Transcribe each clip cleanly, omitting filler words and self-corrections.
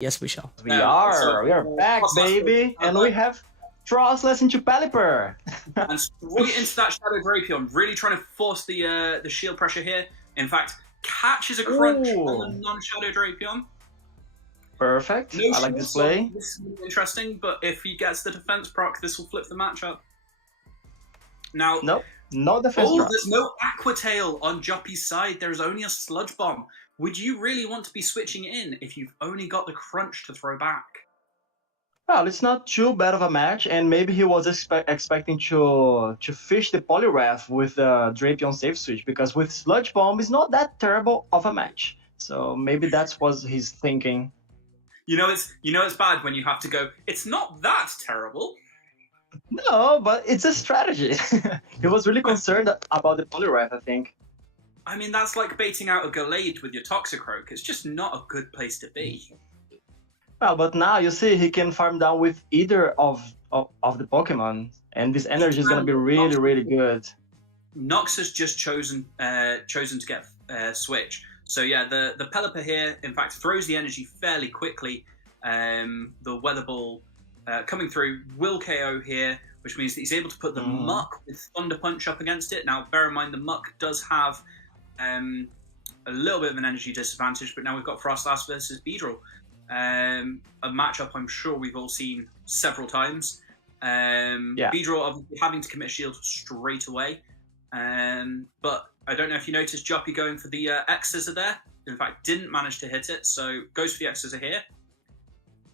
Yes, we shall. We are back, baby, and we have Trossless into Pelipper. And straight into that Shadow Drapion, really trying to force the shield pressure here. In fact, catches a crunch on the non-Shadow Drapion. Perfect. No I like this play. This is interesting, but if he gets the defense proc, this will flip the matchup. Now, nope, no defense proc. There's no Aqua Tail on Joppy's side. There's only a Sludge Bomb. Would you really want to be switching in if you've only got the crunch to throw back? Well, it's not too bad of a match, and maybe he was expecting to fish the Poliwrath with the Drapion safe switch, because with Sludge Bomb, it's not that terrible of a match. So maybe that's what he's thinking. You know it's bad when you have to go, it's not that terrible. No, but it's a strategy. He was really concerned about the Poliwrath, I think. I mean, that's like baiting out a Gallade with your Toxicroak. It's just not a good place to be. Well, but now you see he can farm down with either of the Pokemon, and this energy is going to be really, really good. Nox has just chosen to get Switch. So yeah, the Pelipper here, in fact, throws the energy fairly quickly. The Weather Ball coming through will KO here, which means that he's able to put the Muck with Thunder Punch up against it. Now, bear in mind, the Muck does have a little bit of an energy disadvantage, but now we've got Frostlass versus Beedrill. A matchup I'm sure we've all seen several times. Beedrill obviously having to commit shield straight away. But I don't know if you noticed Joppy going for the X-Scissor there. In fact, didn't manage to hit it, so goes for the X-Scissor here.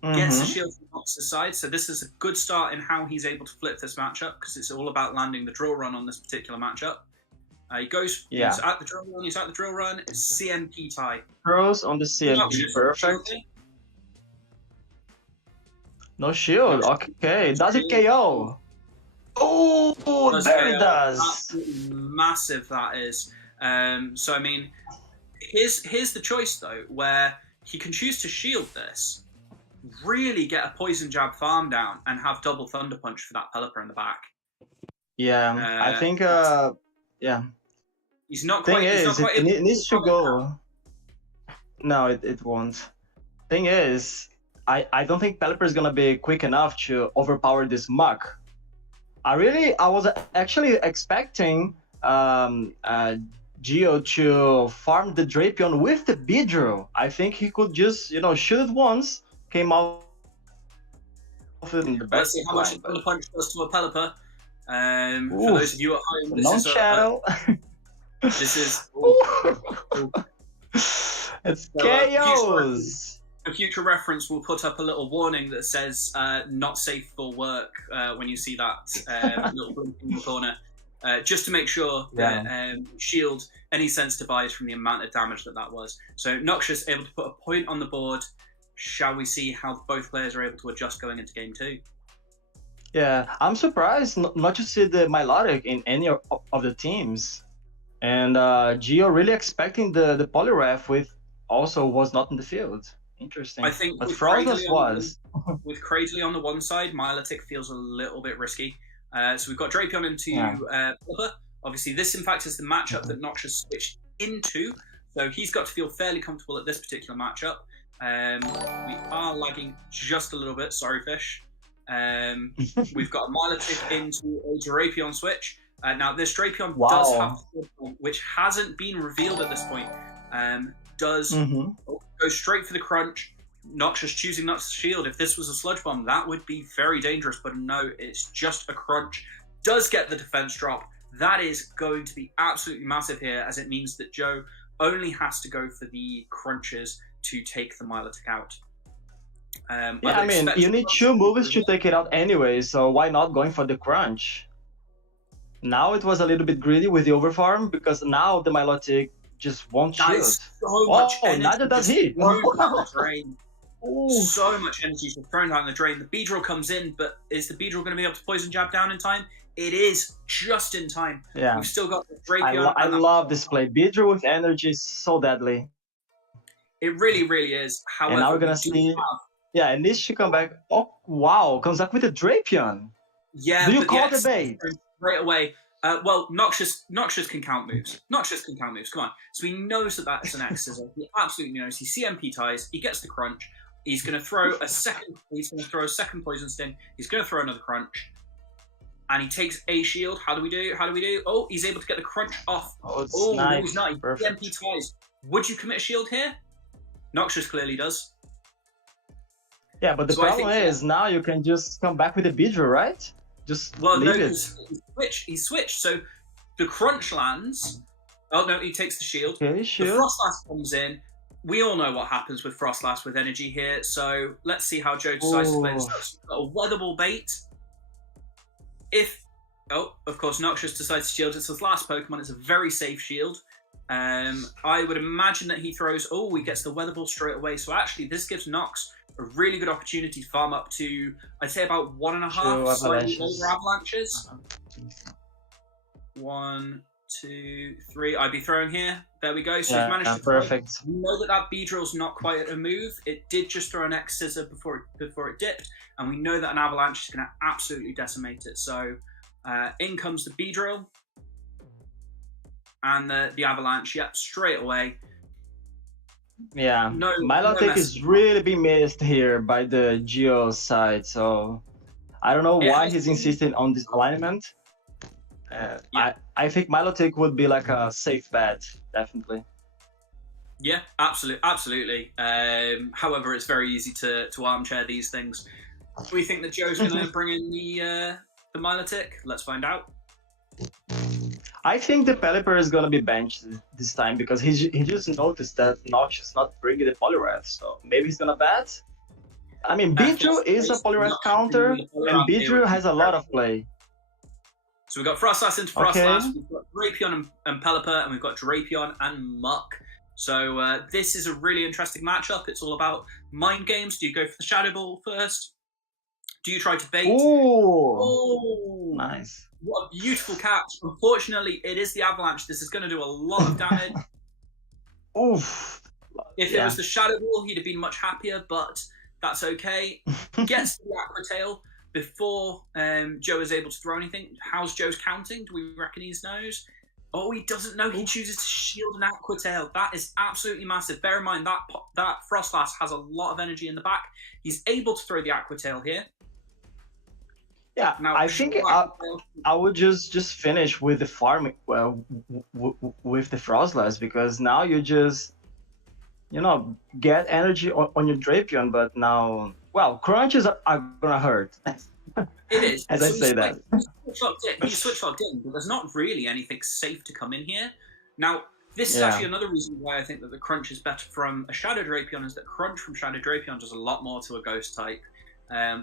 Gets the shield from Nox's side, so this is a good start in how he's able to flip this matchup, because it's all about landing the drill run on this particular matchup. He goes, he's at the drill run, it's CNP tie. Throws on the CNP, perfect. No shield, okay, does it KO? Oh, there it does! Absolutely massive that is. So I mean, here's the choice though, where he can choose to shield this, really get a Poison Jab farm down, and have double Thunder Punch for that Pelipper in the back. Yeah, I think, yeah. He's not quite. It needs to go. No, it won't. Thing is, I don't think Pelipper is gonna be quick enough to overpower this Muck. I was actually expecting Geo to farm the Drapion with the Beedrill. I think he could just, shoot it once, came out in the best. Let's see how much the punch does to a Pelipper. For those of you at home, this is it's chaos. For future reference, we'll put up a little warning that says "not safe for work" when you see that little blink in the corner, just to make sure that shield any sensitive eyes from the amount of damage that was. So Noxious able to put a point on the board. Shall we see how both players are able to adjust going into game 2? Yeah, I'm surprised not to see the Milotic in any of the teams. And Geo really expecting the Poliwrath also was not in the field. Interesting. I think but Frostless was. With Cradley on the one side, Milotic feels a little bit risky. So we've got Drapion into Pelipper. Obviously, this in fact is the matchup that Noxious switched into. So he's got to feel fairly comfortable at this particular matchup. We are lagging just a little bit. Sorry, Fish. We've got a Milotic into a Drapion switch. Now, this Drapion does have, which hasn't been revealed at this point, go straight for the crunch. Noxious choosing not to shield. If this was a Sludge Bomb, that would be very dangerous, but no, it's just a crunch. Does get the defense drop. That is going to be absolutely massive here, as it means that Joe only has to go for the crunches to take the Milotic out. I mean, you need 2 moves to take it out anyway, so why not going for the crunch? Now it was a little bit greedy with the overfarm, because now the Milotic just won't shield. So much energy. Neither does he. So much energy just thrown down the drain. The Beedrill comes in, but is the Beedrill going to be able to Poison Jab down in time? It is, just in time. Yeah. We've still got the Drapion. I love this play. Beedrill with energy is so deadly. It really, really is. However, and now we're going to see... Yeah, it needs to come back. Oh, wow. Comes back with a Drapion. Yeah, do you call the bait? Right away. Well, Noxious can count moves. Noxious can count moves. Come on. So he knows that that's an X-Scissor. He absolutely knows. He CMP ties. He gets the crunch. He's going to throw a second. He's going to throw a second poison sting. He's going to throw another crunch, and he takes a shield. How do we do? How do we do? Oh, he's able to get the crunch off. Oh, nice. No, he's not. He MP ties. Would you commit a shield here? Noxious clearly does. Yeah, but the problem is now you can just come back with the Beedrill, right? Just leave it. He switched. So the crunch lands. Oh no, he takes the shield. Okay, shield. The Frostlass comes in. We all know what happens with Frostlass with energy here. So let's see how Joe decides to play this. He's got a weatherball bait. Of course, Noxious decides to shield. It's his last Pokemon. It's a very safe shield. I would imagine that he throws. Oh, he gets the weatherball straight away. So actually, this gives Nox a really good opportunity to farm up to, I'd say, about 1.5 slightly over avalanches. 1, 2, 3. I'd be throwing here. There we go. So he's managed to perfect. We know that Beedrill's not quite at a move. It did just throw an X Scissor before it dipped, and we know that an avalanche is going to absolutely decimate it. So in comes the Beedrill and the avalanche. Yep, straight away. Yeah, Milotic is really being missed here by the Geo side, so I don't know why he's insisting on this alignment. I think Milotic would be like a safe bet, definitely. Yeah, absolutely. However, it's very easy to armchair these things. Do we think that Joe's going to bring in the Milotic? Let's find out. I think the Pelipper is gonna be benched this time because he just noticed that Noxious is not bringing the Poliwrath, so maybe he's gonna bet. I mean, Beedrill is a Poliwrath counter, and Beedrill has a lot of play. So we've got Frostlass into Frostlass, we've got Drapion and Pelipper, and we've got Drapion and Muck. So this is a really interesting matchup. It's all about mind games. Do you go for the Shadow Ball first? Do you try to bait? Oh, nice. What a beautiful catch. Unfortunately, it is the Avalanche. This is going to do a lot of damage. Oof. If it was the Shadow Ball, he'd have been much happier, but that's okay. Gets the Aqua Tail before Joe is able to throw anything. How's Joe's counting? Do we reckon he knows? Oh, he doesn't know. He chooses to shield an Aqua Tail. That is absolutely massive. Bear in mind that Frostlass has a lot of energy in the back. He's able to throw the Aqua Tail here. Yeah, now, I think I would just finish with the farming, with the Frostlass, because now you just, get energy on your Drapion, but now, crunches are gonna hurt. It is. As I say that. You switch locked in, but there's not really anything safe to come in here. Now, this is actually another reason why I think that the crunch is better from a Shadow Drapion, is that crunch from Shadow Drapion does a lot more to a Ghost type.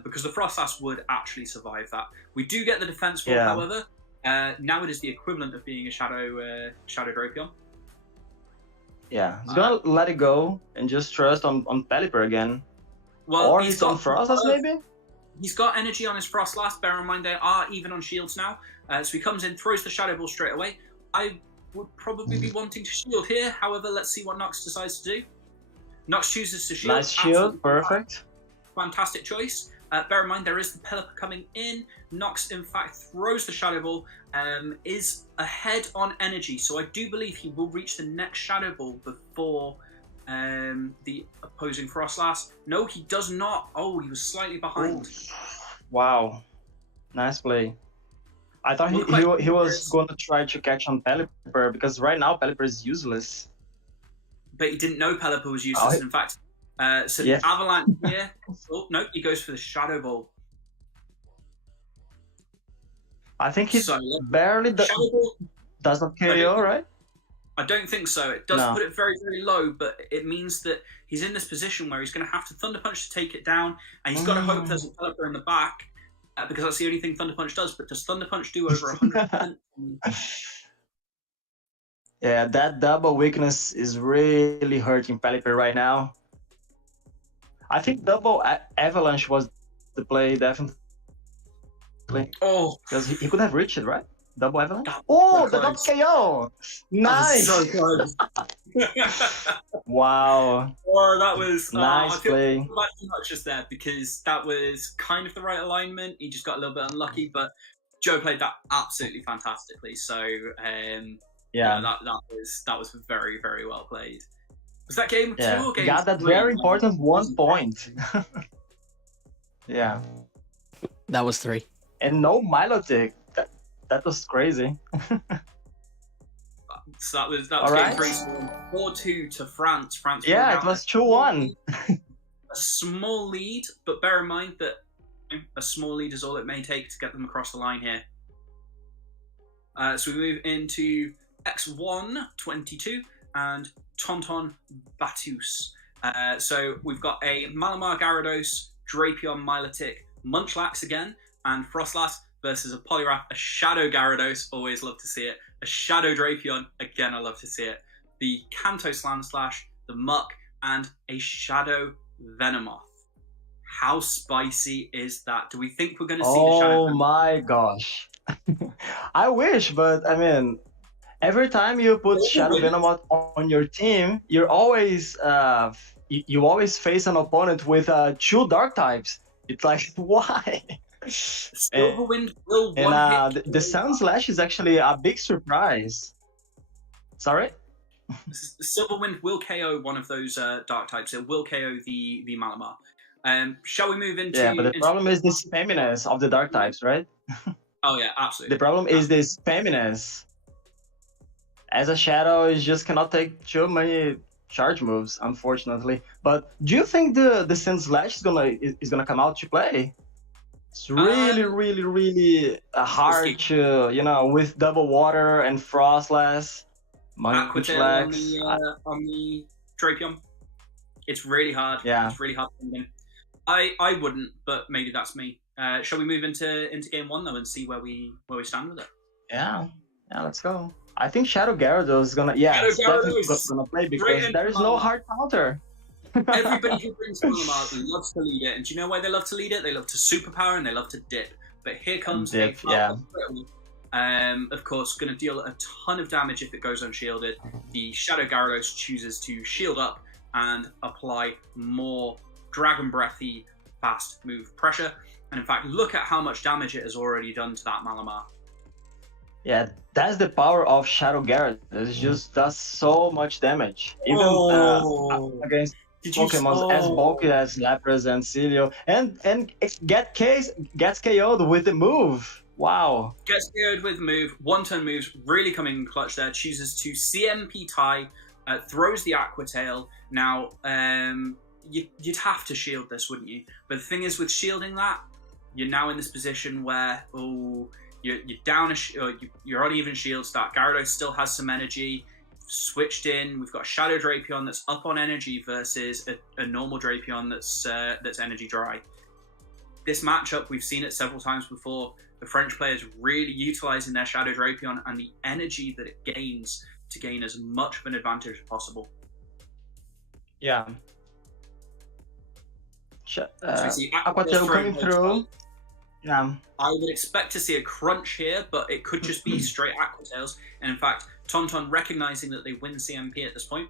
Because the Frostlass would actually survive that. We do get the defense roll, however. Now it is the equivalent of being a Shadow Drapion. Yeah, he's gonna let it go and just trust on Pelipper again. Well, or he's on Frostlass, maybe? He's got energy on his Frostlass. Bear in mind they are even on shields now. So he comes in, throws the Shadow Ball straight away. I would probably be wanting to shield here. However, let's see what Nox decides to do. Nox chooses to shield. Nice shield, perfect. Fantastic choice. Bear in mind, there is the Pelipper coming in. Nox, in fact, throws the Shadow Ball, is ahead on energy. So I do believe he will reach the next Shadow Ball before the opposing Frostlass. No, he does not. Oh, he was slightly behind. Ooh. Wow. Nice play. I thought he was going to try to catch on Pelipper, because right now Pelipper is useless. But he didn't know Pelipper was useless, in fact. So the Avalanche here. Oh, no, he goes for the Shadow Ball. I think he barely does not KO, right? I don't think so. It does put it very, very low, but it means that he's in this position where he's going to have to Thunder Punch to take it down, and he's got to hope there's a Pelipper in the back, because that's the only thing Thunder Punch does. But does Thunder Punch do over 100%? Yeah, that double weakness is really hurting Pelipper right now. I think double Avalanche was the play, definitely. Oh, because he could have reached it, right? Double Avalanche. Oh, the double KO! Nice. So close. Wow. Oh, that was nice play. Not just there, because that was kind of the right alignment. He just got a little bit unlucky, but Joe played that absolutely fantastically. So that was very, very well played. Was that game 2 Yeah, or game got that 3? very important 1 point. Yeah, That was 3. and no Milotic. That was crazy. So that was All game right. 3. So 4-2 to France. France. Yeah, it was 2-1. A small lead, but bear in mind that a small lead is all it may take to get them across the line here. So we move into X1 22 and Tonton Batus. So we've got a Malamar Gyarados, Drapion Milotic, Munchlax again, and Frostlass versus a Poliwrath, a Shadow Gyarados, always love to see it, a Shadow Drapion, again I love to see it, the Kanto Slandslash, the Muck, and a Shadow Venomoth. How spicy is that? Do we think we're going to see the Shadow Venomoth? Oh my gosh. I wish, but I mean, every time you put Shadow Venomoth on your team, you're always you always face an opponent with 2 dark types. It's like, why? Silverwind will and the Sandslash is actually a big surprise. Sorry? Silverwind will KO one of those dark types. It will KO the Malamar. Shall we move into... Yeah, but the problem is the spamminess of the dark types, right? Oh yeah, absolutely. The problem is the spamminess. As a Shadow, you just cannot take too many charge moves, unfortunately. But do you think the Sandslash is gonna come out to play? It's really hard to, you know, with double water and Frostlass, Munchlax on the Drapion. It's really hard. Yeah, it's really hard to win. I wouldn't, but maybe that's me. Shall we move into game 1 though and see where we stand with it? Yeah, let's go. I think Shadow Gyarados is gonna gonna play because there is no hard counter. Everybody who brings Malamar loves to lead it, and do you know why they love to lead it? They love to superpower and they love to dip. But here comes dip, of course, going to deal a ton of damage if it goes unshielded. The Shadow Gyarados chooses to shield up and apply more Dragon Breathy fast move pressure. And in fact, look at how much damage it has already done to that Malamar. Yeah, that's the power of Shadow Gyarados. It just does so much damage, even against Pokemon as bulky as Lapras and Celio, and it gets KO'd with the move. Wow. Gets KO'd with move. 1-turn moves really coming in clutch there. Chooses to CMP tie, throws the Aqua Tail. Now, you'd have to shield this, wouldn't you? But the thing is, with shielding that, you're now in this position where you're down you're on even shield stat. Gyarados still has some energy. Switched in, we've got a Shadow Drapion that's up on energy versus a normal Drapion that's energy dry. This matchup, we've seen it several times before. The French players really utilising their Shadow Drapion and the energy that it gains to gain as much of an advantage as possible. Yeah. Aqua Tail coming through. Yeah. I would expect to see a crunch here, but it could just be straight Aqua Tails. And in fact, Tonton recognizing that they win CMP at this point.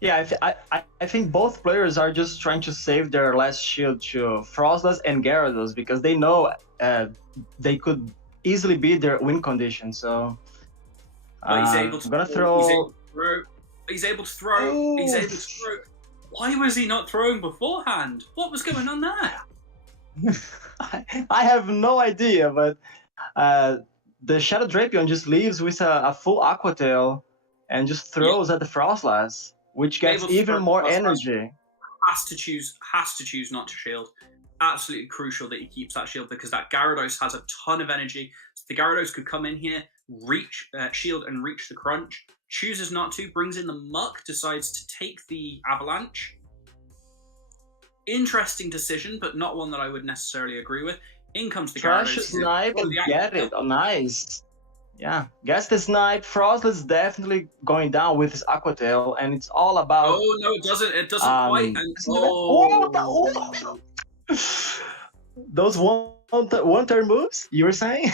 Yeah, I think both players are just trying to save their last shield to Frostlass and Gyarados because they know they could easily beat their win condition. So he's able to throw. He's able to throw. He's able to throw. Why was he not throwing beforehand? What was going on there? I have no idea, but the Shadow Drapion just leaves with a full Aqua Tail and just throws at the Frostlass, which gets even more energy. Has to choose not to shield. Absolutely crucial that he keeps that shield because that Gyarados has a ton of energy. So the Gyarados could come in here, reach shield and reach the crunch. Chooses not to, brings in the Muck, decides to take the Avalanche. Interesting decision, but not one that I would necessarily agree with. In comes the Gyarados. Snipe and get it. Oh, nice. Yeah, gets the Snipe. Frostlass definitely going down with his Aqua Tail, and it's all about... Oh, no, it doesn't. It doesn't quite. And, Those one-turn moves, you were saying?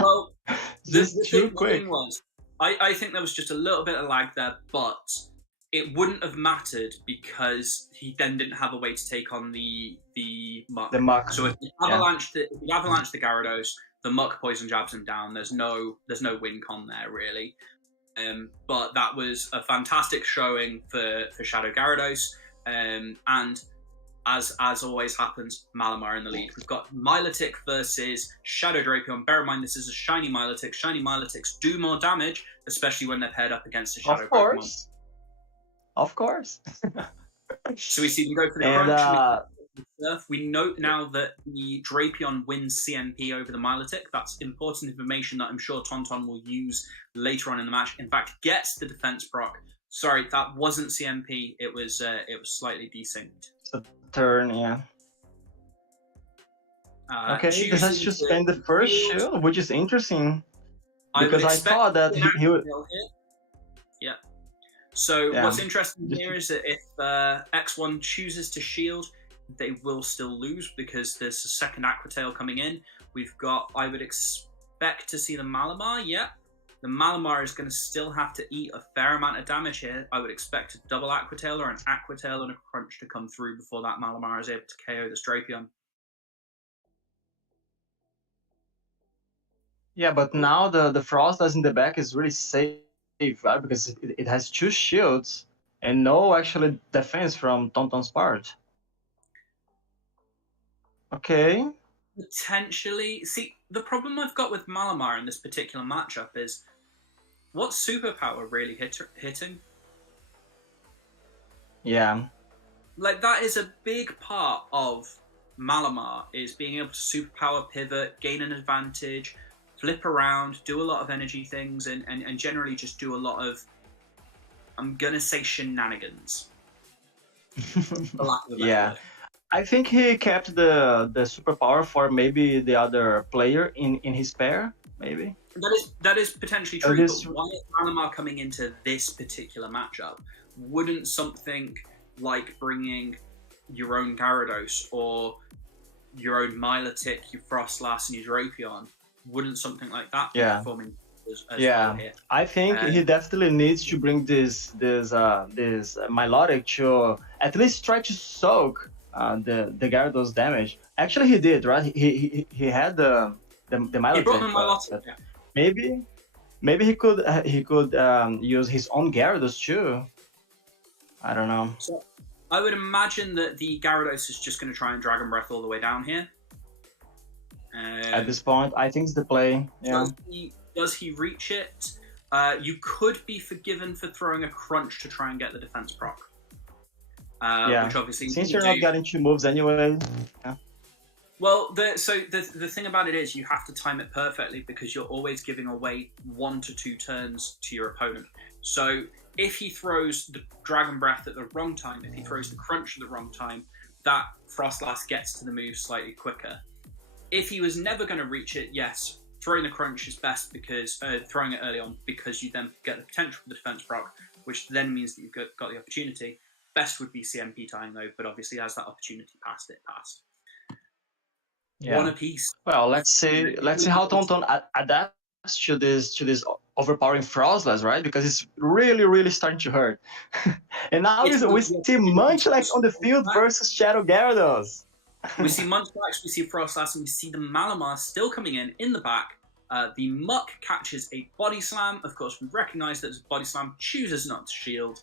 Well, just too quick. I think there was just a little bit of lag there, but it wouldn't have mattered because he then didn't have a way to take on the Muck. The Muck. So if you avalanche the Gyarados, the Muck poison jabs him down. There's no win con there really. But that was a fantastic showing for Shadow Gyarados. And as always happens, Malamar in the lead. We've got Milotic versus Shadow Drapion. Bear in mind, this is a shiny Milotic. Shiny Milotics do more damage, especially when they're paired up against a Shadow Pokemon. Of course. So we see them go for the crunch. We note now that the Drapion wins CMP over the Milotic. That's important information that I'm sure Tonton will use later on in the match. In fact, gets the defense proc. Sorry, that wasn't CMP. It was slightly desynced. Turn, yeah. Okay, he decides to spend the first shield, which is interesting. Because I thought that he would... Yeah. So what's interesting here is that if X1 chooses to shield, they will still lose because there's a second Aquatail coming in. We've got, I would expect to see the Malamar, The Malamar is going to still have to eat a fair amount of damage here. I would expect a double Aquatail or an Aquatail and a Crunch to come through before that Malamar is able to KO the Drapion. Yeah, but now the Frostlass in the back is really safe, right? Because it has 2 shields and no actually defense from Tonton's part. Okay. Potentially. See, the problem I've got with Malamar in this particular matchup is, what's superpower really hitting? Yeah. Like, that is a big part of Malamar, is being able to superpower pivot, gain an advantage, flip around, do a lot of energy things, and generally just do a lot of, I'm gonna say, shenanigans. For lack of a better word. I think he kept the superpower for maybe the other player in his pair, maybe. That is potentially true, but why is Malamar coming into this particular matchup? Wouldn't something like bringing your own Gyarados or your own Milotic, your Frostlass, and your Drapion, wouldn't something like that be performing as well here? I think he definitely needs to bring this Milotic to at least try to soak the Gyarados damage. Actually, he did, right? He had the Milotic. He brought the Milotic, Maybe he could use his own Gyarados too. I don't know. So I would imagine that the Gyarados is just going to try and Dragon Breath all the way down here. At this point, I think it's the play. Yeah. Does he reach it? You could be forgiven for throwing a Crunch to try and get the defense proc. Which obviously, since you're not getting 2 moves anyway. Yeah. Well, the thing about it is you have to time it perfectly because you're always giving away 1 to 2 turns to your opponent. So if he throws the Dragon Breath at the wrong time, if he throws the Crunch at the wrong time, that Frostlass gets to the move slightly quicker. If he was never going to reach it, yes, throwing the Crunch is best because throwing it early on because you then get the potential for the defense proc, which then means that you've got the opportunity. Best would be CMP time though, but obviously as that opportunity passed, it passed. Yeah. 1 apiece. Well, let's see how Tonton adapts to this overpowering Frostlass, right? Because it's really starting to hurt. And now we see Munchlax on the field versus Shadow Gyarados. We see Munchlax, we see Frostlass, and we see the Malamar still coming in the back. The Muck catches a Body Slam. Of course, we recognise that it's a Body Slam, chooses not to shield.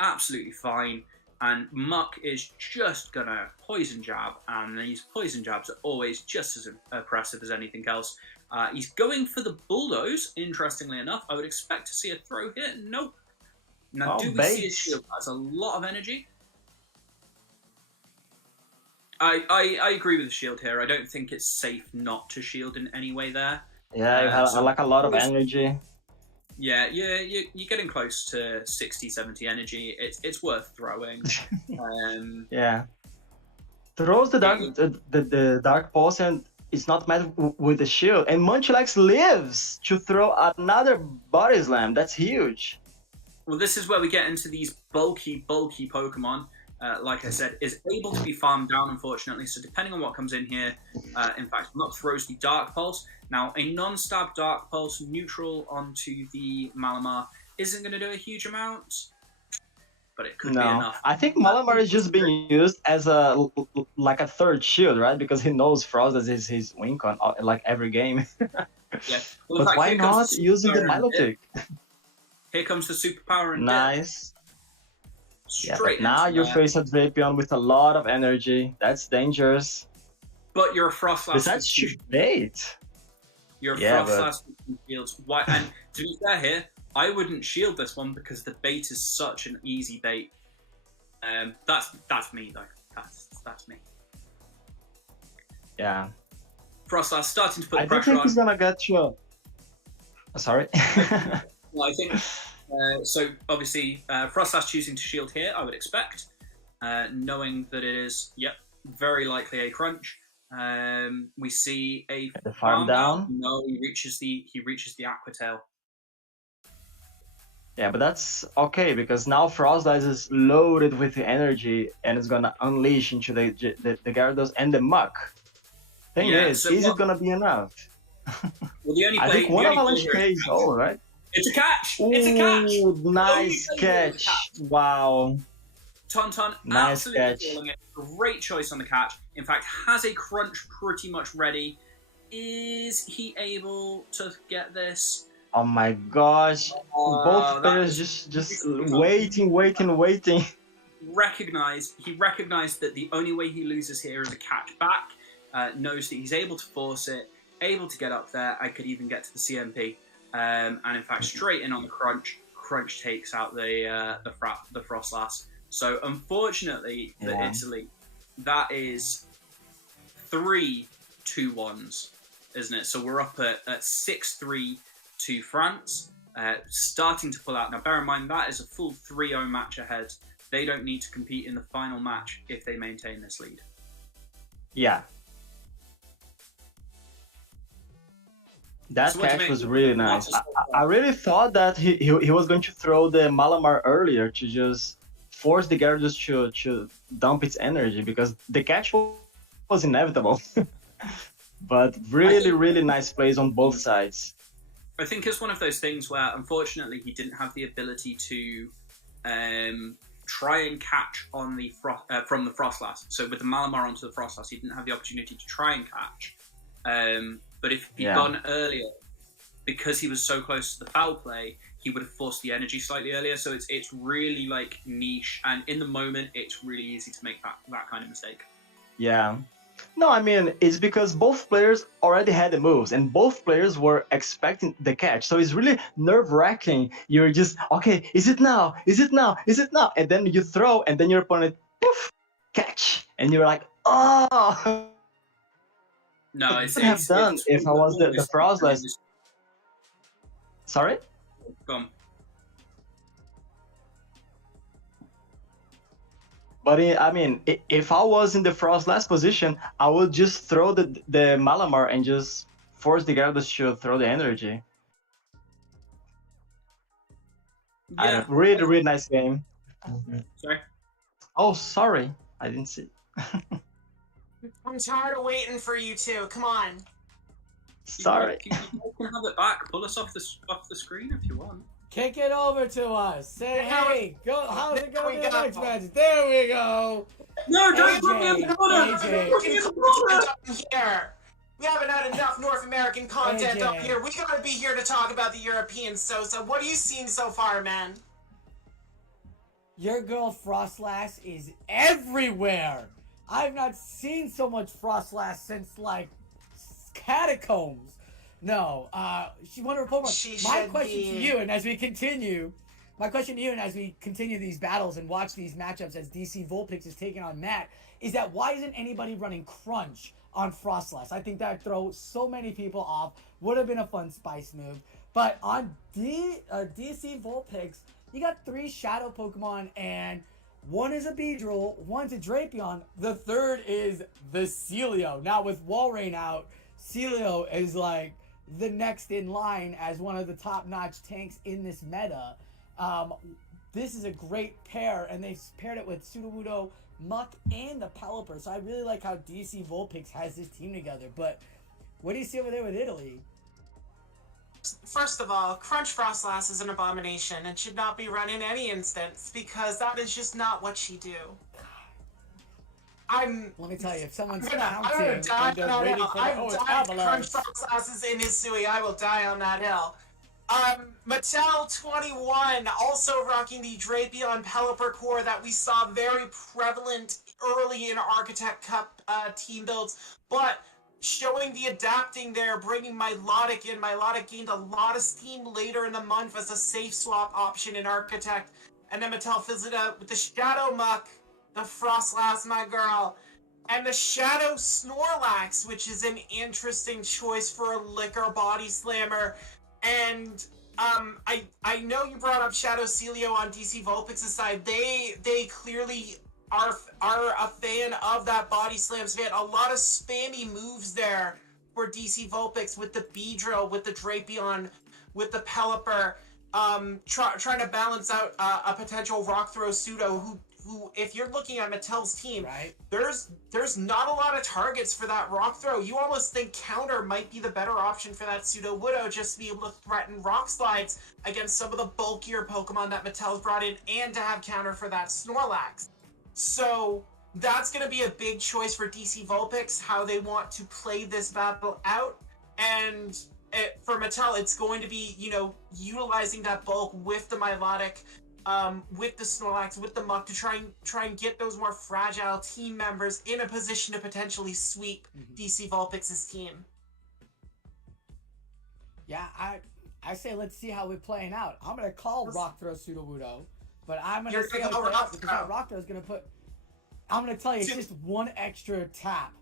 Absolutely fine. And Muck is just gonna Poison Jab, and these Poison Jabs are always just as impressive as anything else. He's going for the Bulldoze, interestingly enough. I would expect to see a throw here. Nope. Now, do we see a shield? That's a lot of energy. I agree with the shield here. I don't think it's safe not to shield in any way there. Yeah, I like a lot of energy. Yeah, you're getting close to 60, 70 energy. It's worth throwing. Yeah. Throws the Dark Pulse and it's not met with the shield. And Munchlax lives to throw another Body Slam. That's huge. Well, this is where we get into these bulky Pokemon. Like I said, is able to be farmed down, unfortunately. So depending on what comes in here, in fact, Muck throws the Dark Pulse. Now, a non-stab Dark Pulse neutral onto the Malamar isn't going to do a huge amount, but it could be enough. I think Malamar is just being used as a third shield, right? Because he knows Frost is his win con like every game. Yeah. Well, in But fact, why here comes not the using the superpower and dip. Milotic? Here comes the superpower and Nice. dip. Yeah, Straight but now into you there. face a Drapion with a lot of energy. That's dangerous. But you're a Frostlass Besides, with two. shoot bait. You're a Yeah, Frostlass with two shields. Why? And to be fair here, I wouldn't shield this one because the bait is such an easy bait. That's me though. That's me. Yeah. Frostlass starting to put I the don't pressure think on. he's gonna get you. Sorry. Well, I think so. Obviously, Frostlass choosing to shield here, I would expect, knowing that it is, very likely a crunch. We see a The farm down. No, he reaches the Aquatail. Yeah, but that's okay because now Frostlass is loaded with energy and it's gonna unleash into the Gyarados and the Muck. Thing is, so is it gonna be enough? Well, the only I play, think one the only Avalanche play here K is all, right? it's a catch. Ooh, It's a catch. nice Only play here is a catch. catch. Wow. Tauntaun Nice absolutely catch. calling it. Great choice on the catch. In fact, has a crunch pretty much ready. Is he able to get this? Oh my gosh. Both players just waiting. He recognized that the only way he loses here is a catch back. Knows that he's able to force it, able to get up there. I could even get to the CMP, and in fact, straight in on the crunch. Crunch takes out the Frostlass. So unfortunately for Italy, that is 3 2-1s, isn't it? So we're up at 6-3 to France, starting to pull out. Now bear in mind that is a full 3-0 match ahead. They don't need to compete in the final match if they maintain this lead. Yeah. That catch was really nice. I really thought that he was going to throw the Malamar earlier to just force the Gyarados to dump its energy because the catch was inevitable. But really nice plays on both sides. I think it's one of those things where unfortunately he didn't have the ability to try and catch on the from the Frostlass. So with the Malamar onto the Frostlass, he didn't have the opportunity to try and catch. But if he'd gone earlier, because he was so close to the foul play, he would have forced the energy slightly earlier. So it's really like niche, and in the moment, it's really easy to make that kind of mistake. Yeah. No, I mean, it's because both players already had the moves, and both players were expecting the catch. So it's really nerve-wracking. You're just, okay, is it now? Is it now? Is it now? And then you throw, and then your opponent, poof, catch. And you're like, oh! No, I would have done if I was the Frostlass. Sorry? Go on. But I mean, if I was in the Frostlass position, I would just throw the Malamar and just force the Gyarados to throw the energy. Yeah. Really nice game. Sorry? Oh, sorry. I didn't see. I'm tired of waiting for you two. Come on. Sorry. You can have it back. Pull us off the screen if you want. Kick it over to us. Say, hey, go. How's it going in the next go. match? There we go. No, don't AJ, put me in the corner. AJ. Put me in the corner. Here. We haven't had enough North American content AJ. up here. We gotta be here to talk about the Europeans. So what have you seen so far, man? Your girl Frostlass is everywhere. I've not seen so much Frostlass since like Catacombs. No, she won her Pokemon. My question to you, and as we continue these battles and watch these matchups as DC Vulpix is taking on Matt, is that why isn't anybody running Crunch on Frostlass? I think that throws so many people off. Would have been a fun spice move. But on DC Vulpix, you got 3 Shadow Pokemon, and one is a Beedrill, one's a Drapion, the third is the Celio. Now with Walrein out, Celio is like the next in line as one of the top-notch tanks in this meta. This is a great pair, and they've paired it with Sudowoodo, Muck, and the Pelipper. So I really like how DC Vulpix has this team together. But what do you see over there with Italy? First of all, Crunch Frostlass is an abomination and should not be run in any instance because that is just not what she do. Let me tell you, if someone's I'm gonna counting die and they're on that waiting hill. for I've it's died crunch avalanche. froslasses in Hisui. I will die on that hill. Mattel 21 also rocking the Drapion Pelipper core that we saw very prevalent early in Architect Cup team builds, but showing the adapting there, bringing Milotic in. Milotic gained a lot of steam later in the month as a safe swap option in Architect, and then Mattel fizzled out with the Shadow Muck, the Frostlass, my girl, and the Shadow Snorlax, which is an interesting choice for a Liquor Body Slammer. And I know you brought up Shadow Celio on DC Vulpix's side. They clearly are a fan of that Body Slam fan. A lot of spammy moves there for DC Vulpix with the Beedrill, with the Drapion, with the Pelipper, trying to balance out a potential Rock Throw Pseudo who, if you're looking at Mattel's team, Right. there's not a lot of targets for that Rock Throw. You almost think Counter might be the better option for that Pseudo Widow, just to be able to threaten Rock Slides against some of the bulkier Pokemon that Mattel's brought in, and to have Counter for that Snorlax. So that's going to be a big choice for DC Vulpix, how they want to play this battle out. And for Mattel, it's going to be, utilizing that bulk with the Milotic, with the Snorlax, with the Muck, to try and get those more fragile team members in a position to potentially sweep DC Vulpix's team. Yeah, I say let's see how we're playing out. I'm gonna call Rock Throw Sudowoodo, but I'm gonna say how we play out because that Rock Throw is gonna put. I'm gonna tell you, it's just one extra tap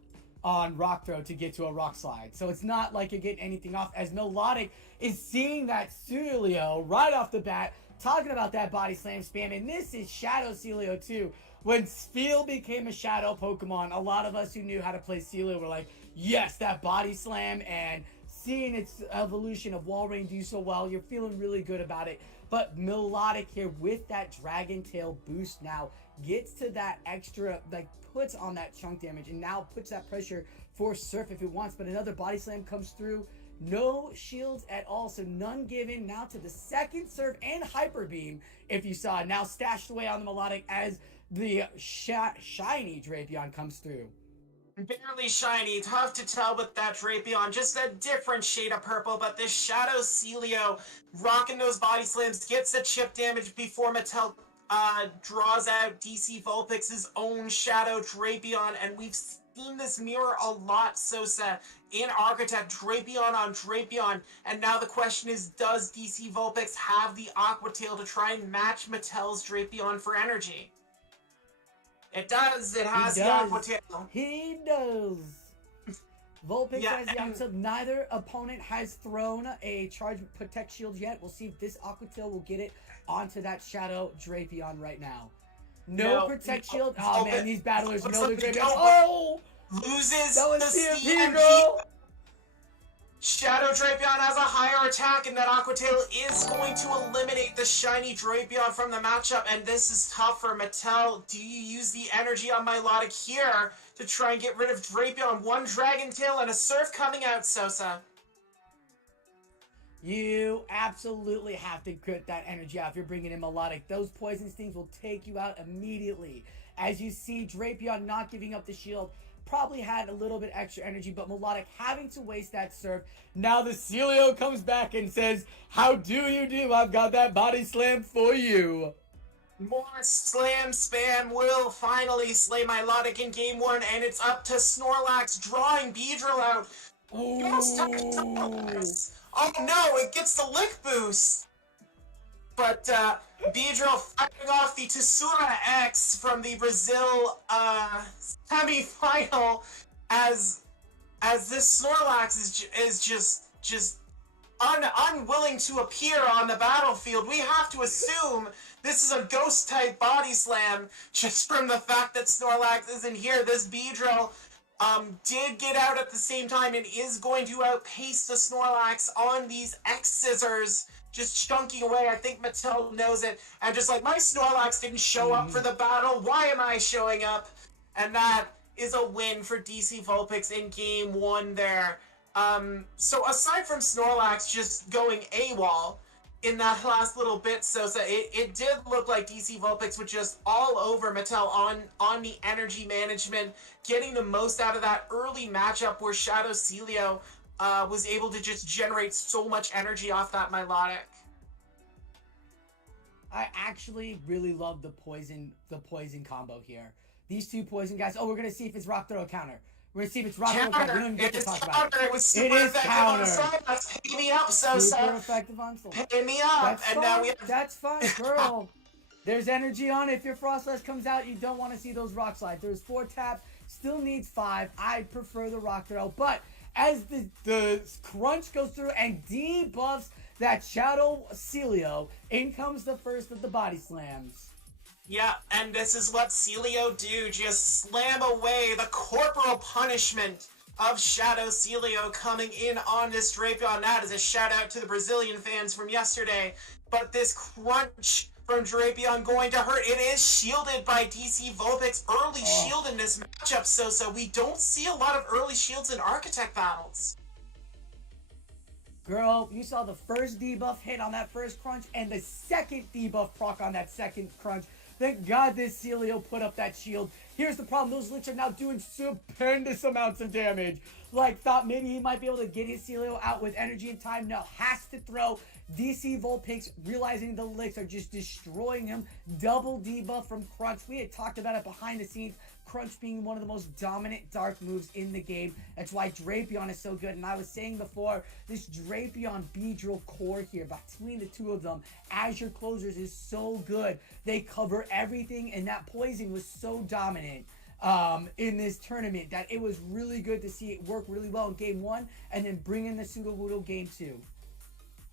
on Rock Throw to get to a Rock Slide. So it's not like you're getting anything off, as Melodic is seeing that Celio right off the bat, talking about that Body Slam spam, and this is Shadow Celio too. When Spheal became a Shadow Pokemon, a lot of us who knew how to play Celio were like, yes, that Body Slam, and seeing its evolution of Walrein do so well, you're feeling really good about it. But Melodic here with that Dragon Tail boost now gets to that extra, puts on that chunk damage, and now puts that pressure for Surf if it wants. But another Body Slam comes through. No shields at all, so none given. Now to the second Surf and Hyper Beam, if you saw, now stashed away on the Melodic as the shiny Drapion comes through. Barely shiny, tough to tell with that Drapion, just a different shade of purple, but this Shadow Celio rocking those Body Slams gets the chip damage before Mattel draws out DC Vulpix's own Shadow Drapion, and we've seen this mirror a lot, Sosa, in Architect, Drapion on Drapion, and now the question is, does DC Vulpix have the Aqua Tail to try and match Mattel's Drapion for energy? It does. It has the Aqua Tail. He does. Vulpix has the and- Aqua Tail. Neither opponent has thrown a Charge Protect Shield yet. We'll see if this Aqua Tail will get it onto that Shadow Drapion right now. No Protect Shield. Oh man, these battlers know the Drapion. Oh! Loses That was the CMP, CMP. girl! Shadow Drapion has a higher attack, and that Aqua Tail is going to eliminate the shiny Drapion from the matchup, and this is tough for Mattel. Do you use the energy on Milotic here to try and get rid of Drapion? One Dragon Tail and a Surf coming out, Sosa. You absolutely have to get that energy out if you're bringing in Melodic. Those Poison Stings will take you out immediately. As you see, Drapion not giving up the shield. Probably had a little bit extra energy, but Melodic having to waste that Surf. Now the Celio comes back and says, how do you do? I've got that Body Slam for you. More Slam Spam will finally slay Milotic in Game 1, and it's up to Snorlax drawing Beedrill out. Oh no, it gets the Lick Boost! But Beedrill fighting off the Tsura X from the Brazil semi-final as this Snorlax is just unwilling to appear on the battlefield. We have to assume this is a ghost type Body Slam just from the fact that Snorlax isn't here. This Beedrill did get out at the same time and is going to outpace the Snorlax on these X Scissors, just chunking away. I think Mattel knows it, and just like, my Snorlax didn't show up for the battle, why am I showing up? And that is a win for DC Vulpix in Game 1 there. So aside from Snorlax just going AWOL, in that last little bit, Sosa, it did look like DC Vulpix was just all over Mattel on the energy management, getting the most out of that early matchup where Shadow Celio was able to just generate so much energy off that Milotic. I actually really love the poison combo here. These two poison guys. Oh, we're gonna see if it's rock throw counter. We're gonna see if it's rock throw counter. We don't even get to talk about it. It was super effective on Solas. Pay me up, Sosa. Super effective on Solas. Pay me up. That's and fine. now we have... That's fine, girl. There's energy on it. If your Frostlass comes out, you don't want to see those rock slides. There's 4 taps. Still needs 5. I prefer the rock throw, but as the crunch goes through and debuffs that Shadow Celio, in comes the first of the body slams. Yeah, and this is what Celio do, just slam away the corporal punishment of Shadow Celio coming in on this Drapion. That is a shout out to the Brazilian fans from yesterday. But this crunch from Drapion going to hurt. It is shielded by DC Vulpix. Early shield in this matchup, so we don't see a lot of early shields in Architect battles. Girl, you saw the first debuff hit on that first crunch and the second debuff proc on that second crunch. Thank God this Celio put up that shield. Here's the problem. Those licks are now doing stupendous amounts of damage. Like, thought maybe he might be able to get his Celio out with energy and time. No, has to throw. DC Vulpix realizing the licks are just destroying him. Double debuff from Crunch. We had talked about it behind the scenes. Crunch being one of the most dominant dark moves in the game. That's why Drapion is so good. And I was saying before, this Drapion Beedrill core here, between the two of them, as your closers, is so good. They cover everything, and that poison was so dominant in this tournament that it was really good to see it work really well in game 1 and then bring in the Sudowoodo game 2.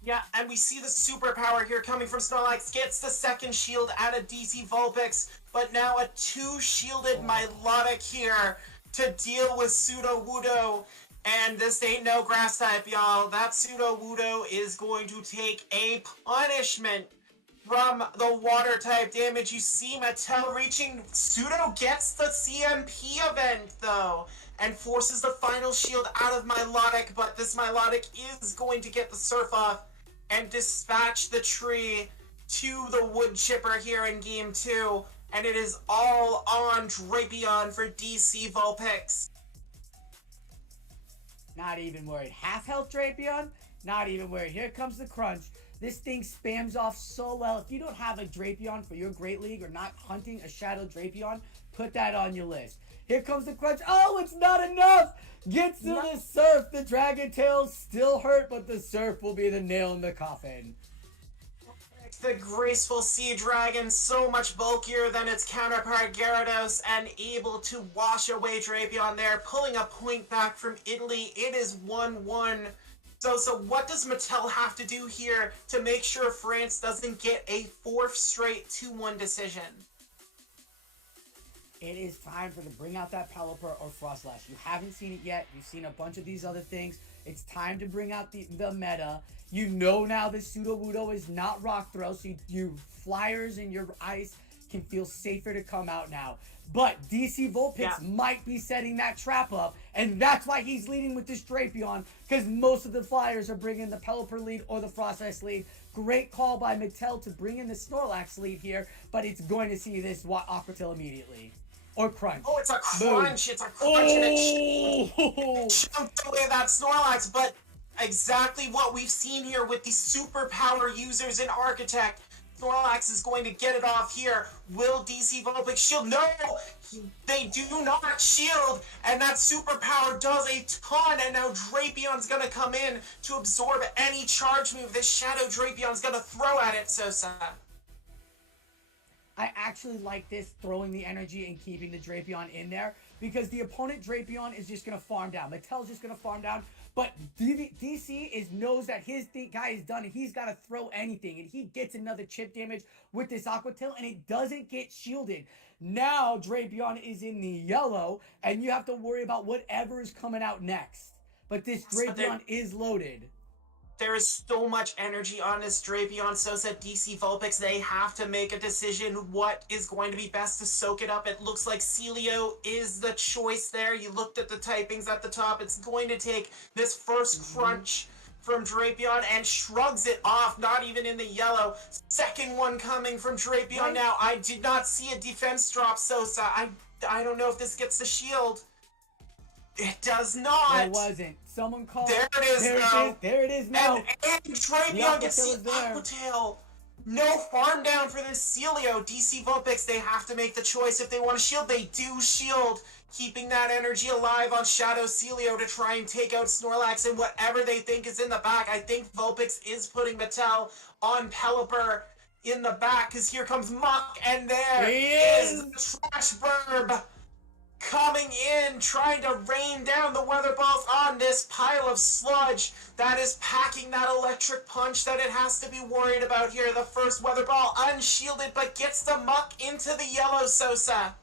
Yeah, and we see the superpower here coming from Snorlax. Gets the second shield out of DC Vulpix, but now a 2-shielded Milotic here to deal with Sudowoodo. And this ain't no grass type, y'all. That Sudowoodo is going to take a punishment from the water type damage. You see Mattel reaching. Pseudo gets the CMP event, though, and forces the final shield out of Milotic, but this Milotic is going to get the surf off and dispatch the tree to the wood chipper here in game 2, and it is all on Drapion for DC Vulpix. Not even worried. Half health Drapion, not even worried. Here comes the crunch. This thing spams off so well. If you don't have a Drapion for your Great League or not hunting a Shadow Drapion, put that on your list. Here comes the crunch. Oh, it's not enough. Gets to the surf. The Dragon Tail still hurt, but the surf will be the nail in the coffin. The graceful Sea Dragon, so much bulkier than its counterpart Gyarados, and able to wash away Drapion there, pulling a point back from Italy. It is 1-1. So what does Mattel have to do here to make sure France doesn't get a 4th straight 2-1 decision? It is time for to bring out that Pelipper or Frostlash. You haven't seen it yet. You've seen a bunch of these other things. It's time to bring out the meta. You know now that Sudowoodo is not Rock Throw, so you Flyers and your Ice can feel safer to come out now. But DC Vulpix might be setting that trap up, and that's why he's leading with this Drapion, because most of the Flyers are bringing the Pelipper lead or the Frostlash lead. Great call by Mattel to bring in the Snorlax lead here, but it's going to see this Aquatil immediately. Or Crunch. Oh, it's a crunch. Boom. It's a crunch, and it chunked away that Snorlax, but exactly what we've seen here with the superpower users in Architect. Snorlax is going to get it off here. Will DC Vulpix shield? No! They do not shield, and that superpower does a ton, and now Drapion's gonna come in to absorb any charge move this Shadow Drapion's gonna throw at it, Sosa. I actually like this, throwing the energy and keeping the Drapion in there, because the opponent Drapion is just going to farm down. Mattel's just going to farm down, but DC knows that his guy is done, and he's got to throw anything, and he gets another chip damage with this Aquatil, and it doesn't get shielded. Now Drapion is in the yellow, and you have to worry about whatever is coming out next. But this Drapion is loaded. There is so much energy on this Drapion, Sosa, DC Vulpix. They have to make a decision what is going to be best to soak it up. It looks like Celio is the choice there. You looked at the typings at the top. It's going to take this first crunch from Drapion and shrugs it off, not even in the yellow. Second one coming from Drapion Right. now. I did not see a defense drop, Sosa. I don't know if this gets the shield. It does not. It wasn't. Someone called. There it is, There though. it is. There it is now. And Drapion gets Aqua Tail the is there. Aqua Tail. No farm down for this Celio. DC Vulpix, they have to make the choice if they want to shield. They do shield, keeping that energy alive on Shadow Celio to try and take out Snorlax and whatever they think is in the back. I think Vulpix is putting Mattel on Pelipper in the back, because here comes Muck, and there He is is. the Trash Burb coming in, trying to rain down the weather balls on this pile of sludge that is packing that electric punch that it has to be worried about here. The first weather ball unshielded, but gets the Muck into the yellow, Sosa.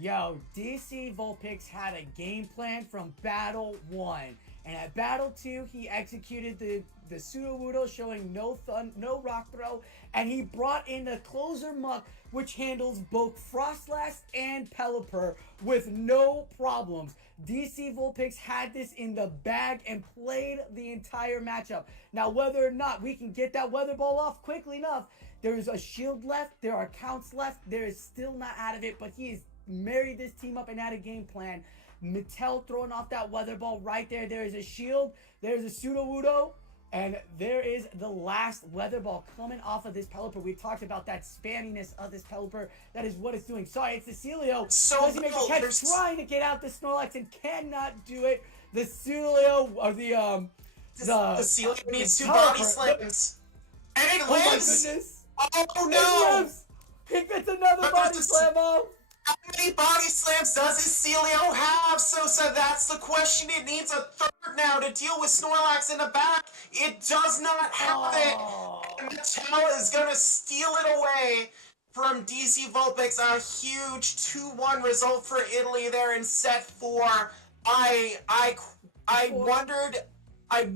Yo, DC Vulpix had a game plan from Battle 1. And at Battle 2, he executed the Sudowoodo, showing no rock throw. And he brought in the closer Muck, which handles both Frostlass and Pelipper with no problems. DC Vulpix had this in the bag and played the entire matchup. Now, whether or not we can get that weather ball off quickly enough, there is a shield left, there are counts left, there is still not out of it, but he has married this team up and had a game plan. Mattel throwing off that weather ball right there. There is a shield, there's a Sudowoodo, and there is the last weather ball coming off of this Pelipper. We talked about that spamminess of this Pelipper. That is what it's doing. Sorry, it's the Celio. So Doesn't make a catch, trying to get out the Snorlax and cannot do it. The Celio, or the Celio needs the two body Pelipper, slams. And it Oh my lives! goodness. Oh It no! lives. He gets another But body there's a- slam off. How many body slams does this Celio have, Sosa? That's the question. It needs a third now to deal with Snorlax in the back. It does not have Oh. it. And Mattel is going to steal it away from DC Vulpix. A huge 2-1 result for Italy there in set 4. I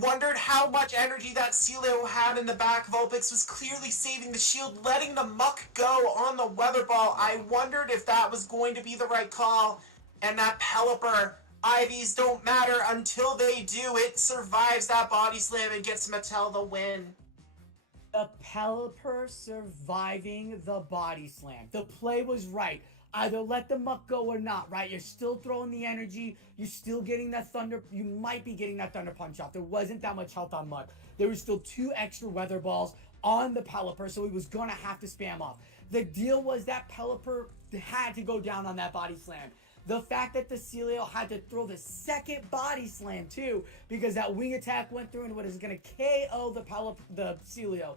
wondered how much energy that Celio had in the back. Vulpix was clearly saving the shield, letting the Muck go on the weather ball. I wondered if that was going to be the right call. And that Pelipper, IVs don't matter until they do. It survives that body slam and gets Mattel the win. The Pelipper surviving the body slam. The play was right. Either let the Muck go or not, right? You're still throwing the energy. You're still getting that thunder. You might be getting that thunder punch off. There wasn't that much health on Muck. There was still 2 extra weather balls on the Pelipper, so he was going to have to spam off. The deal was that Pelipper had to go down on that body slam. The fact that the Celio had to throw the second body slam too, because that wing attack went through and what is going to KO the Celio.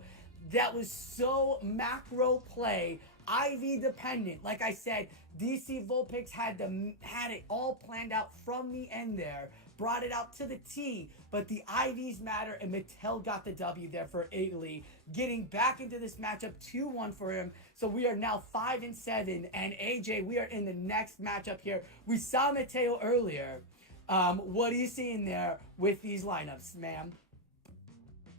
That was so macro play, IV dependent. Like I said, DC Vulpix had it all planned out from the end there, brought it out to the T, but the IVs matter, and Mattel got the W there for Italy, getting back into this matchup 2-1 for him. So we are now 5-7, and AJ, we are in the next matchup here. We saw Matteo earlier. What are you seeing there with these lineups, ma'am?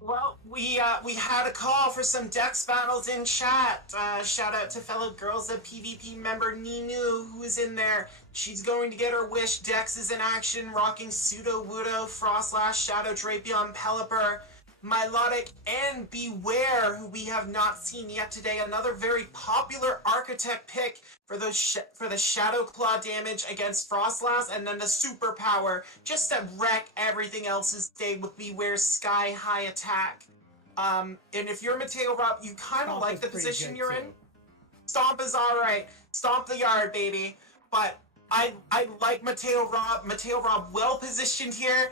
Well, we had a call for some Dex battles in chat. Shout out to fellow Girls of PvP member Ninu, who is in there. She's going to get her wish. Dex is in action, rocking Sudowoodo, Frostlass, Shadow Drapion, Pelipper, Milotic, and Beware, who we have not seen yet today. Another very popular Architect pick for the Shadow Claw damage against Frostlass, and then the superpower just to wreck everything else's day with Beware's Sky High attack. And if you're Mateo Rob, you kind of like the position you're in. Stomp is alright. Stomp the yard, baby. But I like Mateo Rob. Mateo Rob well positioned here.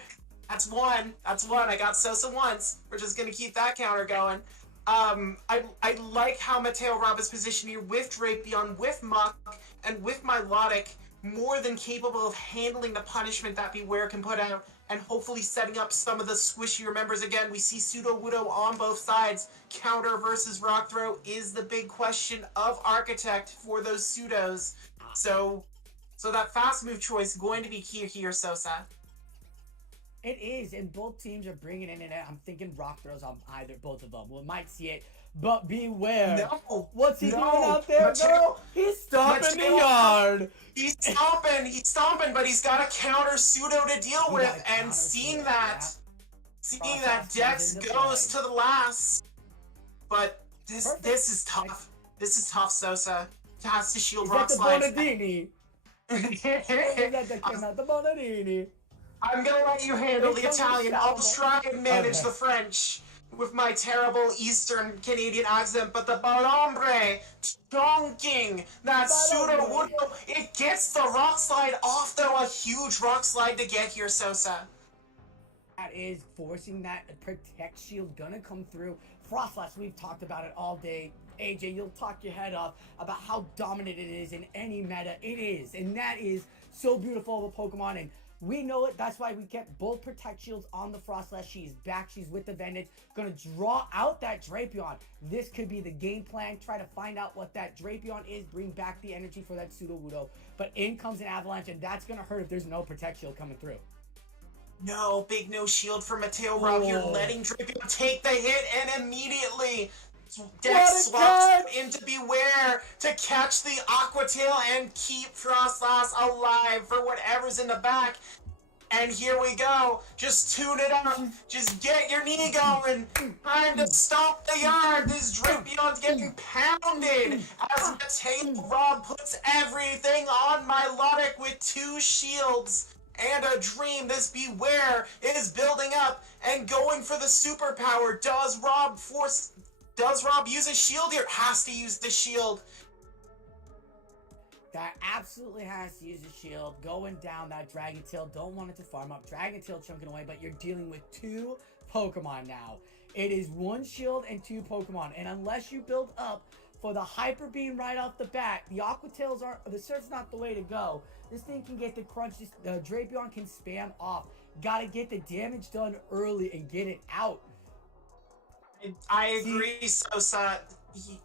That's one. I got Sosa once. We're just gonna keep that counter going. I like how Mateo Rob is positioned here with Drapion, with Muck, and with Milotic, more than capable of handling the punishment that Beware can put out, and hopefully setting up some of the squishier members again. We see Sudowoodo on both sides. Counter versus Rock Throw is the big question of Architect for those Sudos. So that fast move choice going to be key here, Sosa. It is, and both teams are bringing in, and I'm thinking Rock Throws on both of them. We might see it, but Beware. No. What's he No. doing out there, Mateo- girl? He's stomping the Mateo- yard. He's stomping, but he's got a counter pseudo to deal He with, got a and counter seeing pseudo, that, Dex into goes play. to the last. But Perfect. this is tough. This is tough, Sosa. Has to shield Is rock that the slides. Bonadini? Is that the Bonadini? I'm gonna let you handle Here the comes the Italian. I'll shadow try and manage Okay. the French with my terrible Eastern Canadian accent, but the Balombre donking that pseudo Balombre. wood, it gets the rock slide off, though. A huge rock slide to get here, Sosa. That is forcing that protect shield gonna come through. Frostlass, we've talked about it all day. AJ, you'll talk your head off about how dominant it is in any meta. It is, and that is so beautiful of a Pokemon, and we know it. That's why we kept both protect shields on the Frostlass. She's back. She's with the Vengeance. Gonna draw out that Drapion. This could be the game plan. Try to find out what that Drapion is. Bring back the energy for that Sudowoodo. But in comes an Avalanche, and that's gonna hurt if there's no protect shield coming through. No, big no shield for Mateo Rob. You're letting Drapion take the hit, and immediately Dex swaps into Beware to catch the Aqua Tail and keep Frostlass alive for whatever's in the back. And here we go. Just tune it up. Just get your knee going. Time to stop the yard. This Drapion's getting pounded as Mateo Rob puts everything on Milotic with 2 shields and a dream. This Beware is building up and going for the superpower. Does Rob use a shield here? Has to use the shield. That absolutely has to use a shield. Going down that Dragon Tail. Don't want it to farm up. Dragon Tail chunking away, but you're dealing with 2 Pokemon now. It is 1 shield and 2 Pokemon. And unless you build up for the Hyper Beam right off the bat, the Aqua Tails are, the Surf's not the way to go. This thing can get the crunch. The Drapion can spam off. Gotta get the damage done early and get it out. I agree, Sosa.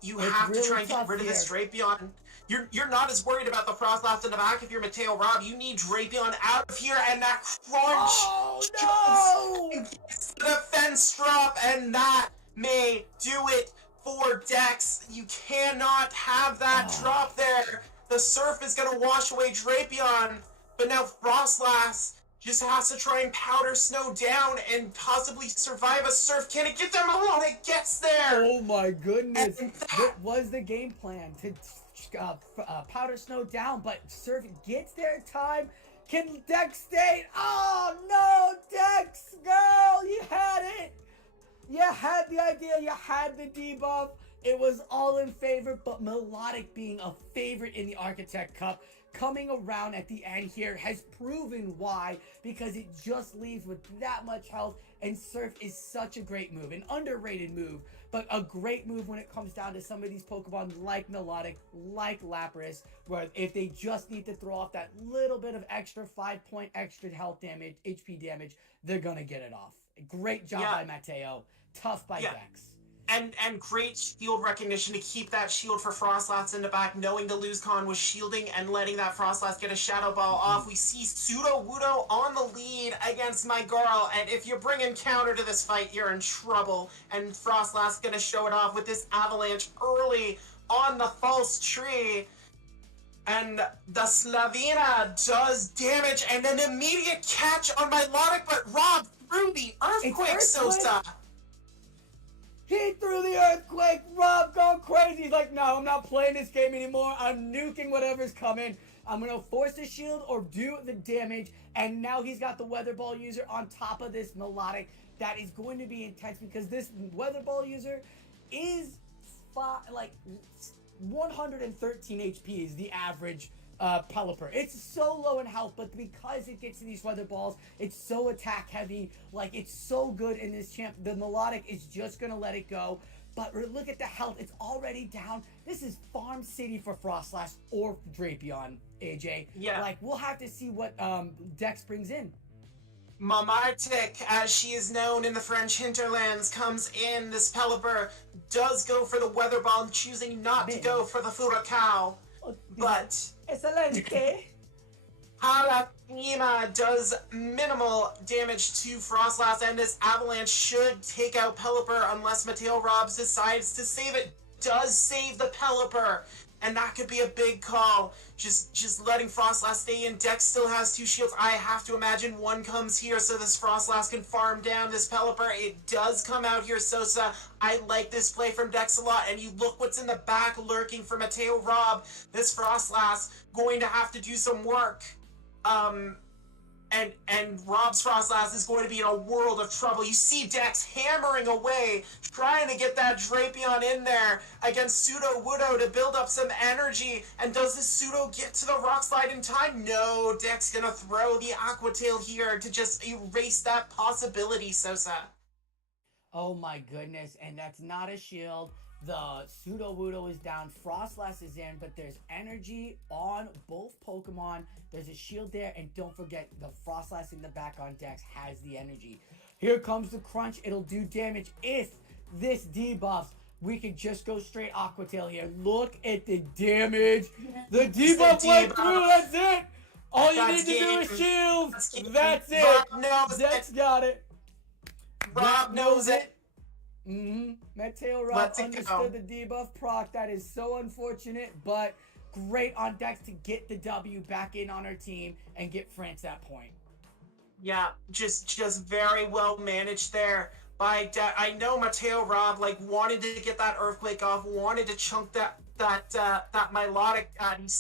You have really to try and get tough rid of this here. Drapion. You're not as worried about the Frostlass in the back if you're Mateo Rob. You need Drapion out of here, and that crunch Oh no! gets the defense drop, and that may do it for Dex. You cannot have that drop there. The Surf is going to wash away Drapion, but now Frostlass just has to try and powder snow down and possibly survive a Surf. Can it get there? Malone, it gets there! Oh my goodness. And That was the game plan to powder snow down, but Surf gets there in time. Can Dex stay? Oh no, Dex, girl, you had it. You had the idea, you had the debuff. It was all in favor, but Melodic being a favorite in the Architect Cup, coming around at the end here has proven why, because it just leaves with that much health, and Surf is such a great move, an underrated move, but a great move when it comes down to some of these Pokemon like Melodic, like Lapras, where if they just need to throw off that little bit of extra 5-point extra health damage, HP damage, they're gonna get it off. Great job by Mateo. Tough by Dex. And great shield recognition to keep that shield for Frostlass in the back, knowing the lose con was shielding and letting that Frostlass get a Shadow Ball off. We see Sudowoodo on the lead against my girl, and if you're bringing counter to this fight, you're in trouble. And Frostlass gonna show it off with this Avalanche early on the false tree. And the Slavina does damage, and an immediate catch on Milotic, but Rob through the Earthquake, Sosa. He threw the Earthquake. Rob going crazy. He's like, no, I'm not playing this game anymore. I'm nuking whatever's coming. I'm going to force the shield or do the damage. And now he's got the Weather Ball user on top of this Melodic. That is going to be intense because this Weather Ball user is 113 HP is the average Pelipper. It's so low in health, but because it gets to these weather balls, it's so attack heavy. Like, it's so good in this champ. The Melodic is just gonna let it go. But look at the health. It's already down. This is Farm City for Frostlass or Drapion, AJ. Yeah. Like, we'll have to see what Dex brings in. Mamartic, as she is known in the French hinterlands, comes in. This Pelipper does go for the Weather Ball, choosing not to go for the Furacao. But Excelente. Palafima does minimal damage to Frostlass, and this Avalanche should take out Pelipper unless Mateo Robs decides to save it. Does save the Pelipper. and that could be a big call. Just letting Frostlass stay in. Dex still has 2 shields. I have to imagine one comes here so this Frostlass can farm down this Pelipper. It does come out here, Sosa. I like this play from Dex a lot, and you look what's in the back lurking for Mateo Rob. This Frostlass going to have to do some work. And Rob's Frostlass is going to be in a world of trouble. You see Dex hammering away, trying to get that Drapion in there against Pseudo Wudo to build up some energy. And does the Pseudo get to the Rock Slide in time? No, Dex gonna throw the Aqua Tail here to just erase that possibility, Sosa. Oh my goodness, and that's not a shield. The Pseudo Wudo is down, Frostlass is in, but there's energy on both Pokemon. There's a shield there, and don't forget, the Frostlass in the back on Dex has the energy. Here comes the crunch. It'll do damage if this debuffs. We could just go straight Aqua Tail here. Look at the damage. The debuff went through, that's it. All you need to do is shield. That's it. Rob knows Dex got it. Rob knows it. Mateo Rob understood the debuff proc. That is so unfortunate, but great on Dex to get the W back in on her team and get France that point. Yeah, just very well managed there by Dex. I know Mateo Rob like wanted to get that Earthquake off, wanted to chunk that Milotic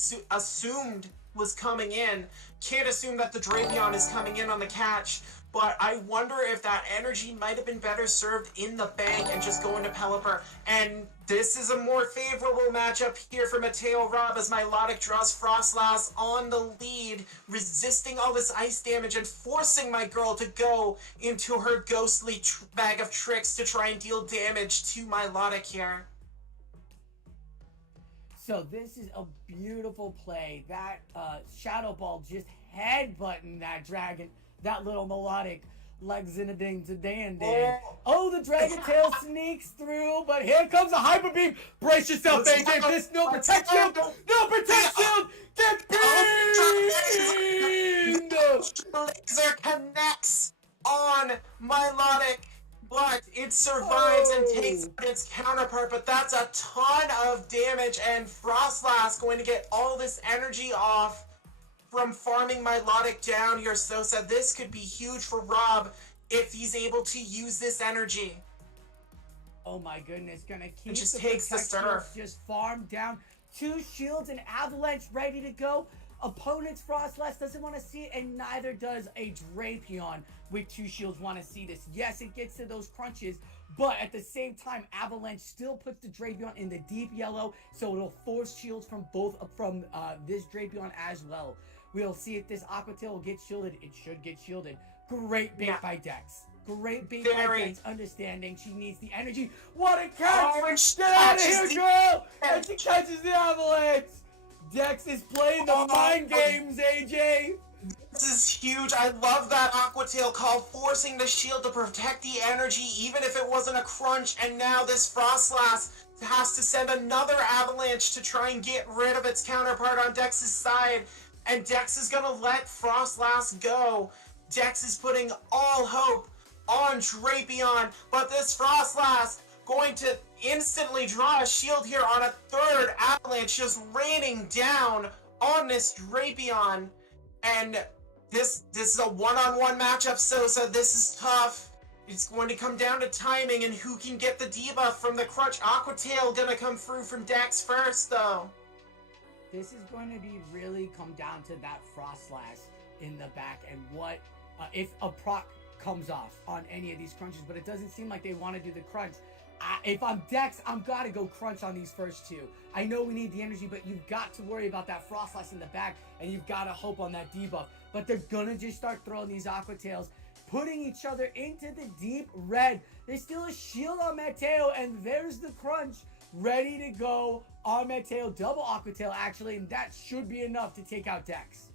he assumed was coming in. Can't assume that the Drapion is coming in on the catch. But I wonder if that energy might have been better served in the bank and just going to Pelipper. And this is a more favorable matchup here for Mateo Rob as Milotic draws Frostlass on the lead, resisting all this ice damage and forcing my girl to go into her ghostly bag of tricks to try and deal damage to Milotic here. So this is a beautiful play. That Shadow Ball just headbutting that dragon. That little Melodic legs in a ding to dan. Oh, the Dragon Tail sneaks through, but here comes a Hyper Beam. Brace yourself, AJ. This no protect shield. No protect shield. Get beamed. Laser connects on Milotic, but it survives and takes its counterpart. But that's a ton of damage, and Frostlass going to get all this energy off from farming Milotic down here, Sosa. This could be huge for Rob if he's able to use this energy. Oh my goodness, gonna keep just the takes the surf. Just farm down 2 shields and Avalanche ready to go. Opponent's Frostlass doesn't want to see it, and neither does a Drapion with 2 shields want to see this. Yes, it gets to those crunches, but at the same time, Avalanche still puts the Drapion in the deep yellow, so it'll force shields from this Drapion as well. We'll see if this Aqua Tail will get shielded. It should get shielded. Great bait by Dex. Great bait by Dex. Understanding she needs the energy. What a catch! Get out of here, girl! And she catches the Avalanche. Dex is playing the mind games, AJ. This is huge. I love that Aqua Tail call, forcing the shield to protect the energy, even if it wasn't a crunch. And now this Frostlass has to send another Avalanche to try and get rid of its counterpart on Dex's side. And Dex is going to let Frostlass go. Dex is putting all hope on Drapion, but this Frostlass going to instantly draw a shield here on a 3rd Avalanche, just raining down on this Drapion. And this is a one-on-one matchup, Sosa. This is tough. It's going to come down to timing and who can get the debuff from the crunch. Aqua Tail going to come through from Dex first, though. This is going to be really come down to that Frostlass in the back and what if a proc comes off on any of these crunches, but it doesn't seem like they want to do the crunch. If I'm Dex, I'm gotta go crunch on these first 2. I know we need the energy, but you've got to worry about that Frostlass in the back, and you've got to hope on that debuff. But they're gonna just start throwing these Aqua Tails, putting each other into the deep red. There's still a shield on Mateo, and there's the crunch ready to go on Mateo. Double Aqua Tail, actually, and that should be enough to take out Dex.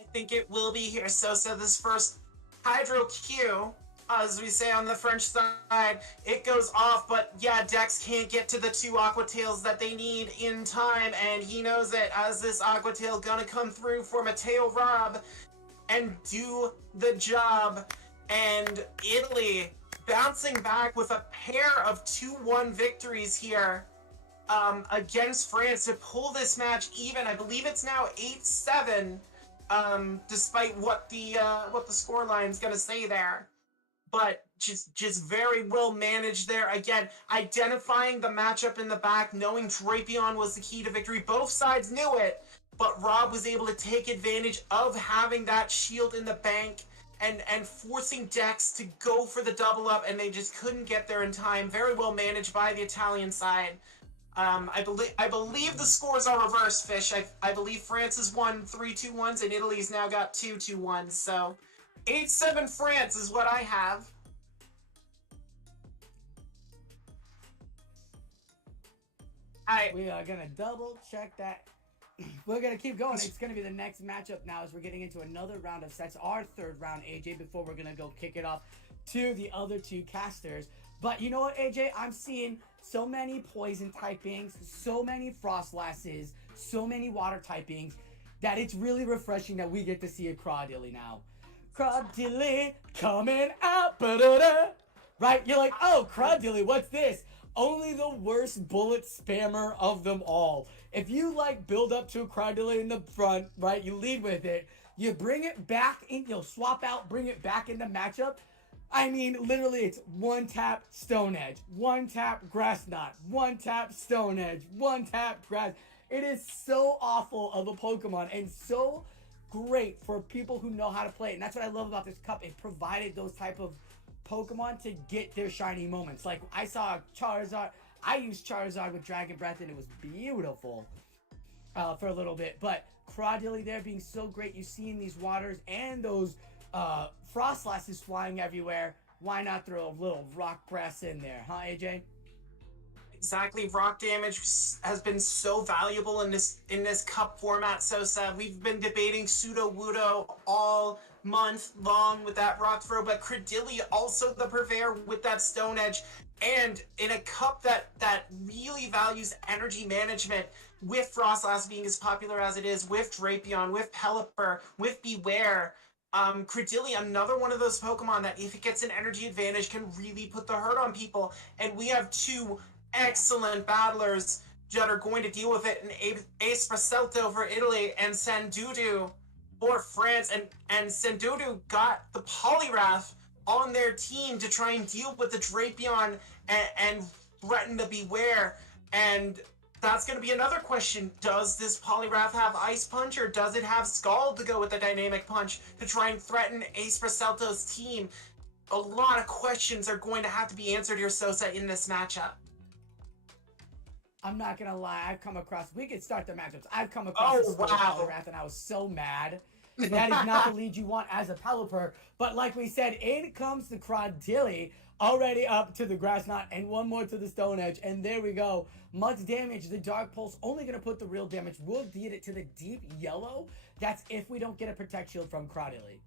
I think it will be here, Sosa. This first Hydro Q, as we say on the French side, it goes off, but yeah, Dex can't get to the 2 Aqua Tails that they need in time, and he knows it as this Aqua Tail gonna come through for Mateo Rob and do the job. And Italy bouncing back with a pair of 2-1 victories here against France to pull this match even. I believe it's now 8-7, despite what the scoreline's gonna say there. But just very well managed there. Again, identifying the matchup in the back, knowing Drapion was the key to victory. Both sides knew it, but Rob was able to take advantage of having that shield in the bank and forcing Dex to go for the double up, and they just couldn't get there in time. Very well managed by the Italian side. I believe the scores are reversed, Fish. I believe France has won 3-2-1s and Italy's now got 2-2-1s. So 8-7 France is what I have. We are gonna double check that. We're gonna keep going. It's gonna be the next matchup now as we're getting into another round of sets, our third round, AJ, before we're gonna go kick it off to the other two casters. But you know what, AJ? I'm seeing so many poison typings, so many frost lasses, so many water typings that it's really refreshing that we get to see a Crawdilly now. Crawdilly coming out, ba-da-da. Right? You're like, oh, Crawdilly, what's this? Only the worst bullet spammer of them all. If you like build up to a Crawdilly in the front, right? You lead with it. You bring it back in, you'll swap out, bring it back in the matchup. I mean, literally, it's one tap Stone Edge, one tap Grass Knot, one tap Stone Edge, one tap Grass. It is so awful of a Pokemon and so great for people who know how to play it. And that's what I love about this cup. It provided those type of Pokemon to get their shiny moments. Like, I saw Charizard. I used Charizard with Dragon Breath, and it was beautiful for a little bit. But Crawdilly there being so great. You see in these waters and those frost lasses flying everywhere. Why not throw a little rock grass in there, huh, AJ? Exactly. Rock damage has been so valuable in this cup format. So sad. We've been debating Pseudo Wudo all month long with that rock throw, but Cradilly also the purveyor with that Stone Edge, and in a cup that really values energy management, with Frostlass being as popular as it is, with Drapion, with Pelipper, with Beware. Cradilly, another one of those Pokemon that if it gets an energy advantage can really put the hurt on people, and we have two excellent battlers that are going to deal with it in Ace Fraselto for Italy and Sandudu for France, and Sandudu got the Poliwrath on their team to try and deal with the Drapion and threaten the Beware, and that's going to be another question. Does this Poliwrath have Ice Punch, or does it have Scald to go with the Dynamic Punch to try and threaten Ace Fraselto's team? A lot of questions are going to have to be answered here, Sosa, in this matchup. I'm not gonna lie, I've come across, we could start the matchups. I've come across this Poliwrath and I was so mad. That is not the lead you want as a Pelipper. But like we said, in comes the Cradilly, already up to the Grass Knot, and one more to the Stone Edge. And there we go. Much damage. The Dark Pulse only going to put the real damage. We'll deal it to the Deep Yellow. That's if we don't get a Protect Shield from Cradilly.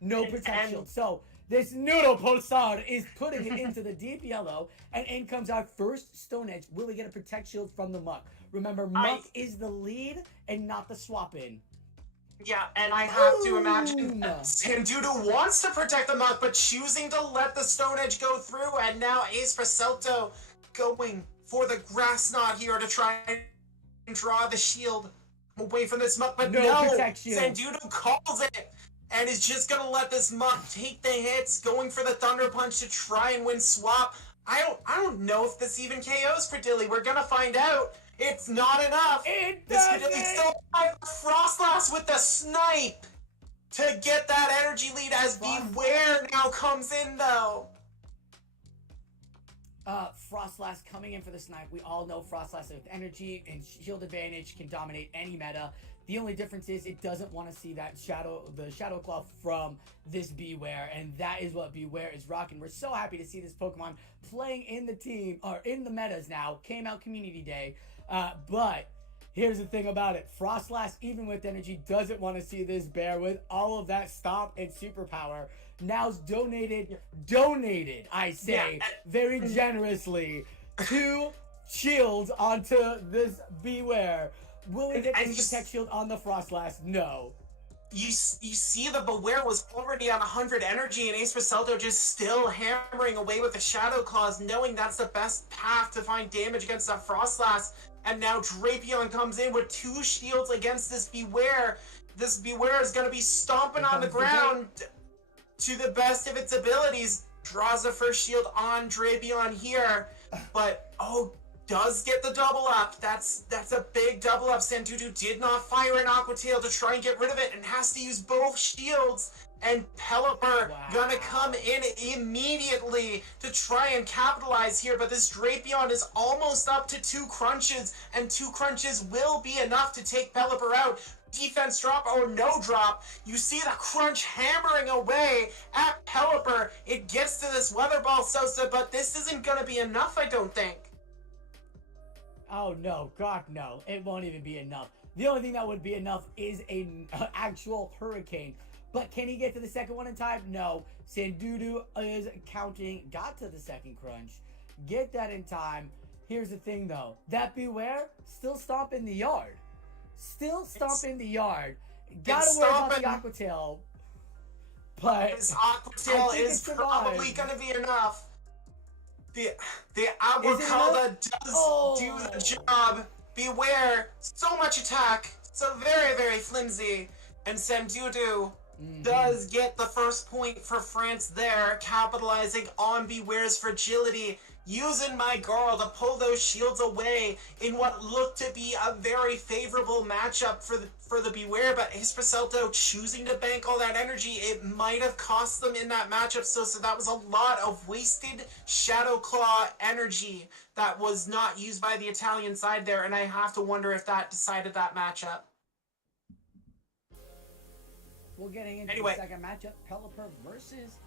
No Protect Shield. So this Noodle Pulsar is putting it into the Deep Yellow. And in comes our first Stone Edge. Will we get a Protect Shield from the Muck? Remember, Muck is the lead and not the swap-in. Yeah, and I have to imagine that Sandudu wants to protect the Muck, but choosing to let the Stone Edge go through, and now Ace Fraselto going for the Grass Knot here to try and draw the shield away from this Muck, but no Sandudu calls it, and is just going to let this Muck take the hits, going for the Thunder Punch to try and win swap. I don't know if this even KOs for Dilly. We're going to find out. It's not enough. This could still have Frostlass with the snipe to get that energy lead as Beware now comes in though. Frostlass coming in for the snipe. We all know Frostlass with energy and shield advantage can dominate any meta. The only difference is it doesn't want to see that the Shadow Claw from this Beware, and that is what Beware is rocking. We're so happy to see this Pokemon playing in the team, or in the metas now. Came out Community Day. But here's the thing about it. Frostlass, even with energy, doesn't want to see this bear with all of that stomp and superpower. Now's donated, I say, very generously, 2 shields onto this Beware. Will we get any Protect Shield on the Frostlass? No. You see the Beware was already on 100 energy, and Ace Fraselto just still hammering away with the Shadow Claws, knowing that's the best path to find damage against that Frostlass. and now Drapion comes in with 2 shields against this Beware. This Beware is going to be stomping on the ground to the best of its abilities. Draws the first shield on Drapion here, but does get the double up. That's a big double up. Santutu did not fire an Aqua Tail to try and get rid of it and has to use both shields. And Pelipper gonna come in immediately to try and capitalize here, but this Drapion is almost up to 2 crunches, and 2 crunches will be enough to take Pelipper out. Defense drop or no drop, you see the crunch hammering away at Pelipper. It gets to this Weather Ball, Sosa, but this isn't gonna be enough, I don't think. Oh no, God no, it won't even be enough. The only thing that would be enough is an actual Hurricane. But can he get to the second one in time? No. Sandudu is counting, got to the second crunch. Get that in time. Here's the thing though. That Beware, still stomp in the yard. Still stomp in the yard. Gotta worry about the Aqua Tail. But this Aqua Tail is probably gonna be enough. The Aguacalda does do the job. Beware, so much attack. So very, very flimsy. And Sandudu does get the first point for France there, capitalizing on Beware's fragility, using my girl to pull those shields away in what looked to be a very favorable matchup for the Beware, but Hispacelto choosing to bank all that energy, it might have cost them in that matchup, so that was a lot of wasted Shadow Claw energy that was not used by the Italian side there, and I have to wonder if that decided that matchup. We're getting into the second matchup, Pelipper versus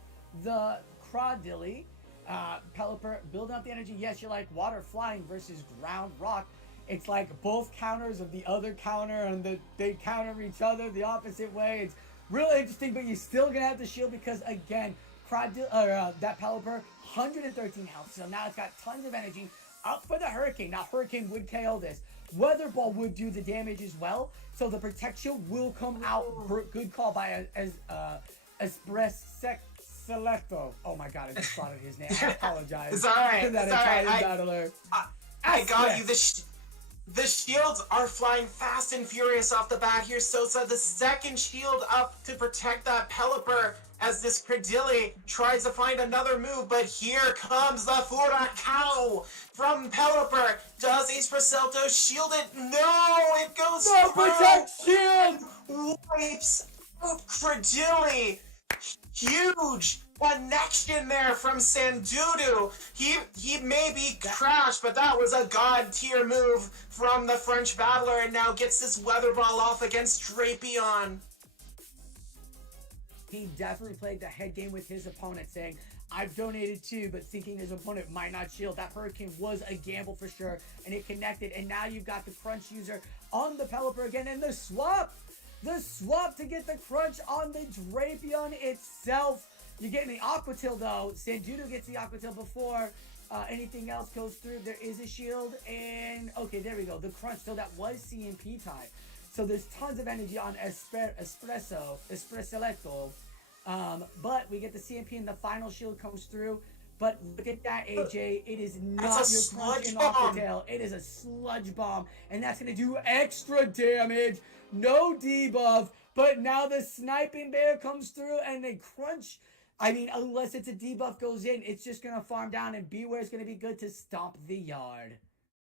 the Crawdilly. Pelipper building up the energy. Yes, you're like water flying versus ground rock. It's like both counters of the other counter, and they counter each other the opposite way. It's really interesting, but you're still gonna have to shield because again, that Pelipper 113 health. So now it's got tons of energy. Up for the Hurricane. Now Hurricane would KO this. Weather Ball would do the damage as well, so the protection will come out. Good call by Selecto. Oh my god, I just spotted his name. I apologize. It's alright. It's alright. I got you. The shields are flying fast and furious off the bat here. Sosa, the second shield up to protect that Pelipper as this Cradilly tries to find another move, but here comes the Furacão from Pelipper. Does Hispacelto shield it? No, it goes no protection! Wipes out Cradilly. Huge connection there from Sandudu. He may be crashed, but that was a god tier move from the French battler, and now gets this Weather Ball off against Drapion. He definitely played the head game with his opponent, saying, I've donated too, but thinking his opponent might not shield. That Hurricane was a gamble for sure, and it connected, and now you've got the crunch user on the Pelipper again, and the swap to get the crunch on the Drapion itself. You're getting the Aqua Tail though. Sandudu gets the Aqua Tail before anything else goes through. There is a shield, and okay, there we go. The crunch, so that was CMP time. So there's tons of energy on Espresselecto. But we get the CMP and the final shield comes through. But look at that, AJ. It is not your crunch and Aqua Tail. It is a sludge bomb. And that's going to do extra damage. No debuff. But now the Sniping Bear comes through and they crunch. I mean, unless it's a debuff goes in, it's just going to farm down. And Beware's going to be good to stomp the yard.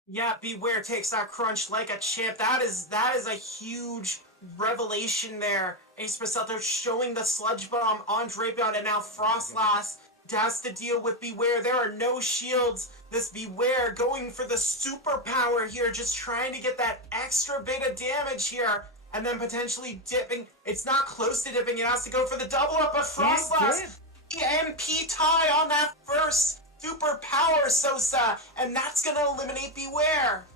Yeah, Beware takes that crunch like a champ. That is a huge revelation there. Hispacelto showing the sludge bomb on Drapion, and now Frostlass has to deal with Beware. There are no shields. This Beware going for the superpower here, just trying to get that extra bit of damage here, and then potentially dipping. It's not close to dipping. It has to go for the double up, but Frostlass MP tie on that first superpower, Sosa, and that's gonna eliminate Beware.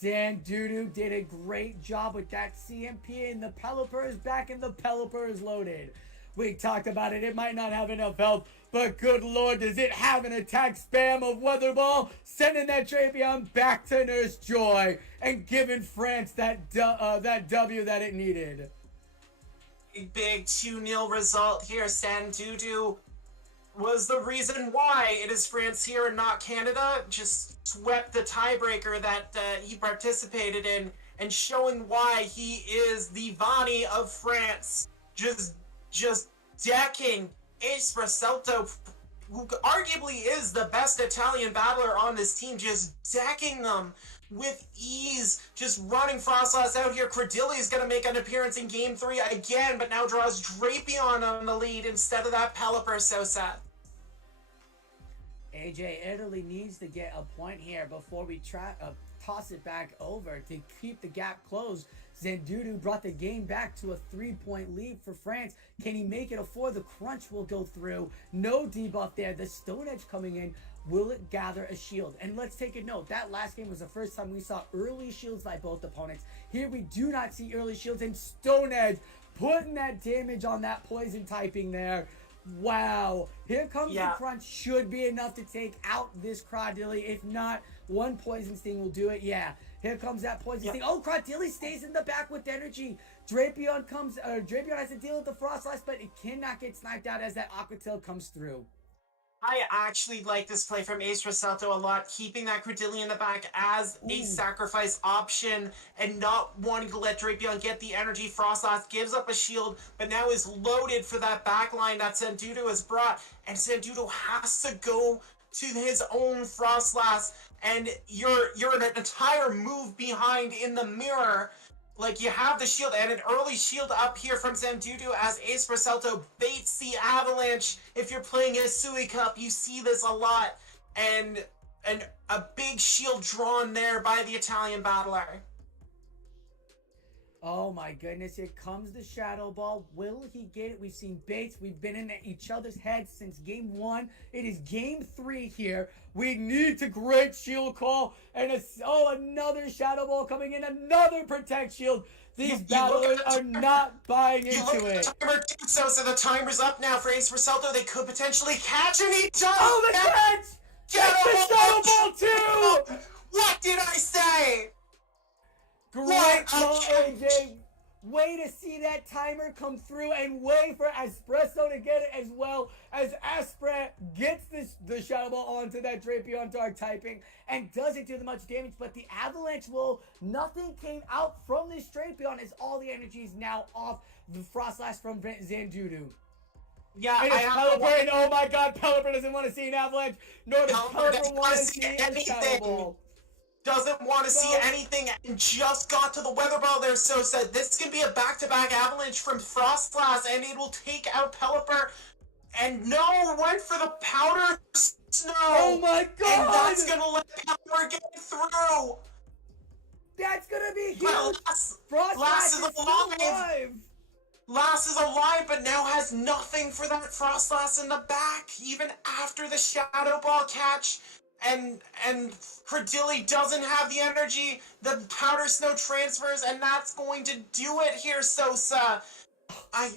Sandudu did a great job with that CMP, and the Pelipper is back and the Pelipper is loaded. We talked about it. It might not have enough health, but good lord, does it have an attack spam of Weather Ball, sending that Drapion back to Nurse Joy and giving France that W that it needed. Big 2-0 result here. Sandudu was the reason why it is France here and not Canada. Just swept the tiebreaker that he participated in, and showing why he is the Vani of France. Just decking Ace Raselto, who arguably is the best Italian battler on this team, just decking them with ease, just running Frostlass out here. Credilli is going to make an appearance in Game 3 again, but now draws Drapion on the lead instead of that Pelipper. So sad. AJ, Italy needs to get a point here before we toss it back over to keep the gap closed. Zendudu brought the game back to a 3-point lead for France. Can he make it a 4? The crunch will go through. No debuff there. The Stone Edge coming in. Will it gather a shield? And let's take a note. That last game was the first time we saw early shields by both opponents. Here we do not see early shields, and Stone Edge putting that damage on that poison typing there. Wow. Here comes the crunch. Should be enough to take out this Cradilly. If not, one poison sting will do it. Yeah. Here comes that poison sting. Oh, Cradilly stays in the back with energy. Drapion has to deal with the Frostlass, but it cannot get sniped out as that Aqua Tail comes through. I actually like this play from Ace Raselto a lot, keeping that Credilli in the back as a sacrifice option and not wanting to let Drapion get the energy. Frostlass gives up a shield, but now is loaded for that backline that Zendudu has brought, and Zendudu has to go to his own Frostlass, and you're an entire move behind in the mirror. Like, you have the shield, and an early shield up here from Zendudu as Ace Raselto baits the avalanche. If you're playing a Sui Cup, you see this a lot. And a big shield drawn there by the Italian battler. Oh my goodness, here comes the Shadow Ball. Will he get it? We've seen baits. We've been in each other's heads since Game 1. It is Game 3 here. We need to great shield call. And another Shadow Ball coming in. Another Protect Shield. These battlers are not buying into it. Timer too, so the timer's up now for Ace Raselto. They could potentially catch an each other. Oh, the catch! That's the Shadow Ball too! What did I say? Great call, AJ. Way to see that timer come through, and way for Espresso to get it as well, as Aspra gets the Shadow Ball onto that Drapion Dark typing and doesn't do much damage, but the Avalanche nothing came out from this Drapion as all the energy is now off the Frostlass from Zendudu. Yeah, and Pelipper, and oh my god, Pelipper doesn't want to see an Avalanche, nor does Pelipper want to see a Shadow Ball. Doesn't want to see anything, and just got to the weather ball there. So said this can be a back-to-back avalanche from Frostlass, and it will take out Pelipper. And no, went for the powder snow. Oh my god! And that's gonna let Pelipper get through. That's gonna be huge. Well, Frostlass is alive. Lass is alive, but now has nothing for that Frostlass in the back, even after the Shadow Ball catch. And Credilli doesn't have the energy. The powder snow transfers, and that's going to do it here, Sosa. I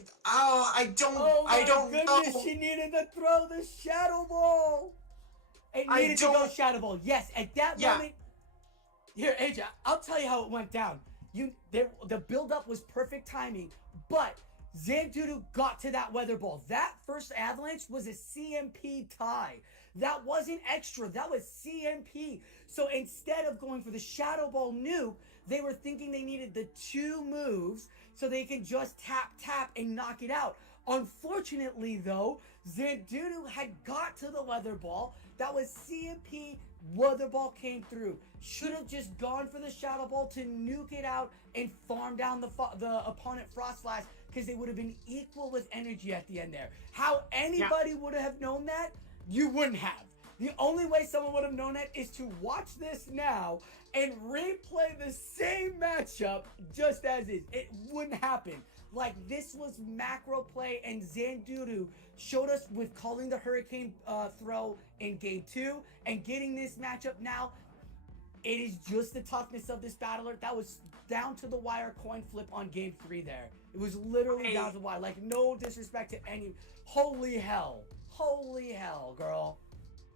don't know. She needed to throw the Shadow Ball. It needed to go Shadow Ball. Yes, at that moment. Here, AJ, I'll tell you how it went down. The build-up was perfect timing, but Zendudu got to that weather ball. That first avalanche was a CMP tie. That wasn't extra. That was CMP. So instead of going for the Shadow Ball nuke, they were thinking they needed the 2 moves so they can just tap, and knock it out. Unfortunately, though, Zendudu had got to the weather ball. That was CMP. Weather Ball came through. Should have just gone for the Shadow Ball to nuke it out and farm down the opponent Frostlass, because they would have been equal with energy at the end there. How anybody would have known that? You wouldn't have. The only way someone would have known that is to watch this now and replay the same matchup just as is. It wouldn't happen. Like, this was macro play, and Zendudu showed us with calling the Hurricane throw in Game 2 and getting this matchup now. It is just the toughness of this battler. That was down to the wire coin flip on Game 3 there. It was literally down to the wire. Like, no disrespect to any. Holy hell. Holy hell, girl.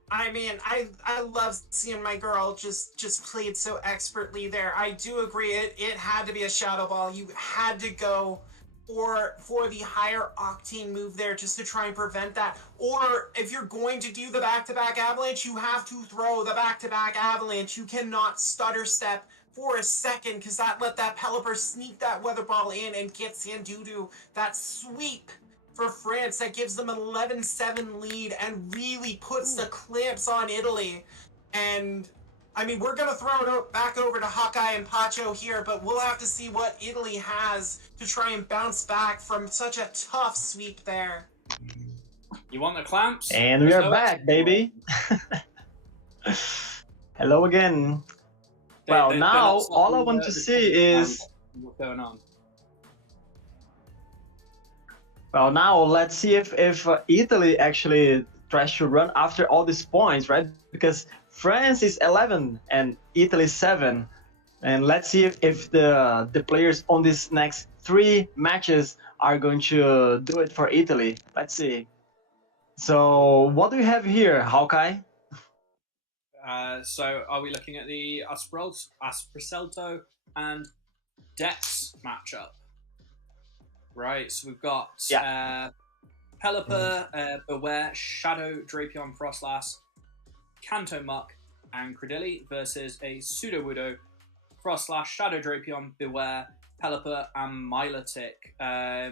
I mean, I love seeing my girl just played so expertly there. I do agree, it had to be a Shadow Ball. You had to go, for the higher octane move there, just to try and prevent that. Or if you're going to do the back-to-back avalanche, you have to throw the back-to-back avalanche. You cannot stutter step for a second, because that let that Pelipper sneak that weather ball in and get Sandudu that sweep for France that gives them an 11-7 lead and really puts the clamps on Italy. And I mean, we're going to throw it back over to Hawkeye and Pacho here, but we'll have to see what Italy has to try and bounce back from such a tough sweep there. You want the clamps? And we are back, baby. Hello again. Well, now all I want to see is... What's going on? Well, now let's see if Italy actually tries to run after all these points, right? Because France is 11 and Italy 7. And let's see if the players on these next 3 matches are going to do it for Italy. Let's see. So what do we have here, Hawkeye? So are we looking at the Aspreselto and Dex matchup? Right, so we've got Pelipper, Beware, Shadow, Drapion, Frostlass, Kanto Muck, and Credilli versus a Sudowoodo, Frostlass, Shadow Drapion, Beware, Pelipper, and Milotic. I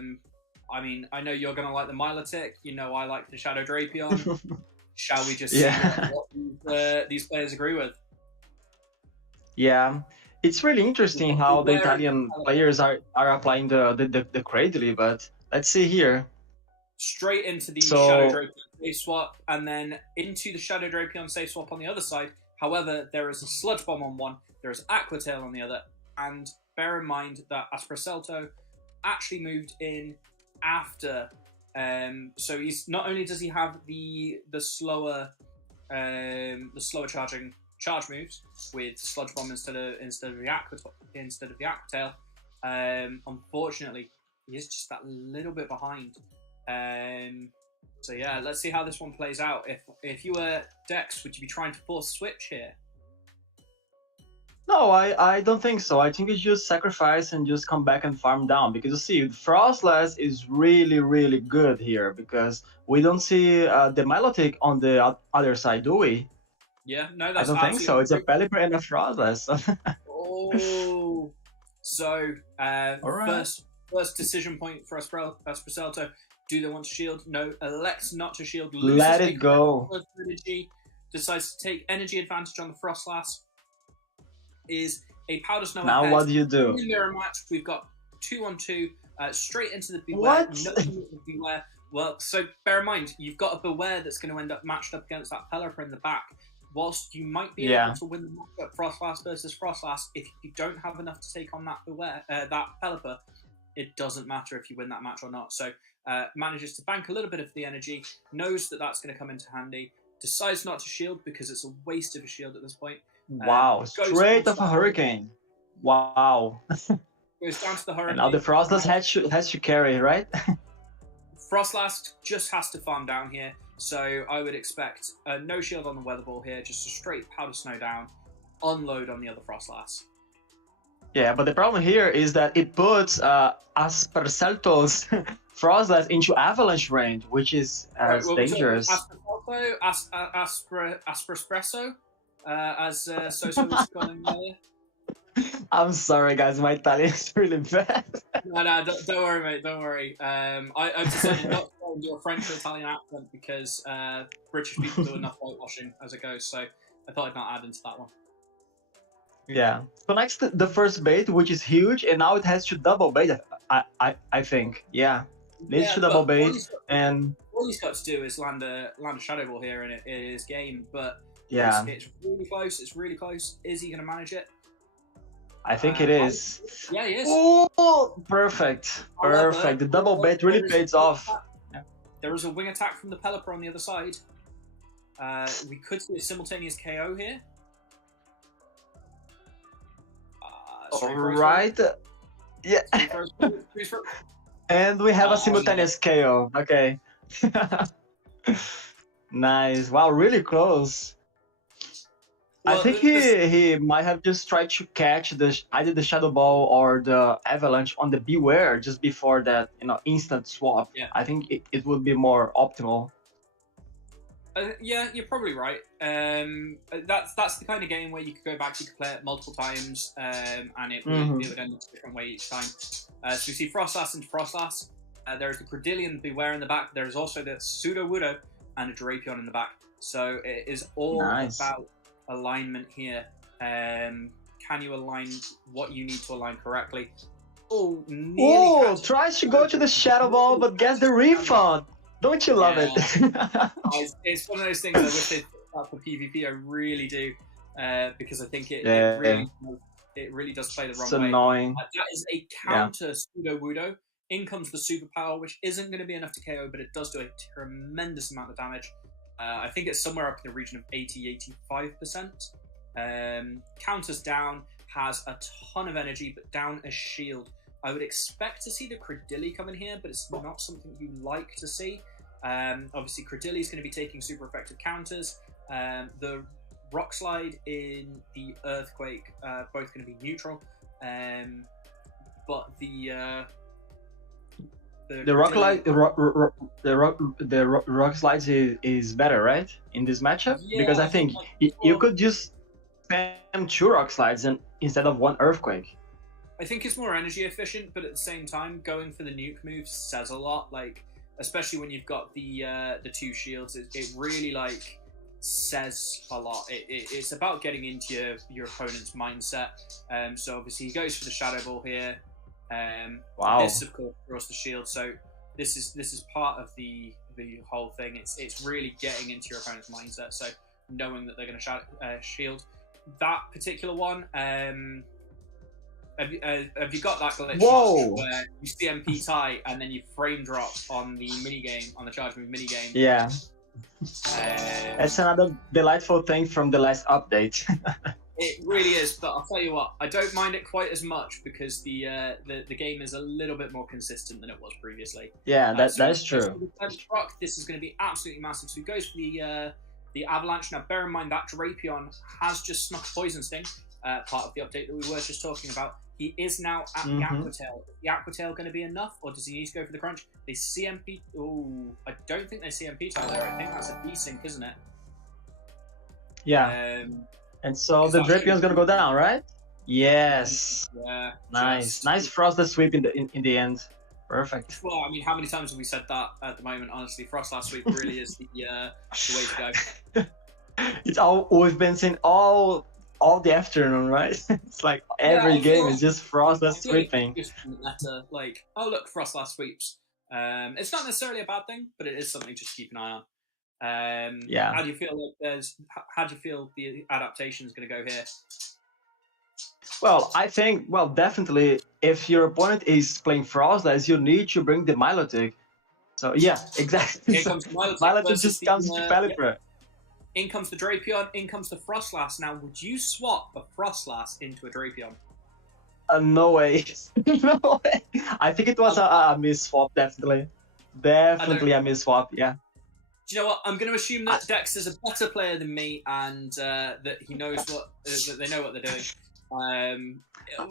mean, I know you're going to like the Milotic. You know I like the Shadow Drapion. Shall we just see what these players agree with? Yeah. It's really interesting how the Italian players are applying the Cradily, but let's see here. Straight into the Shadow Drapion safe swap, and then into the Shadow Drapion safe swap on the other side. However, there is a Sludge Bomb on one, there is Aquatail on the other, and bear in mind that Aspreselto actually moved in after. So he's not only does he have the slower charging charge moves with Sludge Bomb instead of the Aquatail. Unfortunately, he is just that little bit behind. So yeah, let's see how this one plays out. If you were Dex, would you be trying to force switch here? No, I don't think so. I think it's just sacrifice and just come back and farm down, because you see, Frostlass is really, really good here, because we don't see the Milotic on the other side, do we? Yeah, no, that's I don't think so. It's a Pelipper and a Frostlass. Oh, so right. first decision point for Aspreselto. Do they want to shield? No, elects not to shield. Let it go. Energy, decides to take energy advantage on the Frostlass. Is a Powder Snow now ahead. What do you do? In the mirror match, we've got 2-on-2 straight into the Beware. What? No Beware. Well, so bear in mind, you've got a Beware that's going to end up matched up against that Pelipper in the back. Whilst you might be able to win the matchup Frostlass versus Frostlass, if you don't have enough to take on that Beware, that Pelipper, it doesn't matter if you win that match or not. So manages to bank a little bit of the energy, knows that that's going to come into handy, decides not to shield because it's a waste of a shield at this point. Wow, straight off a Hurricane. Wow. Goes down to the Hurricane. And now the Frostlass has to carry, right? Frostlass just has to farm down here, so I would expect no shield on the Weather Ball here, just a straight Powder Snow down, unload on the other Frostlass. Yeah, but the problem here is that it puts Aspercelto's Frostlass into Avalanche range, which is dangerous. Asprespresso, as Soso was calling earlier. I'm sorry, guys. My Italian is really bad. No, don't worry, mate. Don't worry. I decided not to do a French or Italian accent because British people do enough whitewashing as it goes. So I thought I'd not add into that one. Yeah. So next, the first bait, which is huge, and now it has to double bait. I think. Yeah. Needs to double bait, and all he's got to do is land a Shadow Ball here, and it is game. But yeah, it's really close. It's really close. Is he going to manage it? I think it is. Yeah, he is. Oh, perfect. Perfect. The double bait really pays off. There is a wing attack from the Pelipper on the other side. We could see a simultaneous KO here. All right. Yeah. And we have a simultaneous KO. Okay. Nice. Wow, really close. I Well, think he might have just tried to catch either the Shadow Ball or the Avalanche on the Beware just before that, instant swap. Yeah. I think it would be more optimal. Yeah, you're probably right. That's the kind of game where you could go back, you could play it multiple times, and it would end up a different way each time. So we see Frostlass and Frostlass. There is the Credillion Beware in the back. There is also the Sudowoodo and a Drapion in the back. So it is all about alignment here. Can you align what you need to align correctly? Oh, tries to go to the Shadow Ball, but gets the refund. Don't you love it? It's one of those things I wish they'd put up for PvP. I really do, because I think it really does play the wrong way. It's annoying. That is a counter Sudowoodo. In comes the superpower, which isn't going to be enough to KO, but it does do a tremendous amount of damage. I think it's somewhere up in the region of 80-85%. Counters down, has a ton of energy, but down a shield. I would expect to see the Credilli come in here, but it's not something you like to see. Obviously, Credilli is going to be taking super effective counters. The Rock Slide in the Earthquake, both going to be neutral. But the Rock Slides is better, right? In this matchup? Yeah, because I think you could just spam 2 Rock Slides instead of 1 Earthquake. I think it's more energy efficient, but at the same time, going for the nuke move says a lot. Like, especially when you've got the 2 shields, it really says a lot. It's about getting into your opponent's mindset. So obviously he goes for the Shadow Ball here. This of course draws the shield. So this is part of the whole thing. It's really getting into your opponent's mindset. So knowing that they're going to shield that particular one. Have you got that glitch where you CMP tie and then you frame drop on the minigame, on the charge move minigame? Yeah. That's another delightful thing from the last update. It really is, but I'll tell you what, I don't mind it quite as much because the game is a little bit more consistent than it was previously. Yeah, that's true. This is going to be absolutely massive. So he goes for the Avalanche. Now, bear in mind that Drapion has just snuck a Poison Sting, part of the update that we were just talking about. He is now at the Aqua Tail. Is the Aqua Tail going to be enough, or does he need to go for the crunch? They CMP. Oh, I don't think they CMP tile there. I think that's a desync, isn't it? Yeah. And so the Drapion's going to go down, right? Yes. Yeah. Nice Frostless sweep in the end. Perfect. Well, I mean, how many times have we said that at the moment? Honestly, Frostless sweep really is the way to go. It's all we've been saying all the afternoon, right? It's like every game is just Frostless sweeping. Just meta, like, oh look, Frostless sweeps. It's not necessarily a bad thing, but it is something just to keep an eye on. Yeah. How do you feel the adaptation is going to go here? Well, I think, definitely, if your opponent is playing Frostless, you need to bring the Milotic. So yeah, exactly. Here comes Milotic just comes to Pelipper. In comes the Drapion, in comes the Frostlass. Now, would you swap a Frostlass into a Drapion? No way. No way. I think it was a miss swap, definitely. Definitely a miss swap, yeah. Do you know what? I'm going to assume that Dex is a better player than me, and that he knows that they know what they're doing.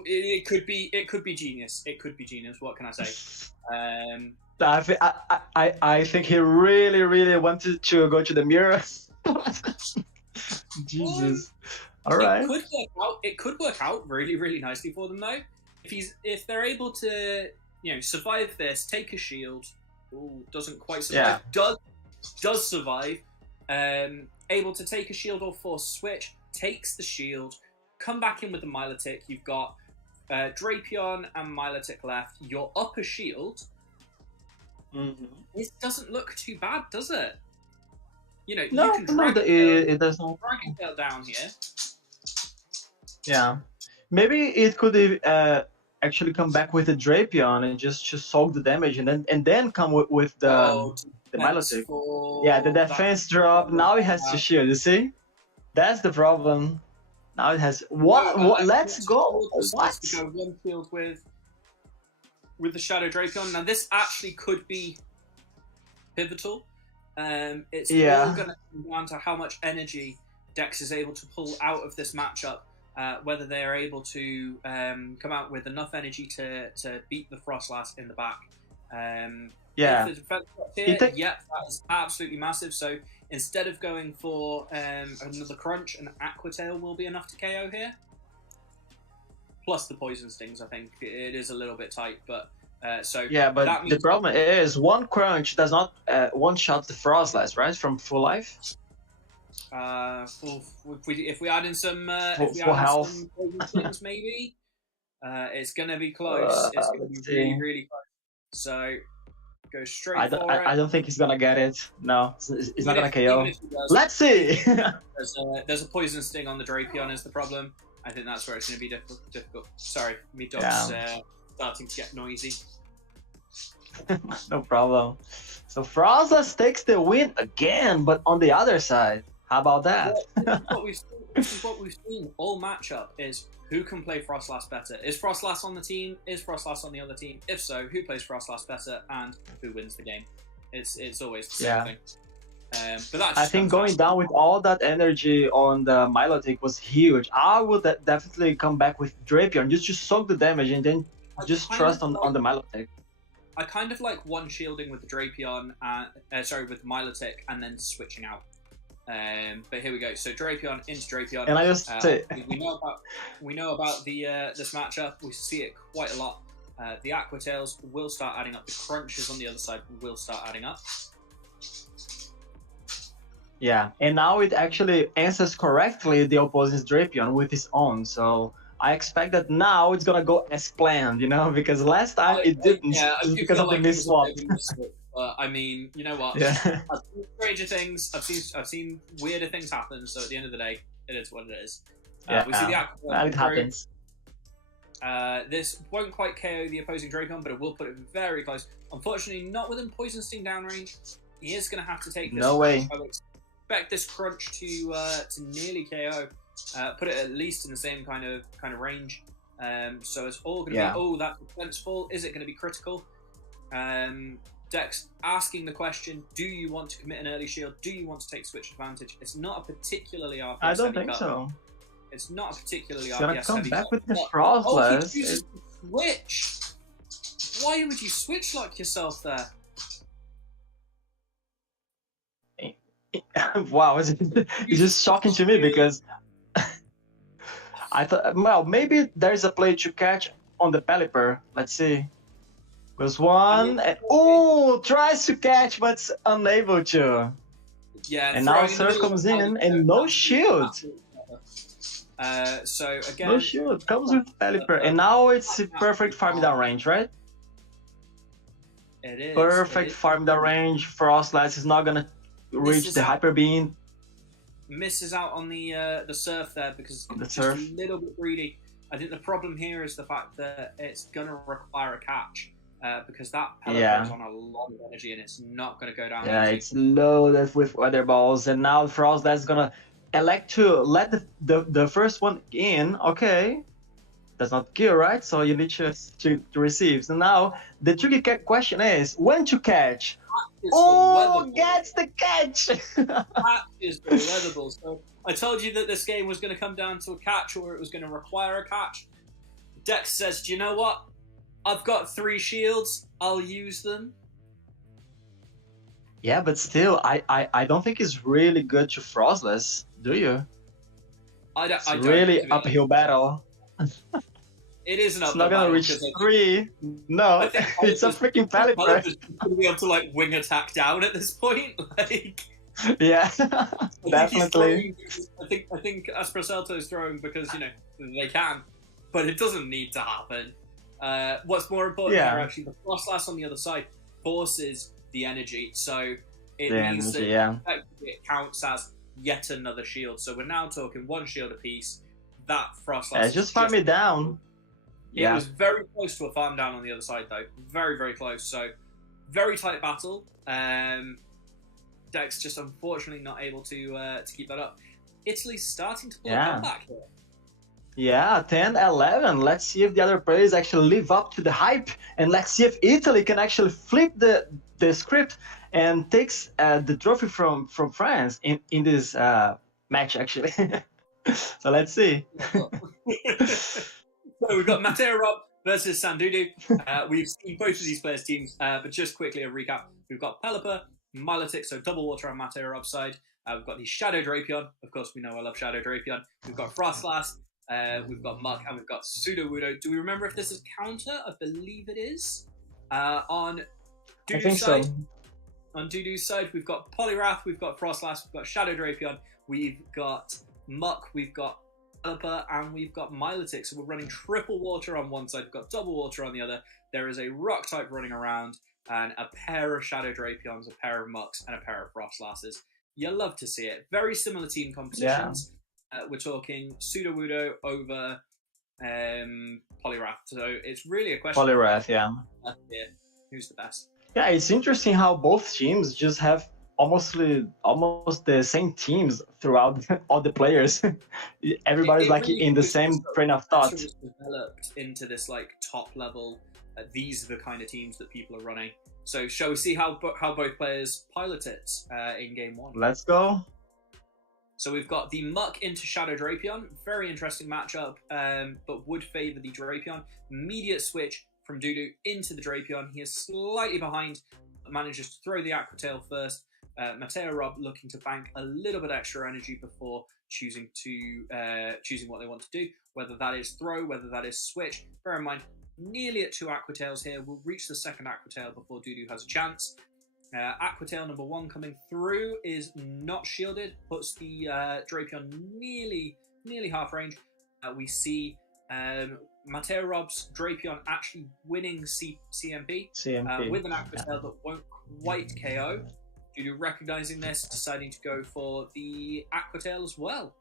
It could be genius. It could be genius. What can I say? I think he really wanted to go to the mirror. Jesus. All right. It could work out really nicely for them though. If they're able to survive this, take a shield. Ooh, doesn't quite survive. Yeah. Does survive. Able to take a shield or force switch. Takes the shield. Come back in with the Milotic. You've got Drapion and Milotic left. You're up a shield. It doesn't look too bad, does it? You can drag it does not. Dragon Tail down here. Yeah, maybe it could actually come back with the Drapion and just soak the damage and then come with the Milotic. Yeah, the defense drop. Now it has to shield. You see, that's the problem. Now it has what? Let's go. What? Go one field with the Shadow Drapion. Now this actually could be pivotal. It's all going to come down to how much energy Dex is able to pull out of this matchup, whether they are able to come out with enough energy to beat the Frostlass in the back. Yeah. If the defense here, that is absolutely massive. So instead of going for another crunch, an Aqua Tail will be enough to KO here. Plus the Poison Stings, I think it is a little bit tight, but so yeah. But that means the problem is one crunch does not one-shot the Frostlass, right? From full life. If we add in some for health, some Poison Stings, maybe it's gonna be close. It's gonna be really, really close. So go straight for it. I don't think he's gonna get it. No, he's not gonna KO. Let's see. There's a Poison Sting on the Drapion is the problem. I think that's where it's going to be difficult. Sorry, me dog's starting to get noisy. No problem. So Frostlass takes the win again, but on the other side. How about that? This is what we've seen all matchup is who can play Frostlass better. Is Frostlass on the team? Is Frostlass on the other team? If so, who plays Frostlass better and who wins the game? It's always the same thing. But that's I think going down with all that energy on the Milotic was huge. I would definitely come back with Drapion just to soak the damage and then just trust on the Milotic. I kind of like one shielding with the Drapion, with Milotic, and then switching out. But here we go. So Drapion into Drapion. And I just say we know about the this matchup. We see it quite a lot. The Aqua Tails will start adding up. The crunches on the other side will start adding up. Yeah, and now it actually answers correctly the opposing's Drapion with his own. So I expect that now it's gonna go as planned, because last time it didn't because of the miss swap. But I mean, you know what? Yeah. I've seen stranger things. I've seen weirder things happen. So at the end of the day, it is what it is. We see the Aqua. It happens. This won't quite KO the opposing Drapion, but it will put it very close. Unfortunately, not within Poison Sting downrange. He is going to have to take this. No way. I would expect this crunch to nearly KO. Put it at least in the same kind of range. So it's all going to be, that's defenseful. Is it going to be critical? Dex asking the question, do you want to commit an early shield? Do you want to take switch advantage? It's not a particularly RPS I don't heavy think cut. so. It's not a particularly He's RPS gonna come heavy back cut. with the Oh, Frostlass. he chooses to switch. Why would you switch like yourself there? Wow, it's just shocking to me because I thought, well, maybe there's a play to catch on the Pelipper. Let's see. Goes one, and tries to catch, but unable to. Yeah, and now Surf comes in, and no shield. So again, no shield comes with Pelipper, and now it's perfect farm down range, right? It is perfect farm down range. Frostlass is not gonna reach the Hyper Beam. Misses out on the Surf there because it's just a little bit greedy. I think the problem here is the fact that it's gonna require a catch. Because that pellet goes on a lot of energy and it's not going to go down. Yeah, it's loaded with weather balls, and now Frostlass gonna elect to let the first one in. Okay, that's not kill, right? So you need to receive. So now the tricky question is when to catch. Gets the catch. That is the weather ball. So I told you that this game was going to come down to a catch, or it was going to require a catch. Dex says, "Do you know what? I've got 3 shields. I'll use them." Yeah, but still, I don't think it's really good to Frostlass, do you? I don't. It's really uphill battle. It is an uphill battle. It's not gonna reach 3. No, it's a freaking Pallet. Going to be able to wing attack down at this point. Yeah, definitely. I think Asprocelto is throwing because they can, but it doesn't need to happen. What's more important here, actually, the Frostlass on the other side forces the energy, so it means that effectively it counts as yet another shield. So we're now talking 1 shield apiece. That Frostlass just farm it down. It was very close to a farm down on the other side, though. Very, very close. So very tight battle. Dex just unfortunately not able to keep that up. Italy's starting to pull a comeback here. Yeah, 10-11. Let's see if the other players actually live up to the hype, and let's see if Italy can actually flip the script and takes the trophy from France in this match actually. So let's see. So we've got Mateo Rob versus Sandudu. We've seen both of these players' teams, but just quickly a recap. We've got Pelipper, Milotic, so double water on Mateo Rob's side. We've got the Shadow Drapion. Of course, we know I love Shadow Drapion. We've got Frostlass, we've got Muck, and we've got Sudowoodo. Do we remember if this is counter? I believe it is. On Dudu's side, on Dudu's side, we've got Poliwrath, we've got Frostlass, we've got Shadow Drapion, we've got Muck, we've got Pelipper, and we've got Milotic. So we're running triple water on one side, we've got double water on the other. There is a Rock type running around, and a pair of Shadow Drapions, a pair of Mucks, and a pair of Frostlasses. You love to see it. Very similar team compositions. Yeah. We're talking Sudowoodo over Poliwrath. So it's really a question. Poliwrath, yeah. Who's the best? Yeah, it's interesting how both teams just have almost the same teams throughout all the players. Everybody's like really in the same train of thought. It's developed into this like top level. These are the kind of teams that people are running. So shall we see how both players pilot it in game one? Let's go. So we've got the Muck into Shadow Drapion. Very interesting matchup, but would favour the Drapion. Immediate switch from Dudu into the Drapion. He is slightly behind, but manages to throw the Aqua Tail first. Mateo Rob looking to bank a little bit extra energy before choosing what they want to do, whether that is throw, whether that is switch. Bear in mind, nearly at 2 Aqua Tails here. We'll reach the second Aqua Tail before Dudu has a chance. Aqua Tail number 1 coming through is not shielded, puts the Drapion nearly half range. We see Mateo Rob's Drapion actually winning CMP with an Aqua Tail that won't quite KO. Dudu recognizing this, deciding to go for the Aqua Tail as well.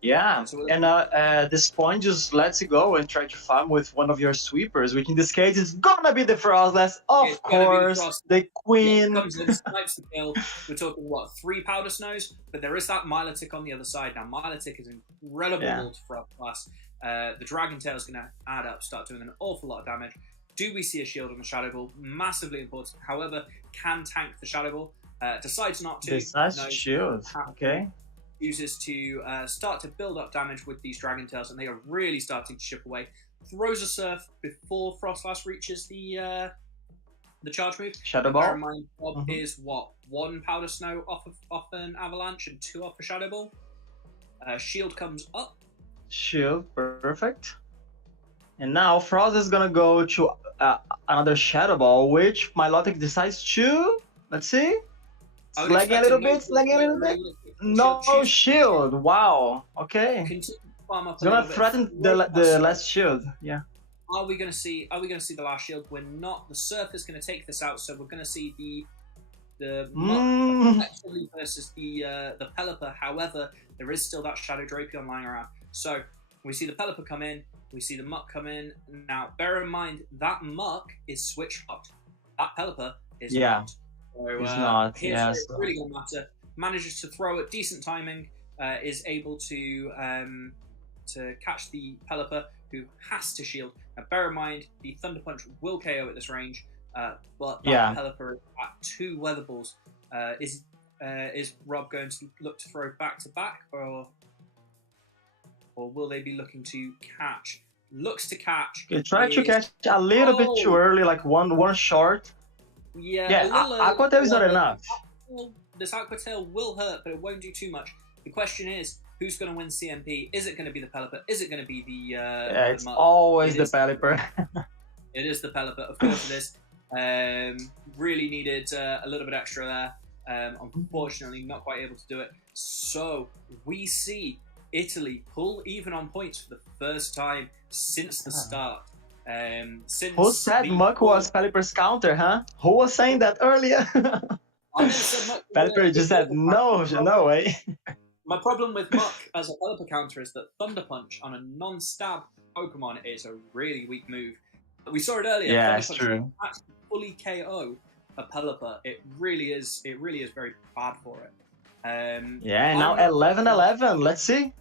Yeah, and at this point, just let's go and try to farm with one of your sweepers, which in this case is gonna be the Frostlass, of course, the Queen. Comes in, snipes the kill. We're talking, what, 3 Powder Snows? But there is that Milotic on the other side. Now, Milotic is incredible to Frostlass. The Dragon Tail is going to add up, start doing an awful lot of damage. Do we see a shield on the Shadow Ball? Massively important. However, can tank the Shadow Ball. Decides not to. Decides shield, okay. Uses to start to build up damage with these Dragon Tails, and they are really starting to chip away. Throws a Surf before Frostlass reaches the charge move. Shadow Ball. Bear in mind, Bob is what, 1 Powder Snow off an Avalanche and 2 off a Shadow Ball. Shield comes up. Shield, perfect. And now Frost is gonna go to another Shadow Ball, which Milotic decides to. Let's see. Slagging a little bit. No shield. Wow. Okay. It's gonna threaten the last shield. Yeah. Are we gonna see the last shield? We're not. The Surf is gonna take this out, so we're gonna see the Muck effectively versus the Pelipper. However, there is still that Shadow Drapion lying around. So we see the Pelipper come in. We see the Muck come in. Now, bear in mind that Muck is switch locked. That Pelipper is not. So, it's not. Yes. It's really gonna matter. Manages to throw at decent timing, is able to catch the Pelipper, who has to shield. Now, bear in mind, the Thunder Punch will KO at this range, but that Pelipper at 2 Weather Balls. Is Rob going to look to throw back to back, or will they be looking to catch? Looks to catch. Okay, try to catch a little bit too early, like one short. Yeah. Aqua Tail is not enough. This Aqua Tail will hurt, but it won't do too much. The question is, who's going to win CMP? Is it going to be the Pelipper? Is it going to be the it's always the Pelipper. It is the Pelipper, of course it is. Really needed a little bit extra there. Unfortunately, not quite able to do it. So, we see Italy pull even on points for the first time since the start. Who said Muck was Pelipper's counter, huh? Who was saying that earlier? Pelipper just said no way. My problem with Muck as a Pelipper counter is that Thunder Punch on a non-stab Pokemon is a really weak move. We saw it earlier. Yeah, it's true. Fully KO a Pelipper. It really is very bad for it. Yeah, now 11-11. Let's see.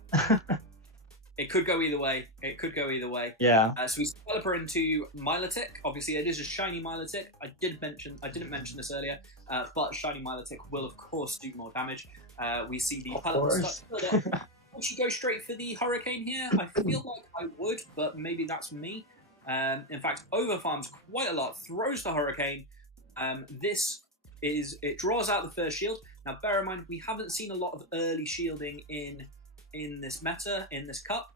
It could go either way. It could go either way. Yeah. So we Pelipper into Milotic. Obviously, it is a shiny Milotic. I didn't mention this earlier, but shiny Milotic will of course do more damage. We see the Pelipper start. Would you go straight for the Hurricane here? I feel like I would, but maybe that's me. In fact, overfarms quite a lot. Throws the Hurricane. It draws out the first shield. Now, bear in mind, we haven't seen a lot of early shielding in this meta, in this cup.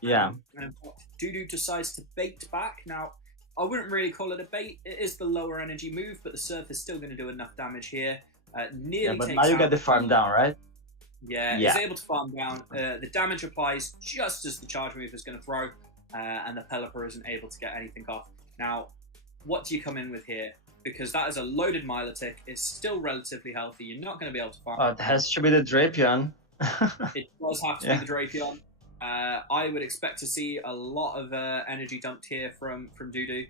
Yeah. And Doodoo decides to bait back. Now, I wouldn't really call it a bait. It is the lower energy move, but the Surf is still going to do enough damage here. Nearly But takes now you out get the farm down, right? Yeah, he's able to farm down. The damage applies just as the charge move is going to throw, and the Pelipper isn't able to get anything off. Now, what do you come in with here? Because that is a loaded Milotic. It's still relatively healthy. You're not going to be able to farm. It has to be the Drapion. It does have to be the Drapion. I would expect to see a lot of energy dumped here from Doodoo.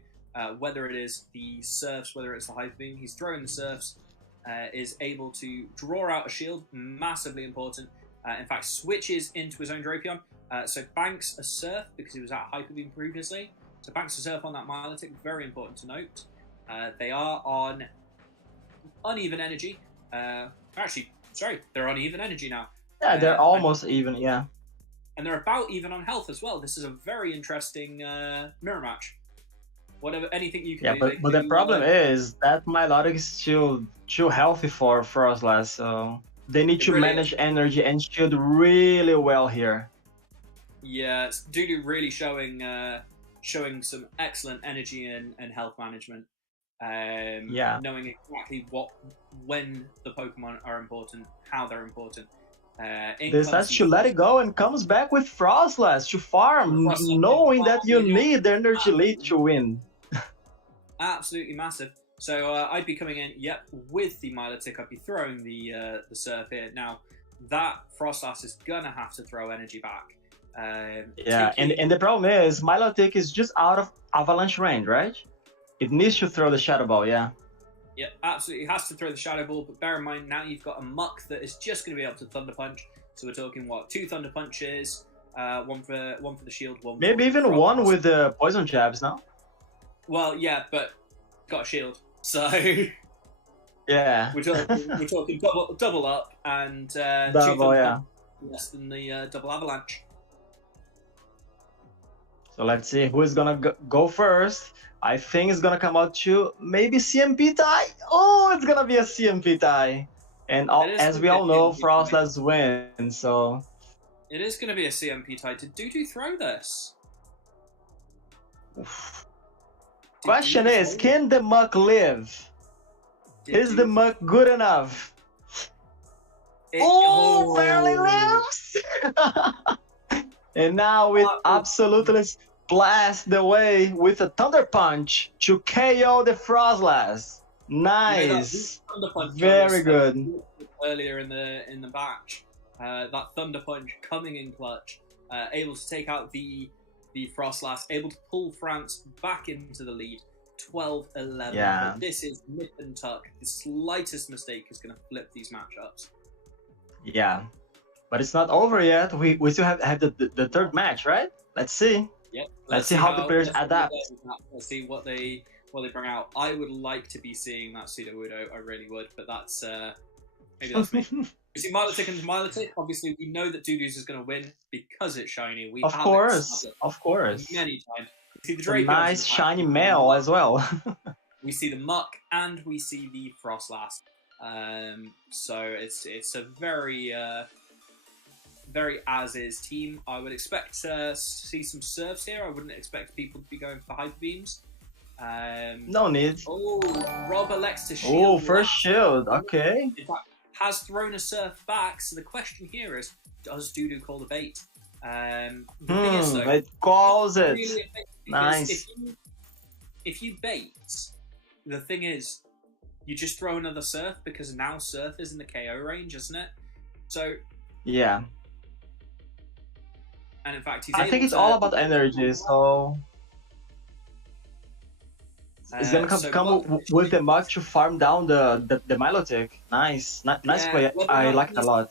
Whether it is the Surfs, whether it's the Hyper Beam. He's throwing the Surfs. Is able to draw out a shield, massively important. In fact, switches into his own Drapion. So banks a Surf because he was at Hyper Beam previously. So banks a Surf on that Milotic, very important to note. They are on uneven energy. Actually, sorry, they're on even energy now. Yeah, they're almost even, yeah. And they're about even on health as well. This is a very interesting mirror match. Whatever, anything you can do. But the problem is that Milotic is too healthy for Frostlass, so they need to manage energy and shield really well here. Yeah, it's Doodoo really showing some excellent energy and health management. Knowing exactly when the Pokemon are important, how they're important. This has to let it go and comes back with Frostlass to farm, knowing that you need the energy lead to win. Absolutely massive. So I'd be coming in, with the Milotic. I'd be throwing the Surf here. Now, that Frostlass is gonna have to throw energy back. And the problem is, Milotic is just out of Avalanche range, right? It needs to throw the Shadow Ball, yeah. Yeah, absolutely. It has to throw the Shadow Ball, but bear in mind, now you've got a Muck that is just going to be able to Thunder Punch. So we're talking, 2 Thunder Punches, one for the shield, one maybe even one with the Poison Jabs, no? Well, yeah, but got a shield. So yeah, we're talking double up and double, yeah, less than the double Avalanche. So let's see who is gonna go first. I think it's gonna come out to maybe CMP tie. Oh, it's gonna be a CMP tie, and as we all know, Frostlass wins. So it is gonna be a CMP tie. Did Doodoo throw this? Question is, can the Muck live? Is the Muck good enough? Barely lives! And now it absolutely blast the way with a Thunder Punch to KO the Frostlass. Nice. Very good. Earlier in the match, that Thunder Punch coming in clutch, able to take out the Frostlass, able to pull France back into the lead, 12-11. Yeah. But this is nip and tuck. The slightest mistake is going to flip these matchups. Yeah, but it's not over yet. We still have the third match, right? Let's see. Yep. Let's see how the players adapt. Let's see what they bring out. I would like to be seeing that Sudowoodo. I really would, but that's maybe that's me. We see Milotic and Milotic. Obviously, we know that Doodoo's is going to win because it's shiny. Of course. Many times. We see the It's a Drapion. nice shiny male as well. We see the Muck and we see the Frostlass. So it's a very very as-is team. I would expect to see some Surfs here. I wouldn't expect people to be going for Hyper Beams. No need. Oh, Rob elects to shield. Oh, first shield. Okay. In fact, has thrown a Surf back. So the question here is, does Doodoo call the bait? The thing is, though, it calls it. Really Nice. If you bait, the thing is, you just throw another Surf because now Surf is in the KO range, isn't it? So yeah. And in fact, I think it's all about energy, so it's gonna come with the Muck to farm down the Milotic. Nice play. I like it a lot.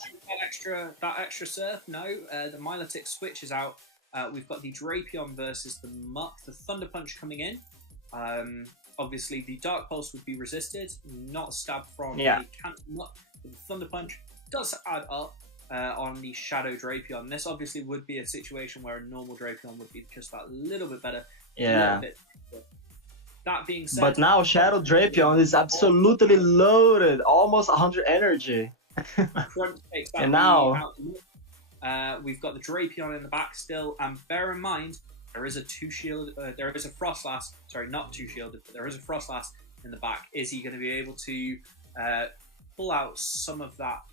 That extra Surf, no. The Milotic switches out. we've got the Drapion versus the Muck, the Thunder Punch coming in. Obviously, the Dark Pulse would be resisted, not stabbed from the Cancer Muck. But the Thunder Punch does add up on the Shadow Drapion. This obviously would be a situation where a normal Drapion would be just that little bit better. Yeah. That being said, but now Shadow Drapion is absolutely loaded, almost 100 energy. Crunch takes that And now out. We've got the Drapion in the back still, and bear in mind there is a there is a Frostlass. Sorry, not two shielded, but there is a Frostlass in the back. Is he going to be able to pull out some of that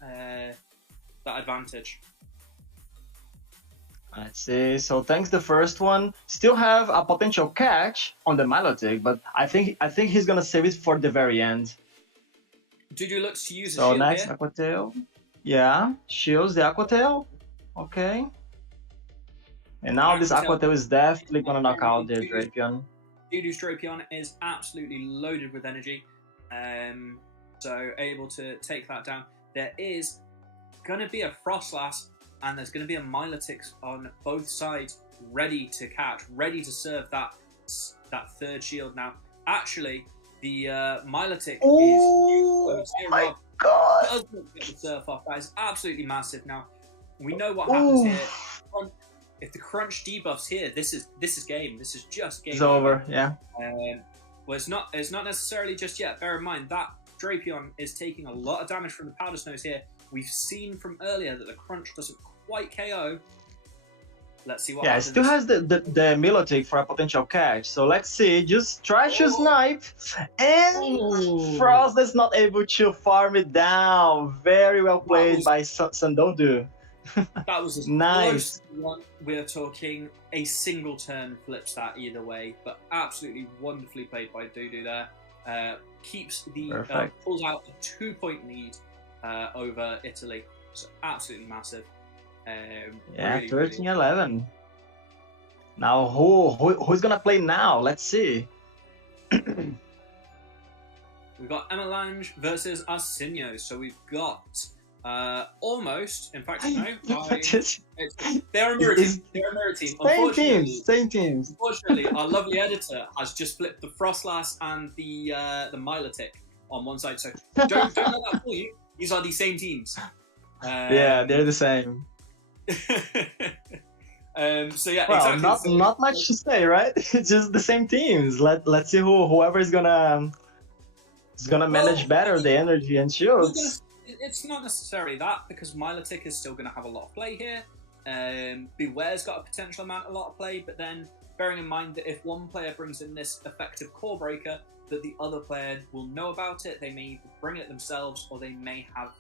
that advantage? Let's see. So thanks the first one. Still have a potential catch on the Milotic, but I think he's gonna save it for the very end. Dudu looks to use a So shield next here. Aqua Tail. Yeah, shields the Aqua Tail. Okay. And now this Aqua Tail is definitely gonna knock out the Drapion. Dudu's Drapion is absolutely loaded with energy, so able to take that down. There is gonna be a Frostlass, and there's going to be a Milotic on both sides, ready to catch, ready to serve that third shield. Now, actually, the Milotic Oh my god! does not get the surf off. That is absolutely massive. Now, we know what happens here. If the crunch debuffs here, this is game. This is just game. It's over. Yeah. Well, it's not necessarily just yet. Bear in mind that Drapion is taking a lot of damage from the Powder Snows here. We've seen from earlier that the crunch doesn't quite KO. Let's see what happens. It still has the Milotic for a potential catch. So let's see. Just try to snipe. And Frost is not able to farm it down. Very well played by Sandodu. That was nice. One. We're talking a single turn flips that either way, but absolutely wonderfully played by Dudu there. Keeps the pulls out a 2-point lead over Italy. So absolutely massive. Yeah, 13-11. Now who's gonna play now? Let's see. We've got Mamaclimbs versus Arsenio. So we've got almost, in fact, no. They're a mirror team. They're a mirror team. Same teams. Unfortunately, our lovely editor has just flipped the Frostlass and the Milotic on one side. So don't let that fool you. These are the same teams. Yeah, they're the same. So yeah, well, exactly. Not much to say, right? It's just the same teams. Let's see whoever is gonna manage better the energy and shields. It's not necessarily that, because Milotic is still going to have a lot of play here. Beware's got a potential amount, a lot of play, but then bearing in mind that if one player brings in this effective core breaker, that the other player will know about it. They may bring it themselves, or they may have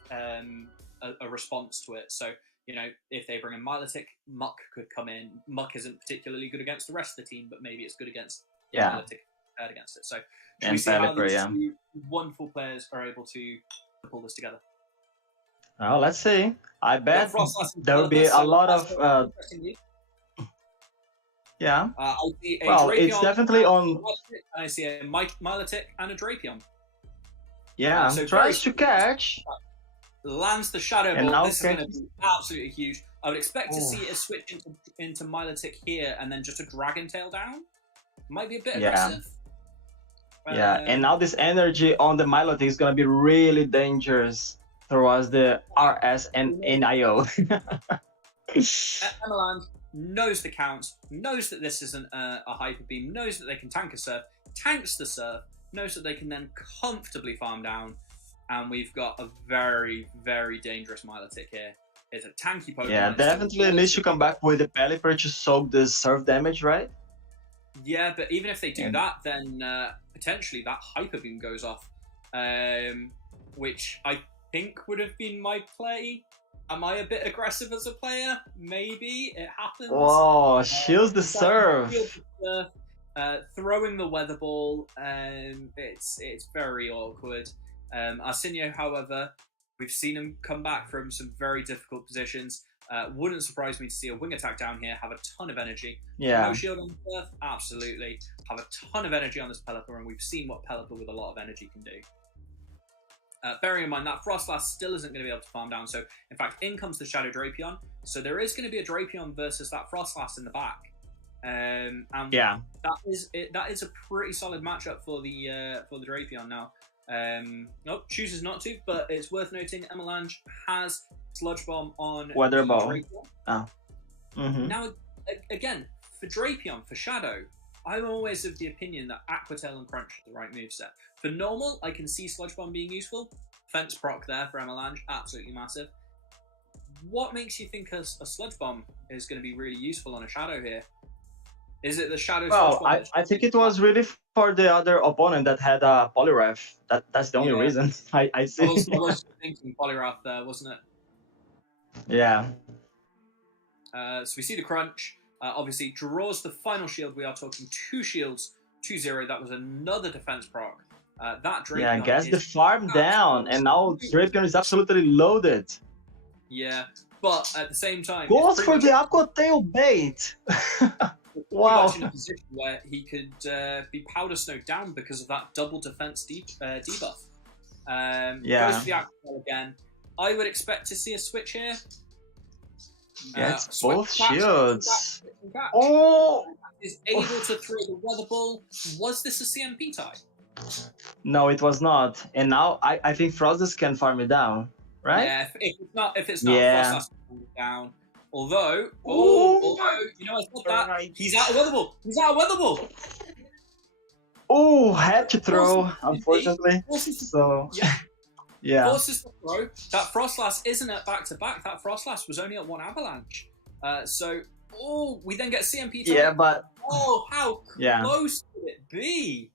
a response to it. So, you know, if they bring in Milotic, Muck could come in. Muck isn't particularly good against the rest of the team, but maybe it's good against Milotic against it. So, should we see how these two wonderful players are able to pull this together? Well, let's see. I bet there will be a lot of... yeah. I see a well, Drapion, it's definitely on... I see a Milotic and a Drapion. Yeah, so tries to catch. Lands the Shadow And Ball. This is going to be absolutely huge. I would expect to see it switch into Milotic here, and then just a Dragon Tail down. Might be a bit aggressive. Yeah, and now this energy on the Milotic is going to be really dangerous towards the RS and NIO. Emeland knows the counts, knows that this isn't a Hyper Beam, knows that they can tank a Surf, tanks the Surf, knows that they can then comfortably farm down, and we've got a very, very dangerous Milotic here. It's a tanky Pokemon. Yeah, definitely needs to come back with the Pallet to soak the Surf damage, right? Yeah, but even if they do that, then potentially that Hyper Beam goes off, which I think would have been my play. Am I a bit aggressive as a player? Maybe it happens. Whoa, shields the Surf. Throwing the Weather Ball, it's very awkward. Arsenio, however, we've seen him come back from some very difficult positions. Wouldn't surprise me to see a Wing Attack down here, have a ton of energy. Yeah. No shield on Earth? Absolutely. Have a ton of energy on this Pelipper, and we've seen what Pelipper with a lot of energy can do. Bearing in mind that Frostlass still isn't going to be able to farm down. So, in fact, in comes the Shadow Drapion. So there is going to be a Drapion versus that Frostlass in the back. And Yeah. that is a pretty solid matchup for the Drapion now. Nope, chooses not to, but it's worth noting Emelange has Sludge Bomb on Weather the Ball. Drapion. Oh. Mm-hmm. Now, again, for Drapion, for Shadow, I'm always of the opinion that Aqua Tail and Crunch are the right moveset. For normal, I can see Sludge Bomb being useful. Fence proc there for Emelange, absolutely massive. What makes you think a Sludge Bomb is going to be really useful on a Shadow here? Is it the Shadow Sludge Well, Bomb? I think it was really for the other opponent that had a Poliwrath. That's the only reason I see. I was thinking Poliwrath there, wasn't it? Yeah. So we see the Crunch. Obviously, draws the final shield. We are talking 2 shields, 2-0. That was another defense proc. That Drapion Yeah, gets the is farm down, and now Drapion is absolutely loaded. Yeah, but at the same time, Goes it's for pretty the much- Aqua Tail bait. pretty Wow. much in a position where he could be powder snowed down because of that double defense debuff. Yeah. Goes for the Aqua again. I would expect to see a switch here. Gets Switch both back, shields. back. Oh! Is able to throw the weather ball. Was this a CMP tie? No, it was not. And now I think Frostus can farm it down, right? Yeah, if it's not, Yeah. Frost has to pull it down. Although, Ooh. you know, I thought that he's out of weather ball. He's out of weather ball. Oh, had to throw, unfortunately. So, Yeah. yeah. Forces the throw. That Frostlass isn't at back to back. That Frostlass was only at 1 avalanche. We then get CMP time. Yeah, but Oh, how Yeah. close could it be?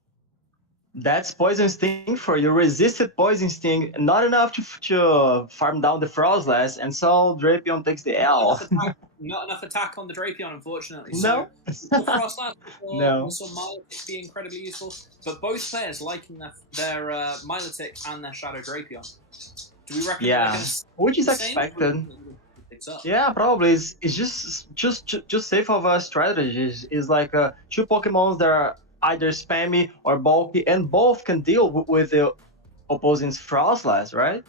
that's Poison Sting for you. Resisted Poison Sting, not enough to farm down the Frostlass, and so Drapion takes the L. Not enough attack on the Drapion, unfortunately. No. So, Frostlass No. also Milotic be incredibly useful, but both players liking their Milotic and their Shadow Drapion. Do we reckon Yeah. they're gonna Which is the same, or expected. do you think it picks up? Yeah, probably. It's just safe of a strategy. Is like 2 Pokemons that are either spammy or bulky, and both can deal with the opposing's Frostlass, right?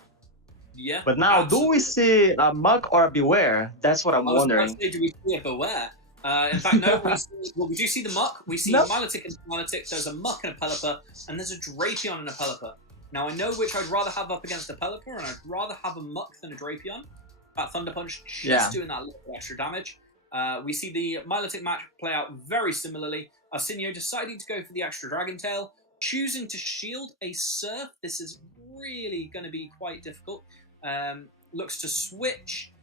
Yeah. But now, do we absolutely. see a Muck or a Beware? That's what I'm I was about wondering. to say, do we see a Beware? In fact, no. We do see the Muck. We see Nope. Milotic and Milotic. There's a Muck and a Pelipper, and there's a Drapion and a Pelipper. Now, I know which I'd rather have up against a Pelipper, and I'd rather have a Muck than a Drapion. That Thunder Punch just Yeah. doing that little extra damage. We see the Milotic match play out very similarly. Arsenio deciding to go for the extra Dragon Tail, choosing to shield a Surf. This is really going to be quite difficult. Looks to switch,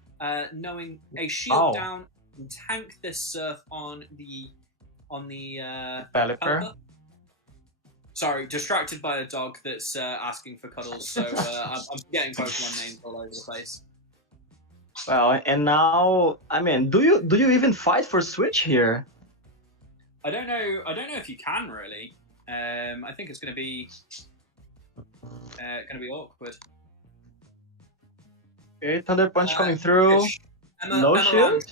knowing a shield Oh. down and tank this Surf on the Pelipper. Pelipper. Sorry, distracted by a dog that's asking for cuddles, so I'm forgetting Pokemon names all over the place. Well, and now, I mean, do you even fight for Switch here? I don't know if you can really. I think it's going to be awkward. Okay, Thunder Punch coming through. No shield?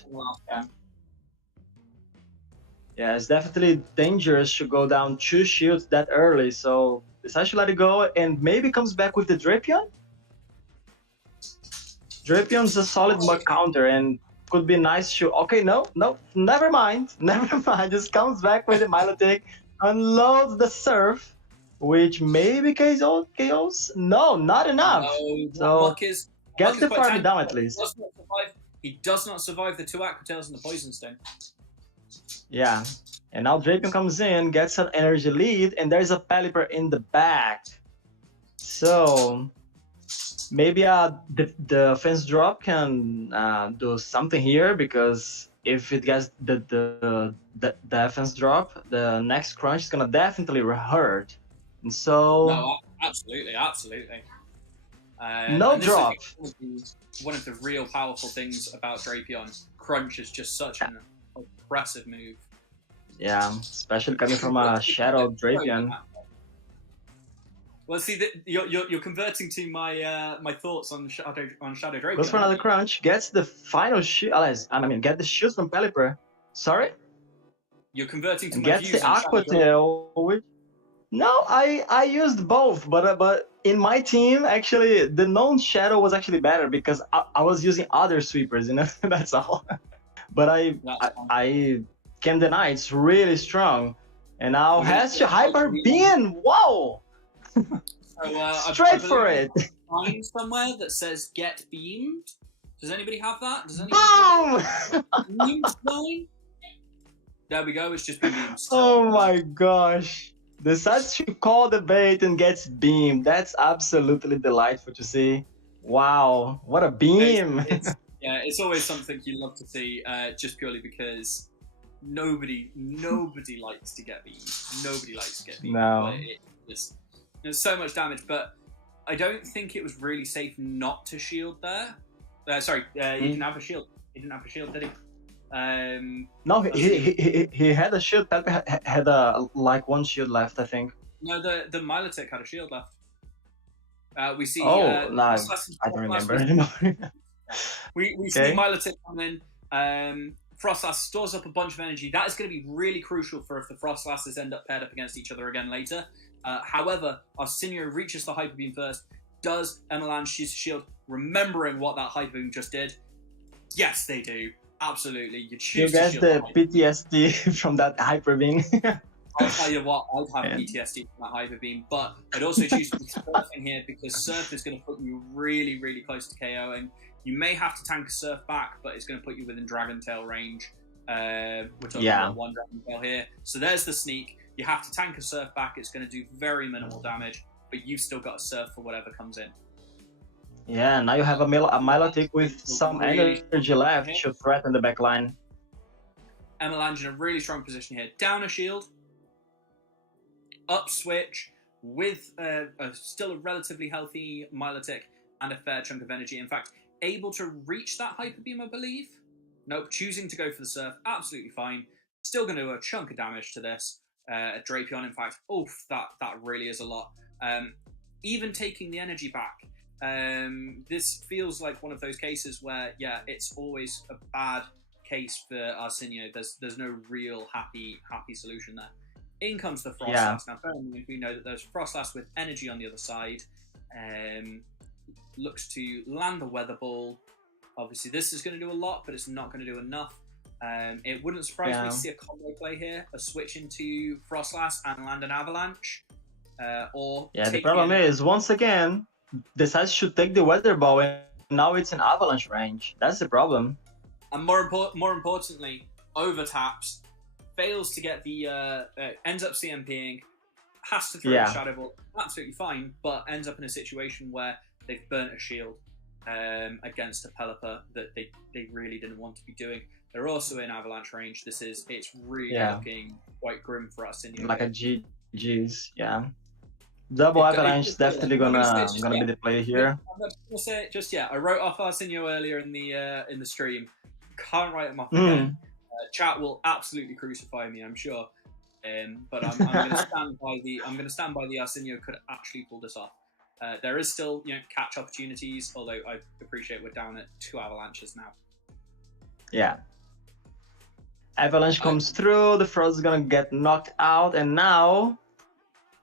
Yeah, it's definitely dangerous to go down 2 shields that early, so decides to let it go and maybe comes back with the Drapion? Drapion's a solid Muck counter and could be nice to... Okay, no, never mind, just comes back with the Milotic, unloads the Surf, which maybe KOs? No, not enough. No, So, Muck is Gets the quite farm tanky. down at least. He does not survive the 2 Aqua Tails and the Poison Sting. Yeah, and now Drapion comes in, gets an energy lead, and there's a Pelipper in the back. So maybe the fence drop can do something here, because if it gets the defense drop, the next crunch is gonna definitely hurt. And so No, absolutely. No and this drop. is one of the real powerful things about Drapion. Crunch is just such an impressive move. yeah, especially coming from a Shadow Drapion. Well, see, you're converting to my thoughts on Shadow Drapion. Goes for another crunch, gets the final shield. Get the shields from Pelipper. Sorry? You're converting to And my gets views the on Aqua Shadow Drapion. Tail, which... No, I used both, but in my team actually the known shadow was actually better because I was using other sweepers, you know. That's all. But That's fine. I can't deny it's really strong. And now We're gonna has see to a hyper hyper beam. beam. Whoa! So, Straight for it. Sign somewhere that says "Get beamed." Does anybody have that? Does anybody have Boom! a beam sign? There we go. It's just been beamed. Oh my gosh. Decides to call the bait and gets beamed. That's absolutely delightful to see. Wow, what a beam! Yeah, it's always something you love to see, just purely because nobody likes to get beamed. Nobody likes to get beamed. No. There's so much damage, but I don't think it was really safe not to shield there. Sorry, he didn't have a shield. He didn't have a shield, did he? No, he had a shield. Pallet had like one shield left, I think. No, the Milotic had a shield left. We see. Oh, no, I Frostlass don't remember anymore. we see Milotic come in. Frostlass stores up a bunch of energy. That is going to be really crucial for if the Frostlasses end up paired up against each other again later. However, Arsenio reaches the Hyper Beam first. Does Emelange use shield, remembering what that Hyper Beam just did? Yes, they do. Absolutely. You You choose get to shield the Hyper PTSD from that hyper beam. I'll tell you what, I'd have Yeah. PTSD from that Hyper Beam, but I'd also choose to be surfing here because Surf is going to put you really, really close to KOing. You may have to tank a Surf back, but it's going to put you within Dragon Tail range. We're talking about one Dragon Tail here. So there's the sneak. You have to tank a Surf back. It's going to do very minimal damage, but you've still got a Surf for whatever comes in. Yeah, now you have a Milotic with some energy left to threaten the backline. Emelange in a really strong position here. Down a shield, up switch with still a relatively healthy Milotic and a fair chunk of energy. In fact, able to reach that Hyper Beam, I believe. Nope, choosing to go for the Surf, absolutely fine. Still going to do a chunk of damage to this. Drapion, in fact, oof, that really is a lot. Even taking the energy back, this feels like one of those cases where, yeah, it's always a bad case for Arsenio. There's no real happy solution there. In comes the Frostlass. Yeah. Now, bear in mind, we know that there's Frostlass with energy on the other side. Looks to land the Weather Ball. Obviously, this is going to do a lot, but it's not going to do enough. It wouldn't surprise me to see a combo play here, a switch into Frostlass and land an Avalanche. The problem is, once again, decides to take the Weather Ball and now it's in Avalanche range. That's the problem. And more importantly, overtaps, fails to get the, ends up CMPing, has to throw the Shadow Ball, absolutely fine, but ends up in a situation where they've burnt a shield against a Pelipper that they really didn't want to be doing. They're also in Avalanche range. It's really looking quite grim for us. Like a GG's, yeah. Double Avalanche is definitely gonna be the play here. I'm not gonna say it just yet. I wrote off Arsenio earlier in the stream. Can't write him off again. Chat will absolutely crucify me, I'm sure. But I'm gonna stand by the Arsenio could actually pull this off. There is still catch opportunities, although I appreciate we're down at 2 Avalanches now. Yeah. Avalanche comes through, the Frost is gonna get knocked out, and now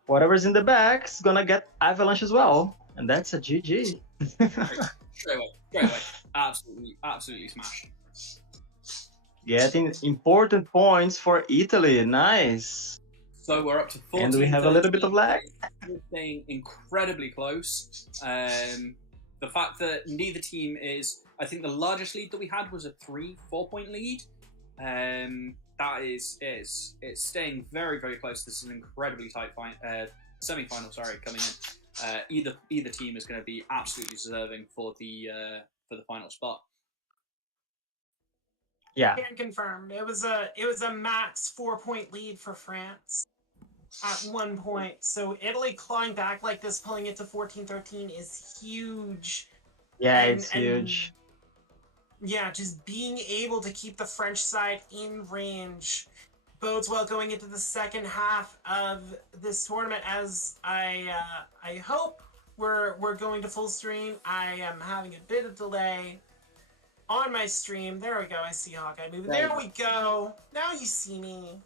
whatever's in the back is gonna get Avalanche as well. And that's a GG. Straight away. Absolutely smashed. Getting important points for Italy. Nice. So we're up to 14. And we have a little bit of lag. We're staying incredibly close. The fact that neither team is... I think the largest lead that we had was a 3-4 point lead. That is it's staying very, very close. This is an incredibly tight semi-final. Coming in. Either team is going to be absolutely deserving for the final spot. Yeah. Can confirm. It was a max 4-point lead for France at one point. So Italy clawing back like this, pulling it to 14-13 is huge. Yeah, it's huge. Yeah, just being able to keep the French side in range bodes well going into the second half of this tournament. As I hope we're going to full stream. I am having a bit of delay on my stream. There we go. I see Hawkeye moving. There we go. Now you see me.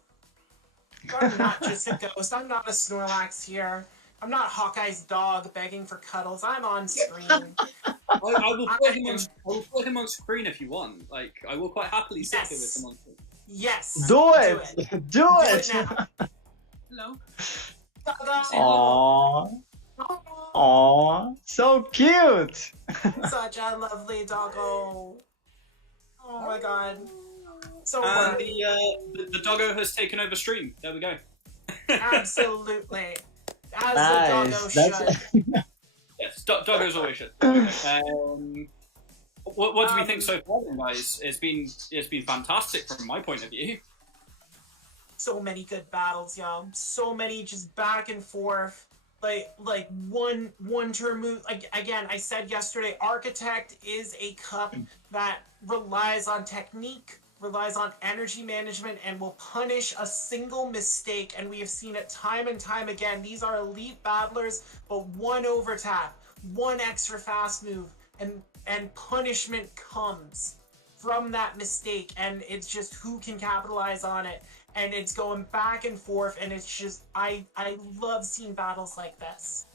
I'm not just a ghost. I'm not a Snorlax here. I'm not Hawkeye's dog begging for cuddles. I'm on screen. I will put him on. am- I will put him on screen if you want. Like, I will quite happily sit here with him on screen. Yes. Do Do it! it. Do Do it! it now. Hello. Aww. Oh, Aww. So cute! such a lovely doggo. Oh my god. So And funny. the doggo has taken over stream. There we go. Absolutely. As Nice. the doggo should. Yes, doggos always should. What do we think so far, then, guys? It's been fantastic from my point of view. So many good battles, y'all. So many just back and forth. Like one turn move. Like, again, I said yesterday, Architect is a cup that relies on technique, relies on energy management, and will punish a single mistake. And we have seen it time and time again. These are elite battlers, but one overtap, one extra fast move, and punishment comes from that mistake. And it's just who can capitalize on it. And it's going back and forth, and it's just I love seeing battles like this.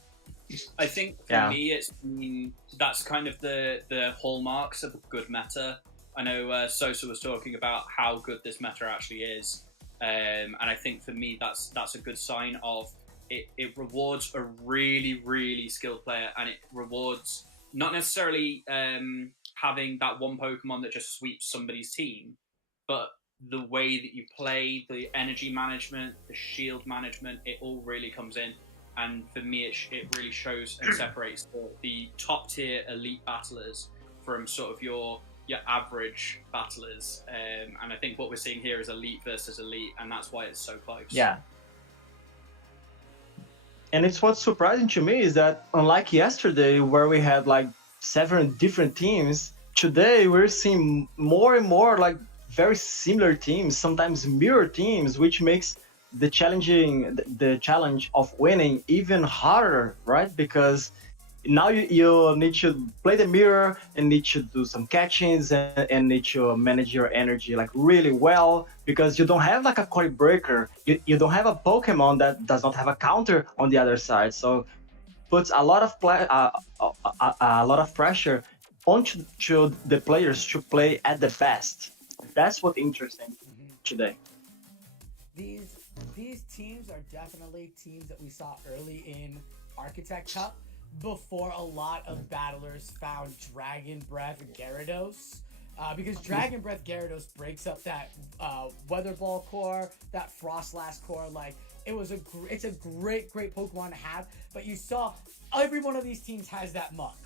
I think for me, that's kind of the hallmarks of a good meta. I know Sosa was talking about how good this meta actually is, and I think for me that's a good sign of it. It rewards a really, really skilled player, and it rewards not necessarily having that one Pokemon that just sweeps somebody's team, but the way that you play, the energy management, the shield management, it all really comes in. And for me, it really shows and separates the top tier elite battlers from sort of your average battlers. And I think what we're seeing here is elite versus elite, and that's why it's so close. Yeah. And it's what's surprising to me is that unlike yesterday where we had like 7 different teams, today we're seeing more and more like very similar teams, sometimes mirror teams, which makes the challenge of winning even harder, right? Because now you need to play the mirror and need to do some catchings and need to manage your energy like really well, because you don't have like a Gymbreaker, you don't have a Pokemon that does not have a counter on the other side, so puts a lot of pressure onto the players to play at the best. That's what's interesting today. These teams are definitely teams that we saw early in Architect Cup before a lot of battlers found Dragon Breath Gyarados. Because Dragon Breath Gyarados breaks up that Weather Ball core, that Frostlass core. Like, it's a great Pokemon to have. But you saw every one of these teams has that Muck.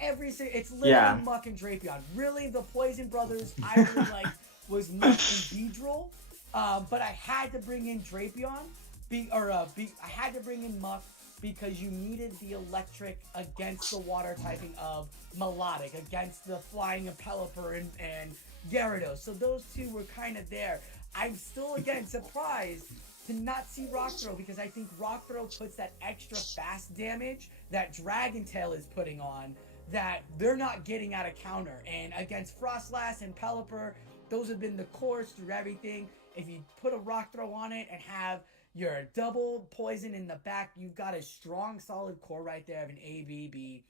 It's literally Muck and Drapion. Really, the Poison Brothers I really like was Muck and Beedrill. But I had to bring in Drapion, I had to bring in Muck because you needed the electric against the water typing of Melodic, against the flying of Pelipper and Gyarados. So those two were kind of there. I'm still, again, surprised to not see Rock Throw, because I think Rock Throw puts that extra fast damage that Dragon Tail is putting on that they're not getting out of counter. And against Frostlass and Pelipper, those have been the cores through everything. If you put a Rock Throw on it and have your double poison in the back, you've got a strong, solid core right there of an ABB.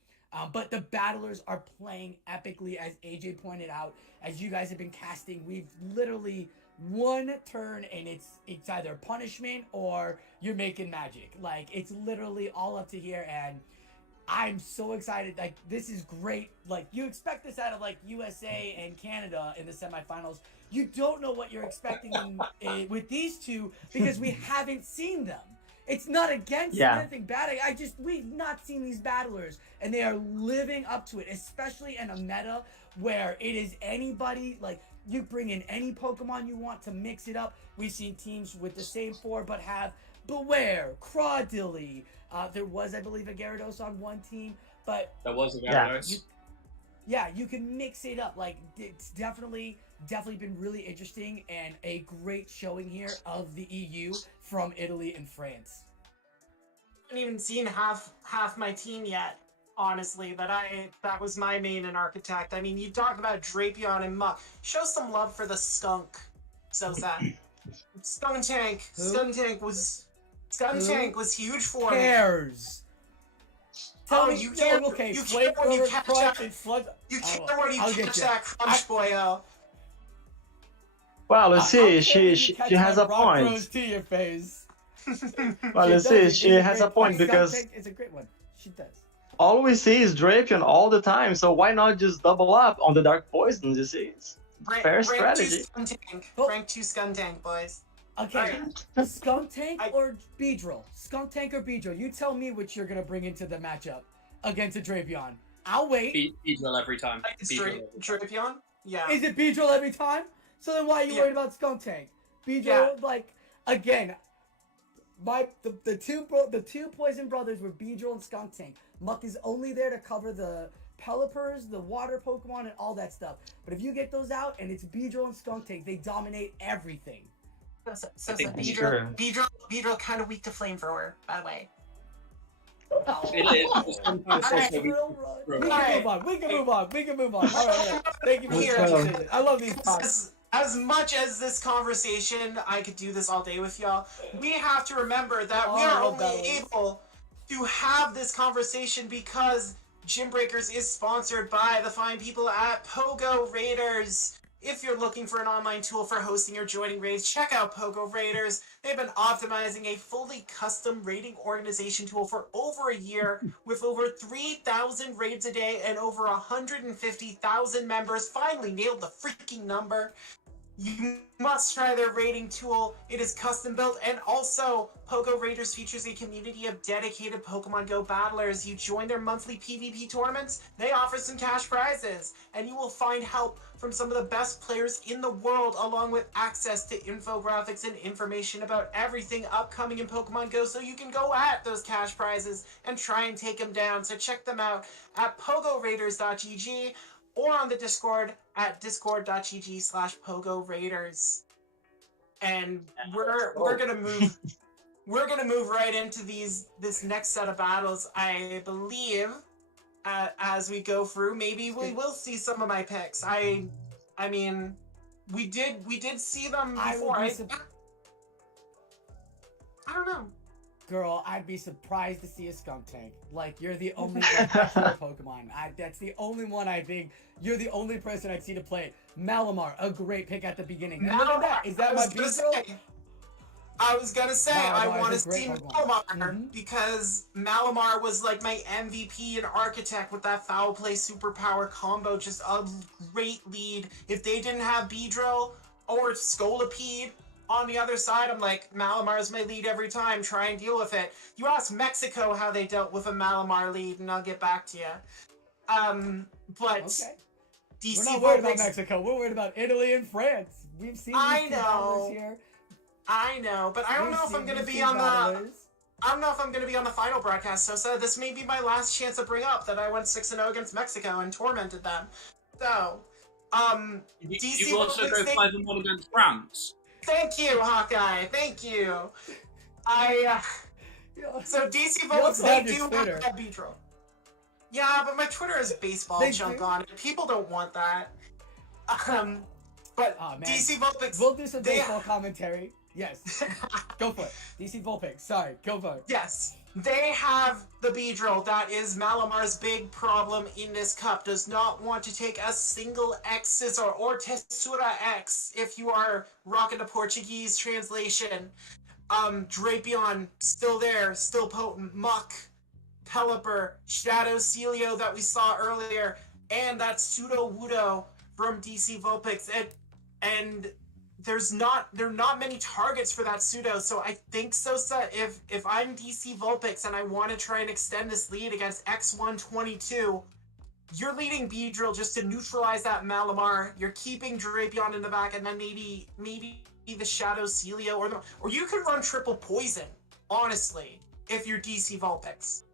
But the battlers are playing epically, as AJ pointed out. As you guys have been casting, we've literally one turn and it's either punishment or you're making magic. Like, it's literally all up to here, and I'm so excited. Like, this is great. Like, you expect this out of like USA and Canada in the semifinals. You don't know what you're expecting with these two because we haven't seen them. It's not against anything bad. We've not seen these battlers, and they are living up to it, especially in a meta where it is anybody. Like, you bring in any Pokemon you want to mix it up. We've seen teams with the same 4 but have Beware, Crawdilly. There was, I believe, a Gyarados on one team, but there was a Gyarados. You can mix it up. Like, it's definitely been really interesting and a great showing here of the EU from Italy and France. I haven't even seen half my team yet, honestly. That was my main in Architect. I mean, you talk about Drapion and Muck. Show some love for the skunk, Sosa. Skuntank. Who? Skuntank was huge for me. Cares. Tell me, you no, can't. okay, You Flame can't when you Thrower, catch Crunch, that. and Sludge. You I will. can't when you I'll get catch you. that crunch, boyo. Well, you I'll see, care when you she catch has my a rock point. throws to your face. Well, She you does. see, It she is a has a great point because Skuntank is a great one. She does. all we see is Drapion all the time. So why not just double up on the Dark Poisons? You see, it's fair Rank 2 strategy. Skuntank. Oh. Rank 2 Skuntank, boys. Okay, Skuntank I- or Beedrill? Skuntank or Beedrill? You tell me which you're gonna bring into the matchup against a Drapion. I'll wait. Beedrill every time. It's Beedrill every time. Drapion? Yeah. Is it Beedrill every time? So then why are you Yeah. worried about Skuntank? Beedrill, Yeah. like, again, the two poison brothers were Beedrill and Skuntank. Muck is only there to cover the Pelipers, the water Pokemon, and all that stuff. But if you get those out and it's Beedrill and Skuntank, they dominate everything. So I think Beedrill kind of weak to Flamethrower, by the way. It is. Sometimes Alright, also we- we can move on. We can move on. We can move on. All right. Thank you for Here. the decision. I love these talks. As much as this conversation, I could do this all day with y'all, we have to remember that we Oh, I are love only that able to have this conversation because Gymbreakers is sponsored by the fine people at Pogo Raiders. If you're looking for an online tool for hosting or joining raids, check out Pogo Raiders. They've been optimizing a fully custom raiding organization tool for over a year with over 3,000 raids a day and over 150,000 members. Finally nailed the freaking number. You must try their rating tool. It is custom built, and also Pogo Raiders features a community of dedicated Pokemon Go battlers. You join their monthly PvP tournaments, they offer some cash prizes, and you will find help from some of the best players in the world, along with access to infographics and information about everything upcoming in Pokemon Go, so you can go at those cash prizes and try and take them down. So check them out at pogoraiders.gg or on the Discord at discord.gg/Pogo Raiders. And we're gonna move right into this next set of battles. I believe as we go through, maybe we will see some of my picks. I mean, we did see them before. I don't know. Girl, I'd be surprised to see a Skuntank. Like, you're the only professional Pokemon. That's the only one I think. You're the only person I'd see to play. Malamar, a great pick at the beginning. And look at that. Is that my Beedrill? I was gonna say, I Malamar want to is a great see Pokemon. Malamar because Malamar was like my MVP in Architect with that Foul Play Superpower combo. Just a great lead. If they didn't have Beedrill or Scolipede on the other side, I'm like, Malamar's my lead every time. Try and deal with it. You ask Mexico how they dealt with a Malamar lead, and I'll get back to you. But Okay. DC We're not worried about Vulpix- Mexico. We're worried about Italy and France. We've seen I these two know. battlers here. I know, but I don't know if I'm gonna be on the. I don't know if I'm going to be on the final broadcast, so this may be my last chance to bring up that I went 6-0 against Mexico and tormented them. So, DC You also go Vulpix, 5-1 against France. thank you, Hawkeye. Thank you. So DC You Vulpix, also they have your do Twitter. have that Beedrill. Yeah, but my Twitter is baseball They junk do? on it. People don't want that. But Oh, man. DC Vulpix, We'll do some they- baseball commentary. Yes. Go for it. DC Vulpix. Sorry. Go for it. Yes, they have the Beedrill. That is Malamar's big problem in this cup. Does not want to take a single X scissor or Tesoura X if you are rocking the Portuguese translation. Drapion, still there, still potent. Muck, Pelipper, Shadow Celio that we saw earlier, and that Pseudo Wudo from DC Vulpix. And there are not many targets for that Pseudo, so I think Sosa, if I'm DC Vulpix and I want to try and extend this lead against X122, you're leading Beedrill just to neutralize that Malamar. You're keeping Drapion in the back, and then maybe the Shadow Celio, or you could run triple poison, honestly, if you're DC Vulpix.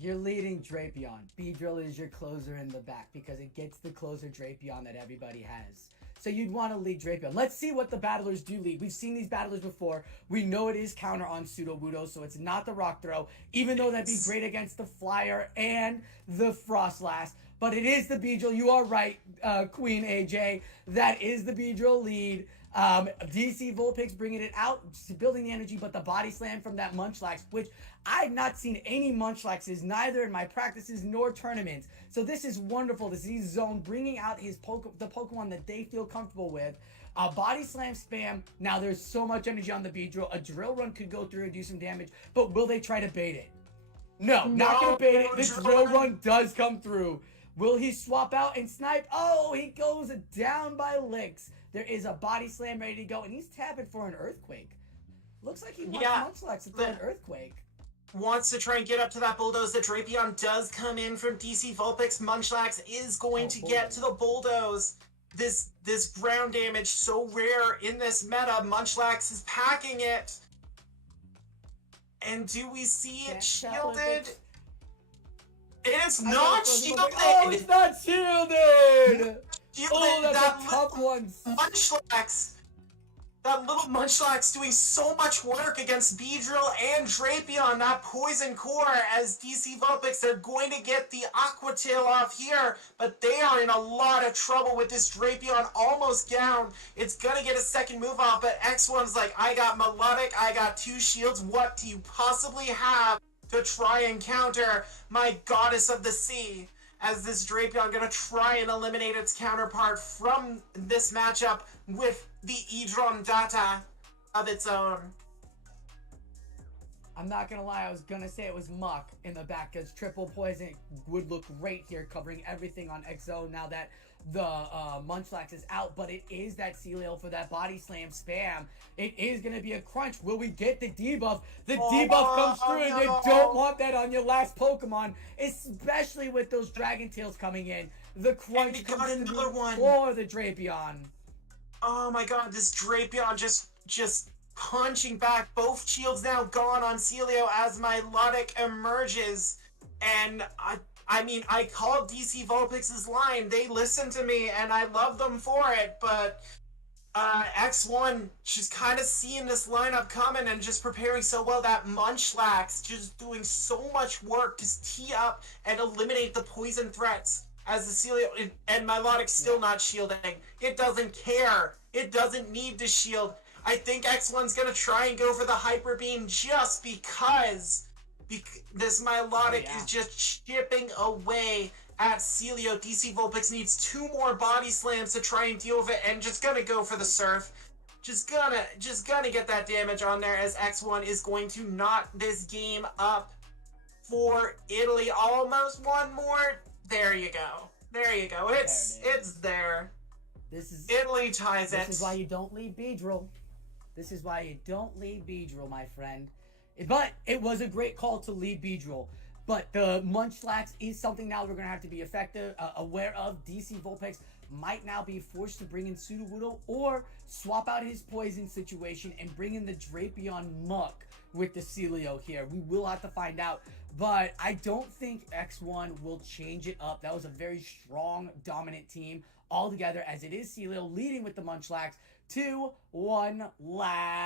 You're leading Drapion. Beedrill is your closer in the back because it gets the closer Drapion that everybody has. So you'd want to lead Drapion. Let's see what the battlers do lead. We've seen these battlers before. We know it is counter on Pseudo Wudo, so it's not the Rock Throw, even though that'd be great against the Flyer and the Frostlass. But it is the Beedrill. You are right, Queen AJ. That is the Beedrill lead. DC Vulpix bringing it out, building the energy, but the body slam from that Munchlax, which I've not seen any Munchlaxes, neither in my practices nor tournaments. So this is wonderful to see Zone bringing out the Pokemon that they feel comfortable with. Body slam spam. Now there's so much energy on the Beedrill. A drill run could go through and do some damage, but will they try to bait it? No, not gonna bait it. The drill run does come through. Will he swap out and snipe? Oh, he goes down by licks. There is a body slam ready to go, and he's tapping for an earthquake. Looks like he wants Munchlax to throw an earthquake. Wants to try and get up to that bulldoze. The Drapion does come in from DC Vulpix. Munchlax is going to get to the bulldoze. This ground damage so rare in this meta. Munchlax is packing it. And do we see it shielded? It's not shielded! Oh, it's not shielded! Oh, that's that a tough one. Munchlax. That little Munchlax doing so much work against Beedrill and Drapion, that Poison Core, as DC Vulpix, they're going to get the Aqua Tail off here, but they are in a lot of trouble with this Drapion almost down. It's gonna get a second move off, but X1's like, I got Melodic, I got 2 shields, what do you possibly have to try and counter my Goddess of the Sea? As this Drapion gonna try and eliminate its counterpart from this matchup with the Edron data of its own. I'm not gonna lie, I was gonna say it was Muck in the back, because triple poison would look great here, covering everything on XO now that the Munchlax is out, but it is that Celio for that body slam spam. It is gonna be a crunch. Will we get the debuff? The debuff comes through, and you don't want that on your last Pokemon, especially with those Dragon Tails coming in. The crunch comes another one for the Drapion. Oh my god, this Drapion just punching back. Both shields now gone on Celio as Milotic emerges. And I mean, I called DC Vulpix's line. They listened to me, and I love them for it. But X1 just kind of seeing this lineup coming and just preparing so well. That Munchlax just doing so much work to tee up and eliminate the poison threats. As the Celio and Milotic still not shielding. It doesn't care. It doesn't need to shield. I think X1's gonna try and go for the Hyper Beam just because this Milotic is just chipping away at Celio. DC Vulpix needs 2 more body slams to try and deal with it, and just gonna go for the Surf. Just gonna get that damage on there, as X1 is going to knot this game up for Italy. Almost one more. There you go. There you go. It's there. This is Italy ties it. This is why you don't leave Beedrill. This is why you don't leave Beedrill, my friend. But it was a great call to leave Beedrill. But the Munchlax is something now we're going to have to be aware of. DC Vulpix might now be forced to bring in Sudowoodo or swap out his poison situation and bring in the Drapion Muck with the Celio here. We will have to find out. But I don't think X1 will change it up. That was a very strong, dominant team altogether, as it is Celio leading with the Munchlax. 2-1 last.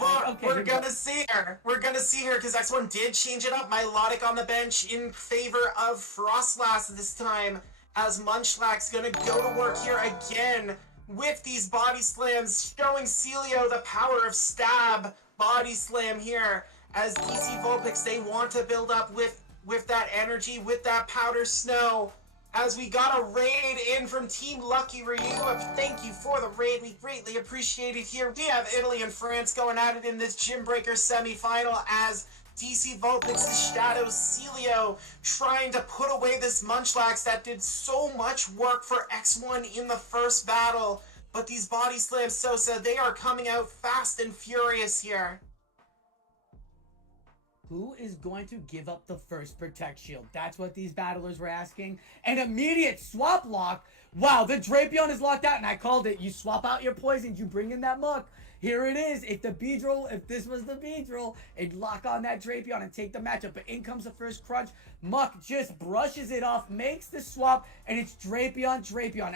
Look, we're gonna see her. We're gonna see her because X1 did change it up. Milotic on the bench in favor of Frostlass this time, as Munchlax gonna go to work here again with these body slams, showing Celio the power of stab body slam here. As DC Vulpix, they want to build up with that energy, with that powder snow. As we got a raid in from Team Lucky Ryu, thank you for the raid. We greatly appreciate it here. We have Italy and France going at it in this Gymbreakers semifinal, as DC Vulpix's Shadow Celio trying to put away this Munchlax that did so much work for X1 in the first battle. But these body slams, Sosa, they are coming out fast and furious here. Who is going to give up the first Protect Shield? That's what these battlers were asking. An immediate swap lock. Wow, the Drapion is locked out, and I called it. You swap out your poisons, you bring in that Muck. Here it is. If this was the Beedrill, it'd lock on that Drapion and take the matchup. But in comes the first crunch. Muck just brushes it off, makes the swap, and it's Drapion.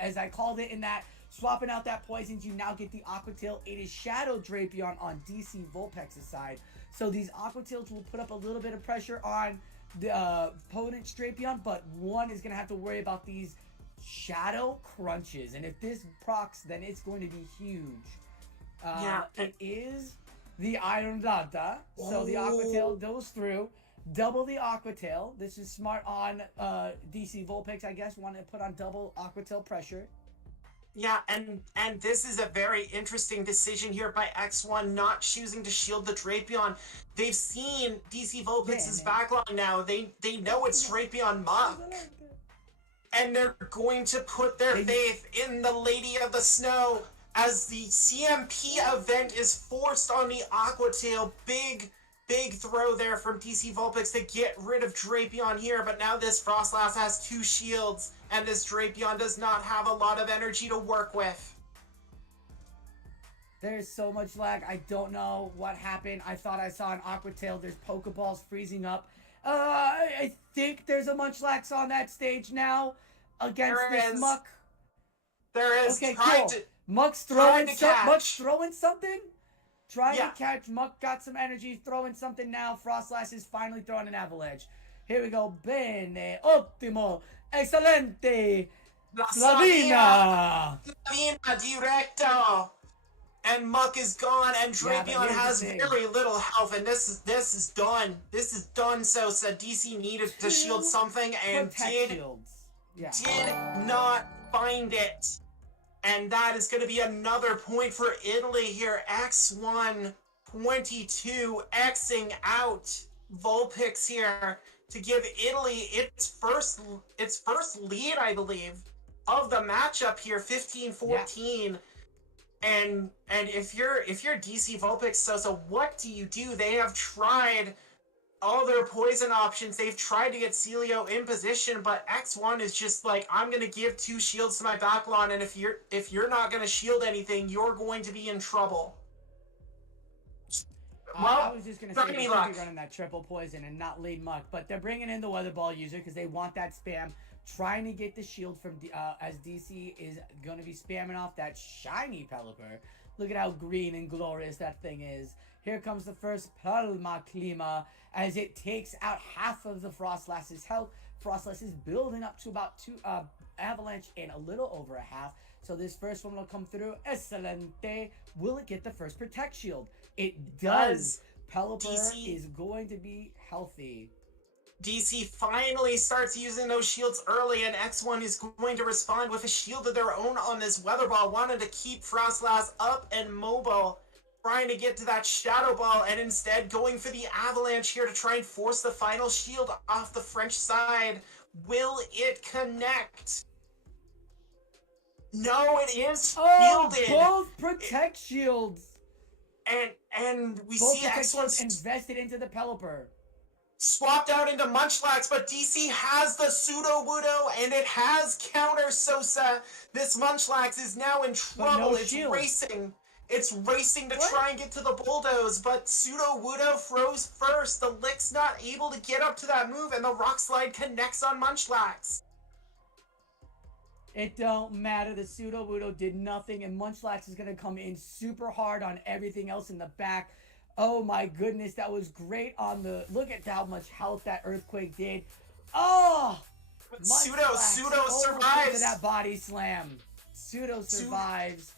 As I called it in that, swapping out that poisons, you now get the Aqua Tail. It is Shadow Drapion on DC Vulpix's side. So these Aqua Tails will put up a little bit of pressure on the opponent's Drapion, but one is going to have to worry about these Shadow crunches, and if this procs, then it's going to be huge. Yeah, it is the Iron Data, so the Aqua Tail goes through. Double the Aqua Tail. This is smart on DC Vulpix, I guess. Want to put on double Aqua Tail pressure. Yeah, and this is a very interesting decision here by X1 not choosing to shield the Drapion. They've seen DC Vulpix's backline now. They know it's Drapion Mach. And they're going to put their faith in the Lady of the Snow as the CMP event is forced on the Aqua Tail. Big throw there from DC Vulpix to get rid of Drapion here, but now this Frostlass has 2 shields, and this Drapion does not have a lot of energy to work with. There's so much lag. I don't know what happened. I thought I saw an Aqua Tail. There's Pokeballs freezing up. I think there's a Munchlax on that stage now against this Muck. There is. Okay, cool. Muck's throwing something. Trying to catch. Muck got some energy, throwing something now. Frostlass is finally throwing an avalanche. Here we go. Bene, ottimo, excelente, Slavina directo. And Muck is gone, and Drapion has very little health, and this is done. This is done, Sosa. DC needed to shield something, and did not find it. And that is going to be another point for Italy here. X1 22 Xing out Vulpix here to give Italy its first lead, I believe, of the matchup here, 15-14. And if you're DC Vulpix, so what do you do? They have tried all their poison options. They've tried to get Celio in position, but X1 is just like, I'm gonna give 2 shields to my backline, and if you're not gonna shield anything, you're going to be in trouble. I was just gonna say they should be running that triple poison and not lead Muck, but they're bringing in the Weather Ball user because they want that spam, trying to get the shield from as DC is gonna be spamming off that shiny Pelipper. Look at how green and glorious that thing is. Here comes the first Mamaclimbs as it takes out half of the Frostlass's health. Frostlass is building up to about 2 avalanche and a little over a half. So this first one will come through. Excelente. Will it get the first protect shield? It does. Pelipper is going to be healthy. DC finally starts using those shields early, and X1 is going to respond with a shield of their own on this Weather Ball. Wanted to keep Frostlass up and mobile, trying to get to that Shadow Ball, and instead going for the Avalanche here to try and force the final shield off the French side. Will it connect? No, it is shielded. Both protect shields. And we both see X1 invested into the Pelipper. Swapped out into Munchlax, but DC has the Pseudo Wudo, and it has counter Sosa. This Munchlax is now in trouble. It's racing. It's racing to try and get to the Bulldoze, but Pseudo Wudo froze first. The Lick's not able to get up to that move, and the Rock Slide connects on Munchlax. It don't matter. The Pseudo Wudo did nothing, and Munchlax is going to come in super hard on everything else in the back. Oh my goodness, that was great on the... Look at how much health that Earthquake did. Oh! Pseudo survives. That body slam. Pseudo survives.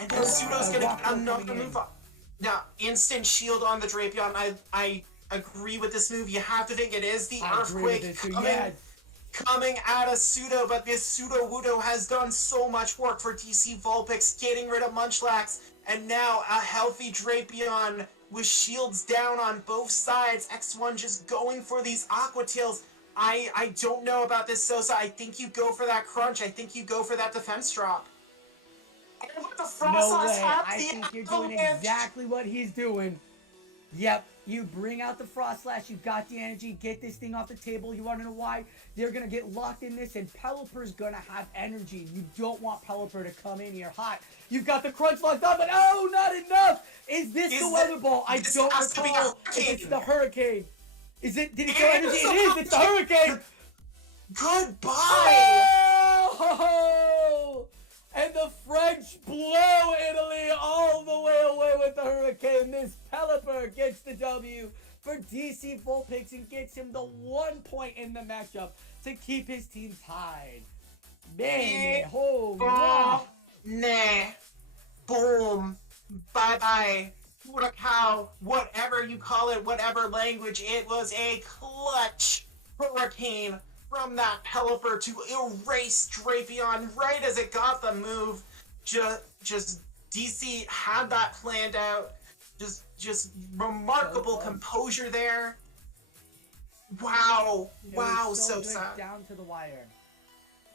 And then Pseudo's going to get another move up. Now, instant shield on the Drapion. I agree with this move. You have to think it is the Earthquake coming out of Pseudo, but this Pseudo Wudo has done so much work for DC Vulpix, getting rid of Munchlax. And now a healthy Drapion with shields down on both sides. X1 just going for these Aqua Tails. I don't know about this, Sosa. I think you go for that crunch. I think you go for that defense drop. No way. I think you're doing exactly what he's doing. Yep. You bring out the Frostlash. You got the energy. Get this thing off the table. You want to know why? They're going to get locked in this, and Pelipper's going to have energy. You don't want Pelipper to come in here hot. You've got the crunch locked on, but oh, not enough. Is this the Weather Ball? I don't recall if it's the Hurricane. Is it? Did he throw energy? It is. It's the Hurricane. Goodbye. Oh! And the French blow Italy all the way away with the Hurricane. This Pelipper gets the W for DC Vulpix and gets him the 1 point in the matchup to keep his team tied. Bene. Oh, Oh, nah. Boom. Bye-bye. Huracao, whatever you call it, whatever language, it was a clutch hurricane from that Pelipper to erase Drapion right as it got the move. Just DC had that planned out. Just remarkable composure there. Wow. Wow, so good sad. down to the wire.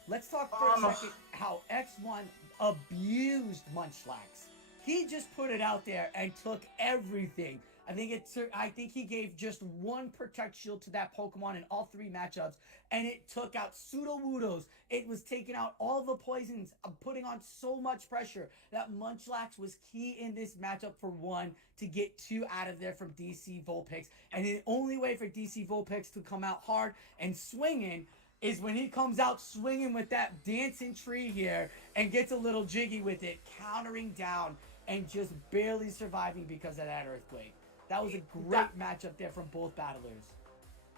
Let's talk for a second how X1 abused Munchlax. He just put it out there and took everything. I think he gave just one Protect Shield to that Pokemon in all 3 matchups, and it took out Sudowoodos. It was taking out all the poisons, putting on so much pressure that Munchlax was key in this matchup for 1 to get 2 out of there from DC Vulpix. And the only way for DC Vulpix to come out hard and swinging is when he comes out swinging with that dancing tree here and gets a little jiggy with it, countering down and just barely surviving because of that Earthquake. That was a great matchup there from both battlers.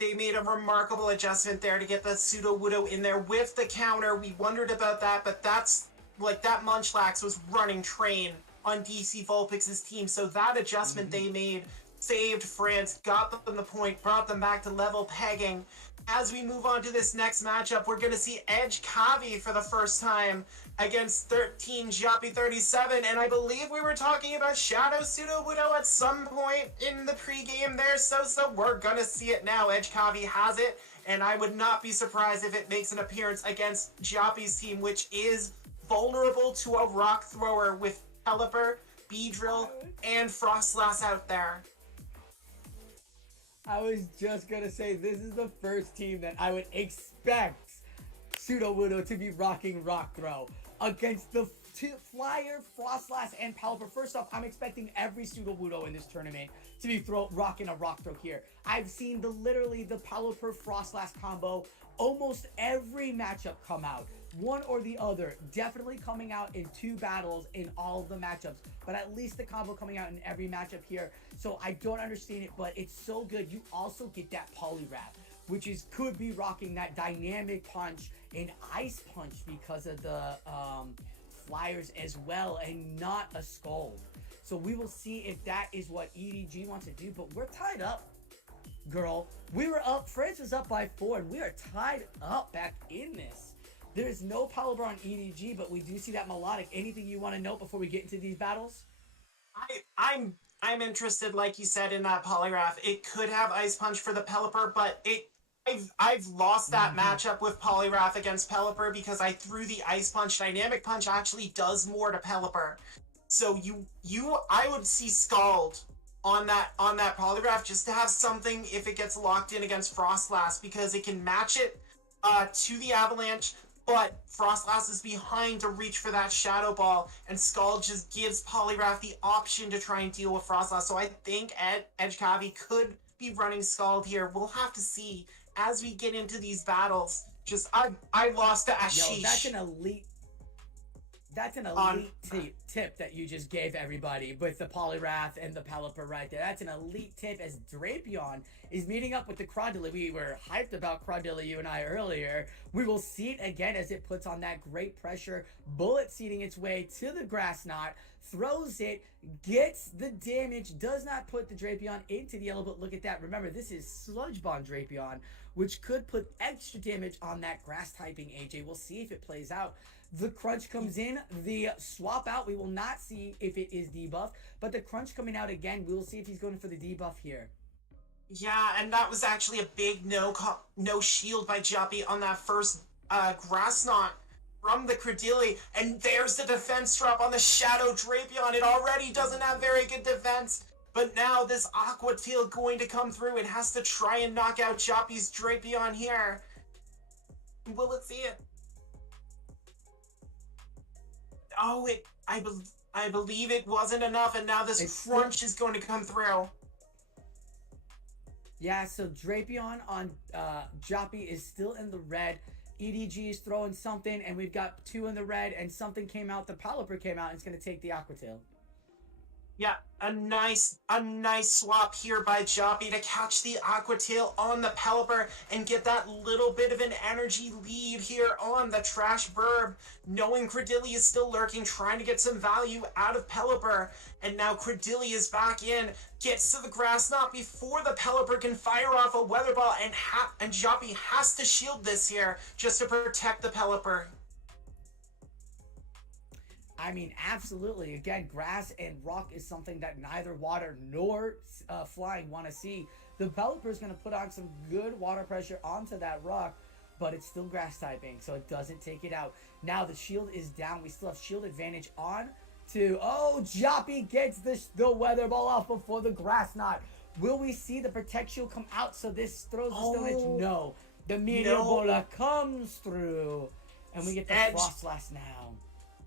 They made a remarkable adjustment there to get the Sudowoodo in there with the counter. We wondered about that, but that's like that Munchlax was running train on DC Vulpix's team. So that adjustment they made saved France, got them the point, brought them back to level pegging. As we move on to this next matchup, we're going to see Edge Kavi for the first time against 13 Joppy 37, and I believe we were talking about Shadow Sudowoodo at some point in the pregame there, so we're going to see it now. Edge Kavi has it, and I would not be surprised if it makes an appearance against Joppy's team, which is vulnerable to a rock thrower with Pelipper, Beedrill, and Frostlass out there. I was just gonna say, this is the first team that I would expect Sudowoodo to be rocking Rock Throw against the Flyer, Frostlass, and Pelipper. First off, I'm expecting every Sudowoodo in this tournament to be rocking a Rock Throw here. I've seen literally the Pelipper Frostlass combo almost every matchup come out. One or the other, definitely coming out in 2 battles in all of the matchups, but at least the combo coming out in every matchup here. So I don't understand it, but it's so good. You also get that Poliwrath, which could be rocking that Dynamic Punch and Ice Punch because of the Flyers as well, and not a Scald. So we will see if that is what EDG wants to do, but we're tied up, girl. We were up, France was up by 4, and we are tied up back in this. There's no Pelipper on EDG, but we do see that Melodic. Anything you want to note before we get into these battles? I'm interested, like you said, in that Poliwrath. It could have Ice Punch for the Pelipper, but I've lost that matchup with Poliwrath against Pelipper because I threw the Ice Punch. Dynamic Punch actually does more to Pelipper. So I would see Scald on that Poliwrath just to have something if it gets locked in against Frostlass, because it can match it to the Avalanche. But Frostlass is behind to reach for that Shadow Ball, and Scald just gives Poliwrath the option to try and deal with Frostlass. So I think Edge Kavi could be running Scald here. We'll have to see as we get into these battles. I lost to Ashish. Yo, that's an elite tip that you just gave everybody with the Poliwrath and the Pelipper right there. That's an elite tip as Drapion is meeting up with the Crawdilla. We were hyped about Crawdilla, you and I, earlier. We will see it again as it puts on that great pressure. Bullet seeding its way to the Grass Knot, throws it, gets the damage, does not put the Drapion into the yellow, but look at that. Remember, this is Sludge Bomb Drapion, which could put extra damage on that grass typing AJ. We'll see if it plays out. The crunch comes in, the swap out, we will not see if it is debuffed, but the crunch coming out again, we will see if he's going for the debuff here. Yeah, and that was actually a big no shield by Joppy on that first Grass Knot from the Cradilli, and there's the defense drop on the Shadow Drapion. It already doesn't have very good defense, but now this Aqua Tail going to come through. It has to try and knock out Joppy's Drapion here. Will it see it? Oh, I believe it wasn't enough, and now this crunch is going to come through. Yeah, so Drapion on Joppy is still in the red. EDG is throwing something, and we've got 2 in the red, and something came out. The Pelipper came out, and it's going to take the Aqua Tail. Yeah, A nice swap here by Joppy to catch the Aqua Tail on the Pelipper and get that little bit of an energy lead here on the Trash Burb, knowing Credilli is still lurking, trying to get some value out of Pelipper. And now Credilli is back in, gets to the Grass Knot before the Pelipper can fire off a Weather Ball, and Joppy has to shield this here just to protect the Pelipper. I mean, absolutely. Again, grass and rock is something that neither water nor flying want to see. The Pelipper is going to put on some good water pressure onto that rock, but it's still grass typing, so it doesn't take it out. Now the shield is down. We still have shield advantage on to... Oh, Joppy gets the Weather Ball off before the Grass Knot. Will we see the Protect Shield come out so this throws the Stone Edge? No. The Meteor Bola comes through, and we get the Frost Blast now.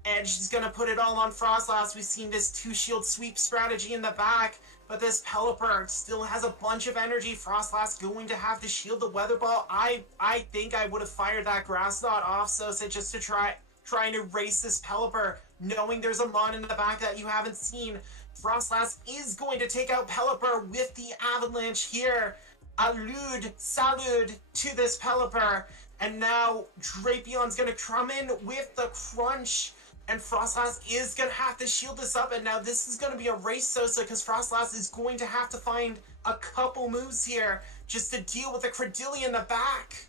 Edge is going to put it all on Frostlass. We've seen this 2-shield sweep strategy in the back, but this Pelipper still has a bunch of energy. Frostlass going to have to shield the Weather Ball. I think I would have fired that Grass Knot off, Sosa, just to try and erase this Pelipper, knowing there's a Mon in the back that you haven't seen. Frostlass is going to take out Pelipper with the Avalanche here. Salud to this Pelipper. And now Drapion's going to come in with the Crunch. And Frostlass is going to have to shield this up. And now this is going to be a race, Sosa, because Frostlass is going to have to find a couple moves here just to deal with the Credilli in the back.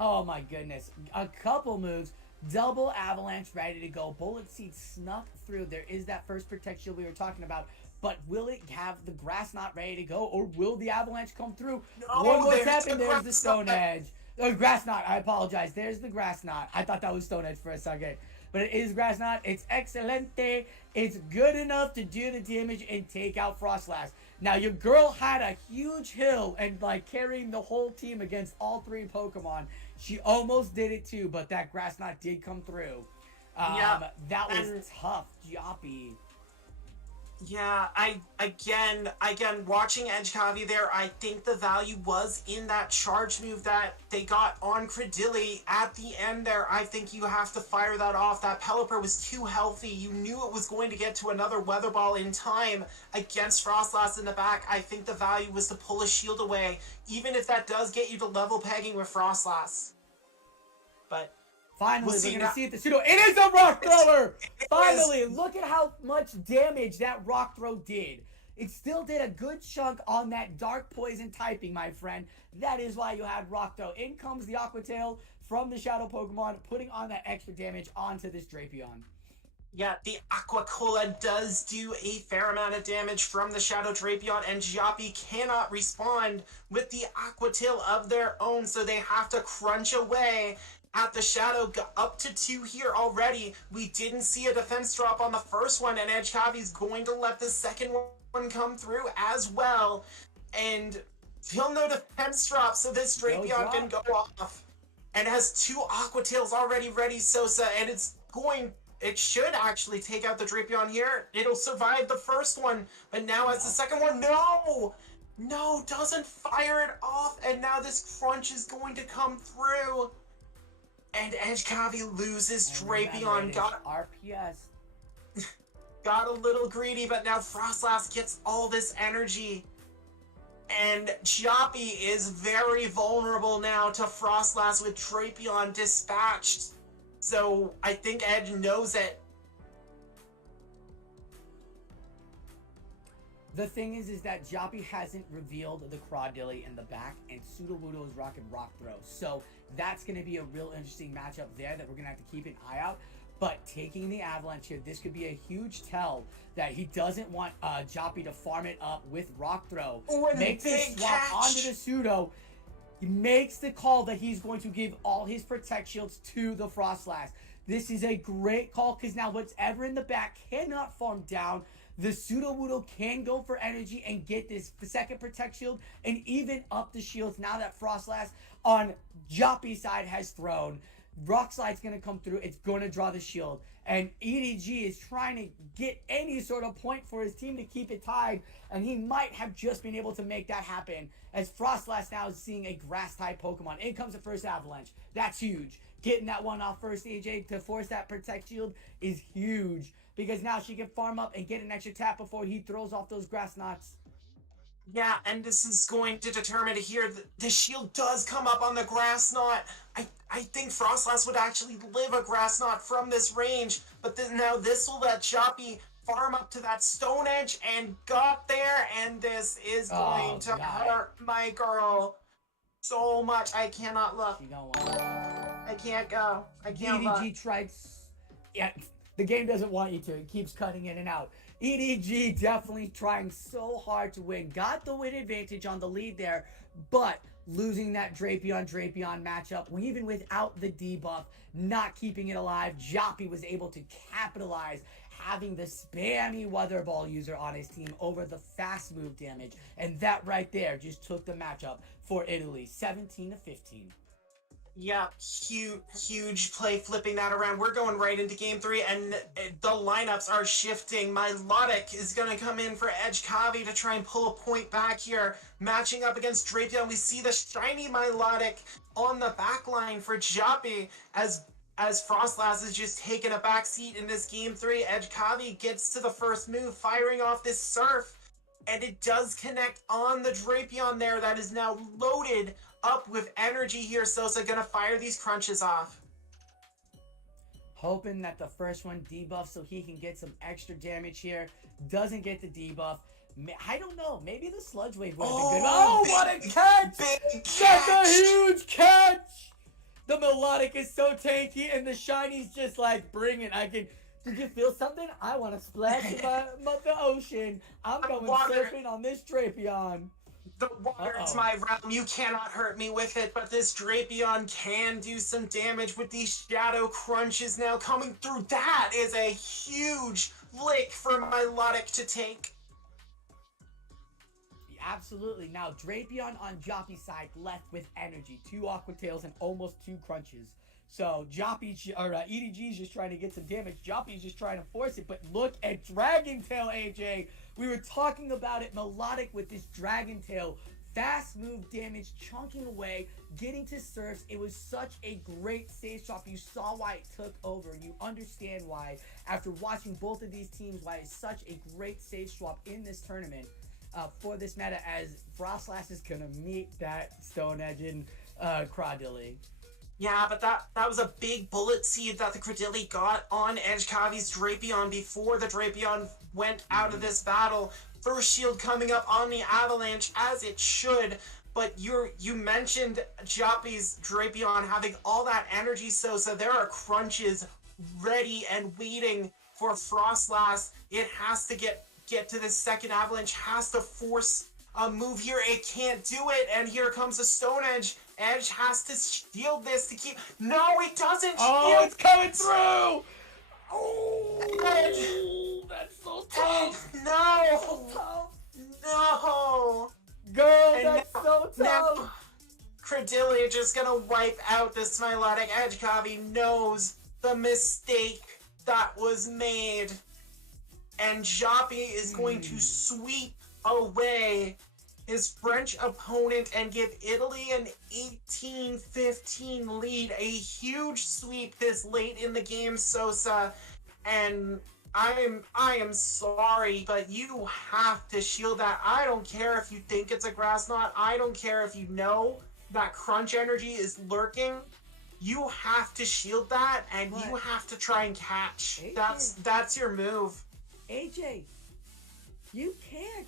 Oh my goodness. A couple moves. Double Avalanche ready to go. Bullet Seed snuck through. There is that first Protect Shield we were talking about. But will it have the Grass Knot ready to go? Or will the Avalanche come through? No, One more step and there's the Stone Edge. Grass Knot, I apologize. There's the Grass Knot. I thought that was Stone Edge for a second. But it is Grass Knot. It's excelente. It's good enough to do the damage and take out Frostlass. Now, your girl had a huge hill and, like, carrying the whole team against all three Pokemon. She almost did it, too, but that Grass Knot did come through. That was tough, Joppy. Yeah, again, watching Edgecavi there, I think the value was in that charge move that they got on Credilli at the end there. I think you have to fire that off. That Pelipper was too healthy. You knew it was going to get to another Weather Ball in time against Frostlass in the back. I think the value was to pull a shield away, even if that does get you to level pegging with Frostlass. But... Finally, we're going to see it. The pseudo. It is a rock thrower! Finally, look at how much damage that rock throw did. It still did a good chunk on that dark poison typing, my friend. That is why you had rock throw. In comes the Aqua Tail from the Shadow Pokemon, putting on that extra damage onto this Drapion. Yeah, the Aqua Cola does do a fair amount of damage from the Shadow Drapion, and Joppy cannot respond with the Aqua Tail of their own, so they have to crunch away at the Shadow. Got up to 2 here already. We didn't see a defense drop on the first one, and Edgecavi's going to let the second one come through as well. And still no defense drop, so this Drapion can go off. And has 2 Aqua Tails already ready, Sosa, and it should actually take out the Drapion here. It'll survive the first one, but now as the second one, no, doesn't fire it off, and now this Crunch is going to come through. And Edgecavi loses Drapion. Got RPS. Got a little greedy, but now Frostlass gets all this energy. And Joppy is very vulnerable now to Frostlass with Drapion dispatched. So I think Edge knows it. The thing is that Joppy hasn't revealed the Crawdilly in the back, and Sudowoodo is rocking Rock Throw. So that's going to be a real interesting matchup there that we're going to have to keep an eye out. But taking the Avalanche here, this could be a huge tell that he doesn't want Joppy to farm it up with Rock Throw. Makes the swap onto the Pseudo. He makes the call that he's going to give all his Protect Shields to the Frostlass. This is a great call because now whatever in the back cannot farm down. The Sudowoodo can go for energy and get this second Protect Shield and even up the shields now that Frostlass on Joppy's side has thrown. Rock Slide's going to come through. It's going to draw the shield. And EDG is trying to get any sort of point for his team to keep it tied. And he might have just been able to make that happen. As Frostlass now is seeing a Grass-type Pokemon. In comes the first Avalanche. That's huge. Getting that one off first, AJ, to force that Protect Shield is huge. because now she can farm up and get an extra tap before he throws off those grass knots. Yeah, and this is going to determine here. The shield does come up on the grass knot. I think Frostlass would actually live a grass knot from this range, but now this will let Joppy farm up to that stone edge and got there, and this is going to hurt my girl so much. I cannot look. She don't want it. I can't go. I can't look. EDG tried. Yeah, the game doesn't want you to. It keeps cutting in and out. EDG definitely trying so hard to win. Got the win advantage on the lead there, but losing that Drapion matchup, even without the debuff, not keeping it alive. Joppy was able to capitalize, having the spammy Weather Ball user on his team over the fast move damage, and that right there just took the matchup for Italy, 17-15. Yeah, huge play flipping that around. We're going right into game 3, and the lineups are shifting. Milotic is going to come in for Edge Kavi to try and pull a point back here. Matching up against Drapion, we see the shiny Milotic on the back line for Joppy as Frostlass is just taking a back seat in this game 3. Edge Kavi gets to the first move, firing off this Surf, and it does connect on the Drapion there that is now loaded up with energy here. Sosa gonna fire these crunches off. Hoping that the first one debuffs so he can get some extra damage here. Doesn't get the debuff. I don't know. Maybe the Sludge Wave would have been good. Oh, what a catch! Big That's catch! a huge catch! The Melodic is so tanky, and the Shiny's just like, bring it. Did you feel something? I want to splash in the ocean. I'm going surfing on this Drapion. The water is my realm. You cannot hurt me with it, but this Drapion can do some damage with these Shadow Crunches now coming through. That is a huge lick for Milotic to take. Absolutely. Now, Drapion on Joppy's side left with energy. 2 Aqua Tails and almost 2 Crunches. So, EDG's just trying to get some damage. Joppy's just trying to force it. But look at Dragon Tail, AJ. We were talking about it. Melodic with this Dragon Tail. Fast move damage, chunking away, getting to Surfs. It was such a great save swap. You saw why it took over. You understand why, after watching both of these teams, why it's such a great save swap in this tournament. For this meta, as Frostlass is gonna meet that Stone Edge and Crawdilly. Yeah, but that was a big bullet seed that the Cradilly got on Edge Kavi's Drapion before the Drapion went out of this battle. First shield coming up on the Avalanche, as it should. But you mentioned Joppy's Drapion having all that energy, so there are crunches ready and waiting for Frostlass. It has to get to the second Avalanche, has to force a move here. It can't do it, and here comes the Stone Edge. Edge has to shield this to keep. No, it doesn't. Oh, shield. it's coming through. Oh, that's so tough. No, So tough. no. Girl, And that's so tough. now Cradilly just gonna wipe out this Milotic. Edge Kavi knows the mistake that was made, and Joppy is going to sweep away his French opponent and give Italy an 18-15 lead. A huge sweep this late in the game, Sosa. And I am sorry, but you have to shield that. I don't care if you think it's a grass knot. I don't care if you know that crunch energy is lurking. You have to shield that, and you have to try and catch. That's your move. AJ, you can't.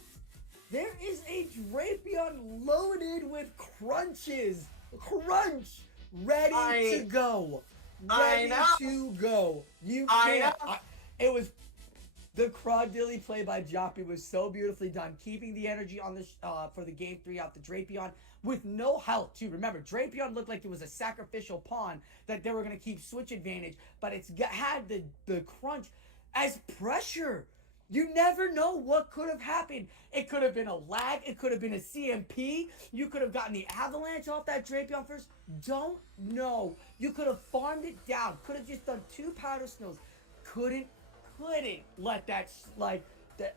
There is a Drapion loaded with crunches. Crunch! Ready to go. Ready to go. You can't. It was... The Crawdilly play by Joppy was so beautifully done. Keeping the energy on the for the game 3 out the Drapion with no health, too. Remember, Drapion looked like it was a sacrificial pawn that they were going to keep switch advantage. But it's had the crunch as pressure. You never know what could have happened. It could have been a lag. It could have been a CMP. You could have gotten the Avalanche off that Drapion first. Don't know. You could have farmed it down. Could have just done 2 Powder Snows. Couldn't let that,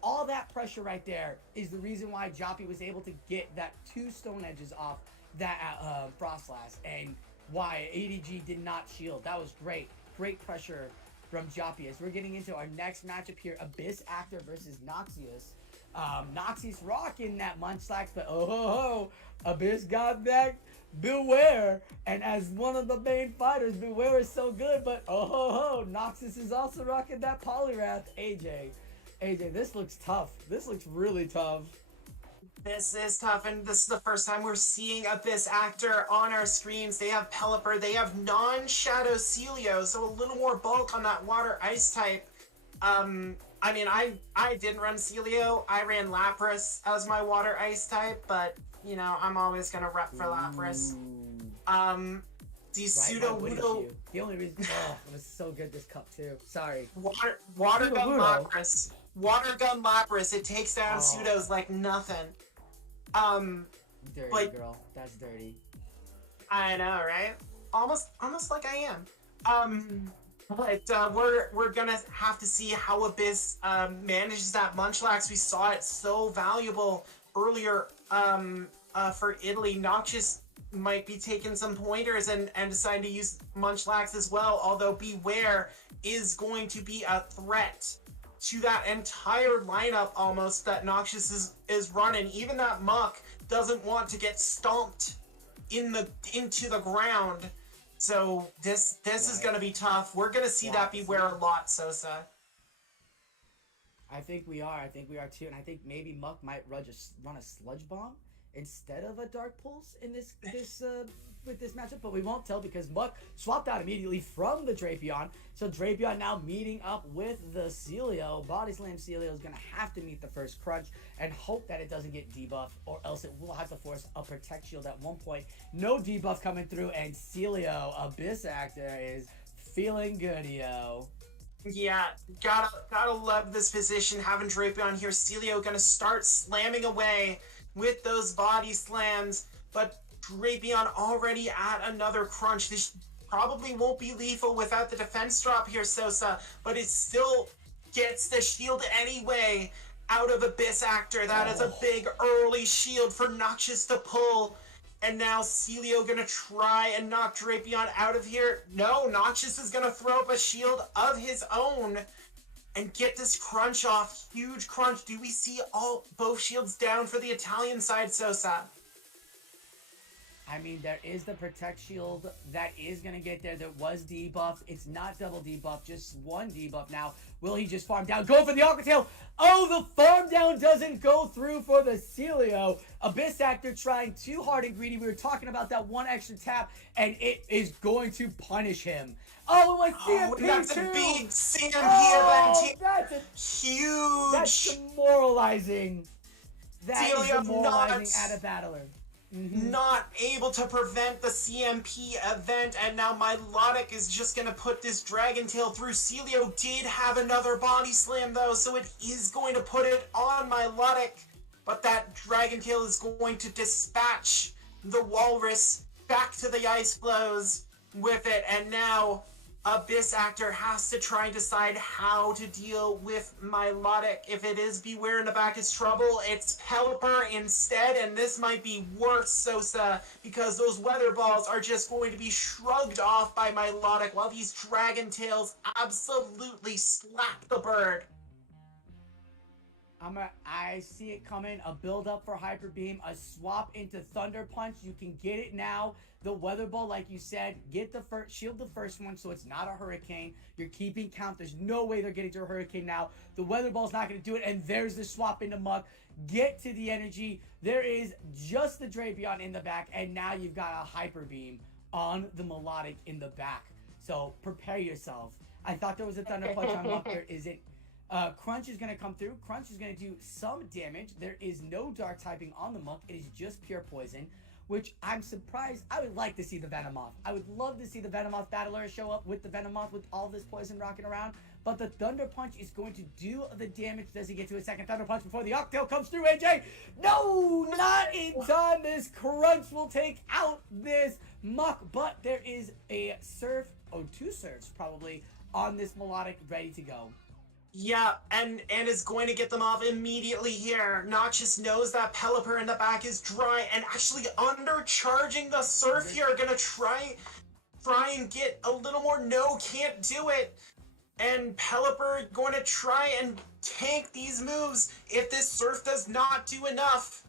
all that pressure right there is the reason why Joppy was able to get that 2 Stone Edges off that Frostlass, and why ADG did not shield. That was great. Great pressure from Jopius. We're getting into our next matchup here, Abyss Actor versus Noxious. Noxious rocking that Munchlax, but Abyss got that Beware, and as one of the main fighters, Beware is so good, but Noxious is also rocking that Poliwrath. AJ, this looks tough. This looks really tough. This is tough, and this is the first time we're seeing Abyss Actor on our screens. They have Pelipper, they have non-Shadow Celio, so a little more bulk on that Water Ice type. I mean, I didn't run Celio. I ran Lapras as my Water Ice type, but, you know, I'm always going to rep for Lapras. The Sudowoodo... The only reason... it was so good, this cup, too. Sorry. Water Gun Lapras. Water Gun Lapras. It takes down Pseudos like nothing. Dirty, girl. That's dirty. I know, right? Almost like I am. But we're gonna have to see how Abyss manages that Munchlax. We saw it so valuable earlier for Italy. Noxious might be taking some pointers and deciding to use Munchlax as well, although Beware is going to be a threat to that entire lineup almost that Noxious is running. Even that Muck doesn't want to get stomped into the ground. So this is going to be tough. We're going to see that Beware a lot, Sosa. I think we are too, and I think maybe Muck might run a Sludge Bomb instead of a Dark Pulse in this with this matchup, but we won't tell because Muck swapped out immediately from the Drapion. So Drapion now meeting up with the Celio. Body Slam Celio is going to have to meet the first Crunch and hope that it doesn't get debuffed, or else it will have to force a Protect Shield at one point. No debuff coming through, and Celio, Abyss Actor, is feeling good, yo. Yeah, gotta love this position, having Drapion here. Celio gonna start slamming away with those body slams, but Drapion already at another Crunch. This probably won't be lethal without the defense drop here, Sosa, but it still gets the shield anyway out of Abyss Actor. That is a big early shield for Noxious to pull. And now Celio gonna try and knock Drapion out of here. No, Noxious is gonna throw up a shield of his own and get this Crunch off. Huge Crunch. Do we see both shields down for the Italian side, Sosa? I mean, there is the Protect Shield that is going to get there. There was debuff. It's not double debuff, just one debuff now. Will he just farm down? Go for the Aqua Tail. Oh, the farm down doesn't go through for the Celio. Abyss Actor trying too hard and greedy. We were talking about that one extra tap, and it is going to punish him. Oh, my CMP that's too. A big CMP event. That's a huge. That's demoralizing. That is Celio demoralizing at a battler. Not able to prevent the CMP event, and now Milotic is just gonna put this Dragon Tail through. Celio did have another Body Slam though, so it is going to put it on Milotic, but that Dragon Tail is going to dispatch the Walrus back to the Ice Flows with it, and now Abyss Actor has to try and decide how to deal with Milotic. If it is Beware in the back is trouble, it's Pelipper instead, and this might be worse, Sosa, because those Weather Balls are just going to be shrugged off by Milotic while these Dragon Tails absolutely slap the bird. I see it coming. A build up for Hyper Beam, a swap into Thunder Punch. You can get it now. The Weather Ball, like you said, get the first, shield the first one so it's not a Hurricane. You're keeping count. There's no way they're getting to a Hurricane now. The Weather Ball's not going to do it, and there's the swap into Muck. Get to the energy. There is just the Drapion in the back, and now you've got a Hyper Beam on the Melodic in the back. So prepare yourself. I thought there was a Thunder Punch on Muck. There isn't. Crunch is going to come through. Crunch is going to do some damage. There is no Dark typing on the Muck. It is just pure poison, which I'm surprised. I would like to see the Venomoth. I would love to see the Venomoth battler show up with the Venomoth with all this poison rocking around. But the Thunder Punch is going to do the damage. Does he get to a second Thunder Punch before the Octail comes through, AJ? No, not in time. This Crunch will take out this Muck. But there is a Surf, two Surfs probably, on this Melodic ready to go. Yeah, and is going to get them off immediately here. Noxious knows that Pelipper in the back is dry and actually undercharging the Surf here. Gonna try and get a little more. No, can't do it. And Pelipper going to try and tank these moves. If this Surf does not do enough,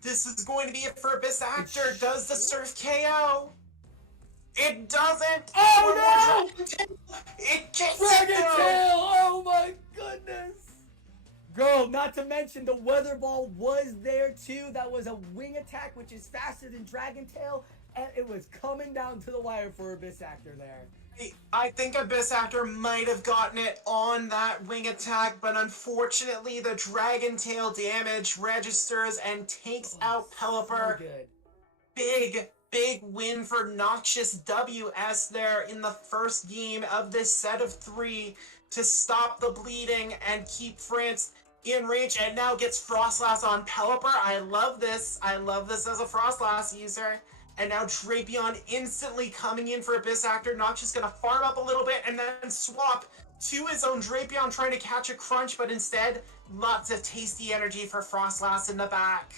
this is going to be it for Abyss Actor. Does the Surf KO? It doesn't! Oh no! It gets Dragon it though! Tail! Oh my goodness! Girl, not to mention the Weather Ball was there too. That was a wing attack, which is faster than Dragon Tail, and it was coming down to the wire for Abyss Actor there. I think Abyss Actor might have gotten it on that wing attack, but unfortunately the Dragon Tail damage registers and takes out Pelipper. So good. Big win for Noxious WS there in the first game of this set of 3 to stop the bleeding and keep France in range, and now gets Frostlass on Pelipper. I love this. I love this as a Frostlass user. And now Drapion instantly coming in for Abyss Actor. Noxious gonna farm up a little bit and then swap to his own Drapion, trying to catch a crunch, but instead, lots of tasty energy for Frostlass in the back.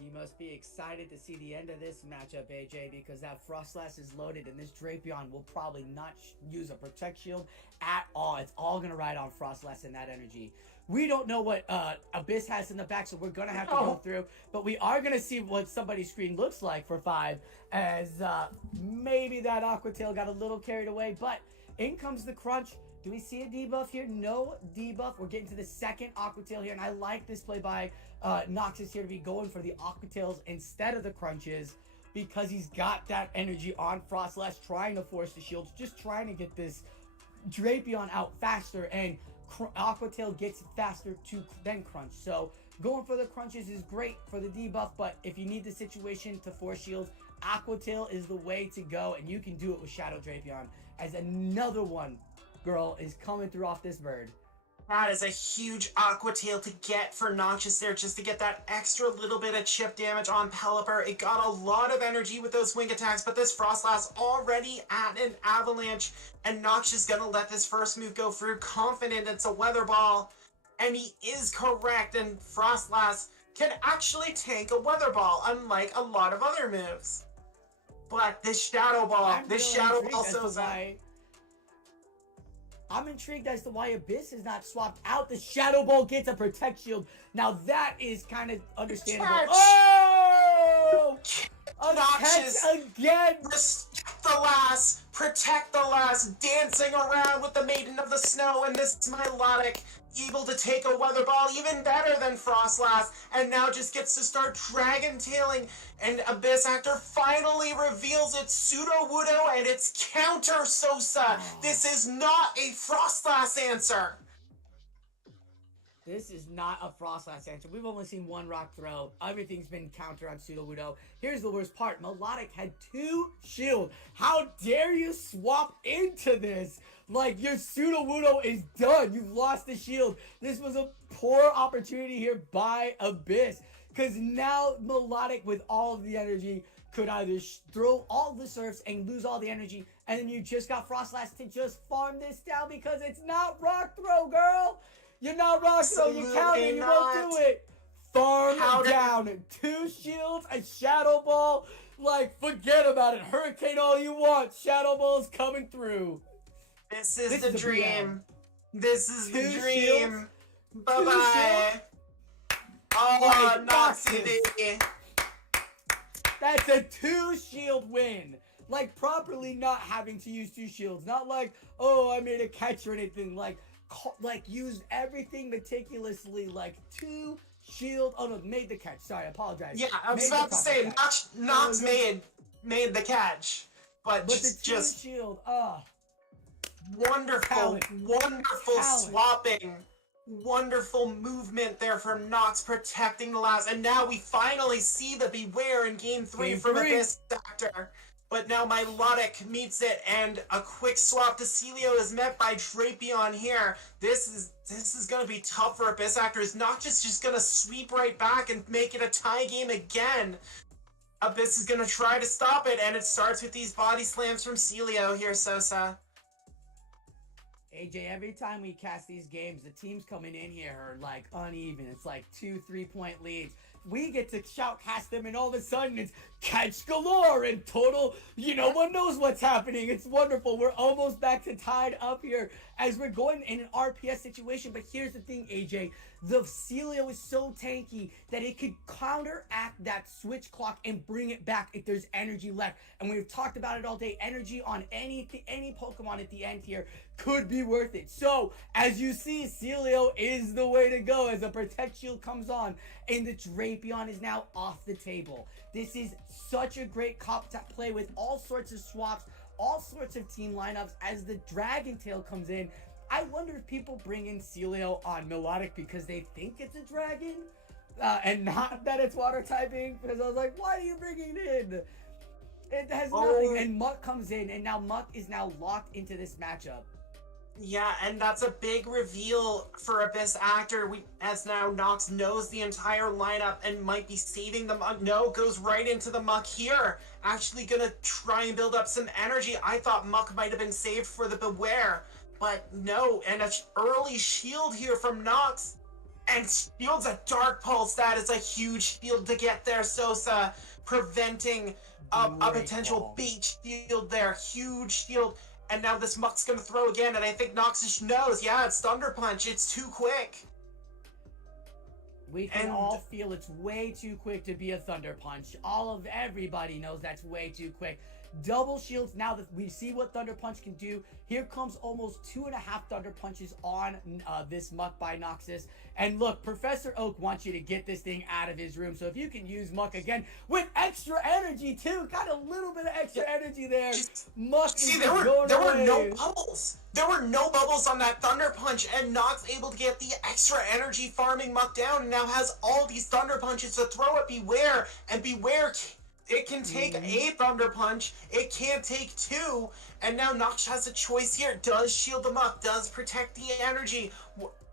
You must be excited to see the end of this matchup, AJ, because that Frostlass is loaded, and this Drapion will probably not use a Protect Shield at all. It's all going to ride on Frostlass and that energy. We don't know what Abyss has in the back, so we're going to have to go through. But we are going to see what somebody's screen looks like for 5, as maybe that Aqua Tail got a little carried away. But in comes the crunch. Do we see a debuff here? No debuff. We're getting to the second Aqua Tail here, and I like this play by Noxious here to be going for the Aqua Tails instead of the crunches, because he's got that energy on Frostlass, trying to force the shields, just trying to get this Drapion out faster, and Aqua Tail gets faster to then crunch. So going for the crunches is great for the debuff, but if you need the situation to force shields, Aqua Tail is the way to go, and you can do it with Shadow Drapion, as another one, girl, is coming through off this bird. That is a huge Aqua Tail to get for Noxious there, just to get that extra little bit of chip damage on Pelipper. It got a lot of energy with those wing attacks, but this Frostlass already at an avalanche, and Noxious gonna let this first move go through, confident it's a Weather Ball, and he is correct, and Frostlass can actually tank a Weather Ball, unlike a lot of other moves. But this Shadow Ball, I'm intrigued as to why Abyss is not swapped out. The Shadow Ball gets a Protect Shield. Now that is kind of understandable. Catch. Oh! A Noxious catch again! Protect the last, dancing around with the Maiden of the Snow, and this Milotic able to take a Weather Ball even better than Frostlass, and now just gets to start Dragon Tailing, and Abyss Actor finally reveals its Pseudo Wudo and its counter Sosa. This is not a Frostlass answer. This is not a Frostlass answer. We've only seen one rock throw. Everything's been counter on Pseudo Wudo. Here's the worst part. Melodic had 2 shield. How dare you swap into this? Like, your Pseudo Wudo is done. You've lost the shield. This was a poor opportunity here by Abyss, because now Melodic, with all of the energy, could either throw all the surfs and lose all the energy, and then you just got Frostlass to just farm this down, because it's not rock throw, girl. You're not rock throw. You counter. You won't do it. Farm down. 2 shields, a Shadow Ball. Like, forget about it. Hurricane all you want. Shadow Ball's coming through. This is the dream. This is the dream. Bye-bye. Oh, Noxy baby. That's a 2 shield win. Like, properly not having to use 2 shields. Not like, oh, I made a catch or anything. Like used everything meticulously. Like, 2 shield. Oh, no, made the catch. Sorry, I apologize. Yeah, I was about to say, Nox made the catch. But just, the 2 shield, wonderful, wonderful Pallet. swapping, wonderful movement there from Nox protecting the last, and now we finally see the Beware in Game 3 from Abyss Actor. But now Milotic meets it, and a quick swap to Celio is met by Drapion here. This is gonna be tough for Abyss Actor. Is not just gonna sweep right back and make it a tie game again. Abyss is gonna try to stop it, and it starts with these body slams from Celio here, Sosa. AJ, every time we cast these games, the teams coming in here are like uneven. It's like 2 3-point leads. we get to shoutcast them, and all of a sudden it's catch galore and total, no one knows what's happening. It's wonderful. We're almost back to tied up here as we're going in an RPS situation. But here's the thing, AJ. The Celio is so tanky that it could counteract that switch clock and bring it back if there's energy left. And we've talked about it all day. Energy on any Pokemon at the end here could be worth it. So, as you see, Celio is the way to go as the Protect Shield comes on. And the Drapion is now off the table. This is such a great comp to play with all sorts of swaps, all sorts of team lineups as the Dragon Tail comes in. I wonder if people bring in Celio on Melodic because they think it's a dragon and not that it's water typing. Because I was like, why are you bringing it in? It has nothing. And Muck comes in, and now Muck is now locked into this matchup. Yeah, and that's a big reveal for Abyss Actor. As now Nox knows the entire lineup and might be saving the Muck. No, goes right into the Muck here. Actually gonna try and build up some energy. I thought Muck might have been saved for the Beware. But no, and an early shield here from Nox. And shields a Dark Pulse. That is a huge shield to get there, Sosa. Preventing a potential bait shield there. Huge shield. And now this Muck's going to throw again. And I think Nox knows. Yeah, it's Thunder Punch. It's too quick. We can all feel it's way too quick to be a Thunder Punch. Everybody knows that's way too quick. Double shields. Now that we see what Thunder Punch can do, here comes almost 2.5 Thunder Punches on this Muck by Noxus. And look, Professor Oak wants you to get this thing out of his room. So if you can use Muck again with extra energy too, got a little bit of extra energy there. Muck is there were away. no bubbles. There were no bubbles on that Thunder Punch, and Nox able to get the extra energy farming Muck down, and now has all these Thunder Punches to throw at Beware, and Beware. It can take a Thunder Punch, it can't take 2, and now Nox has a choice here. Does shield the Muck, does protect the energy,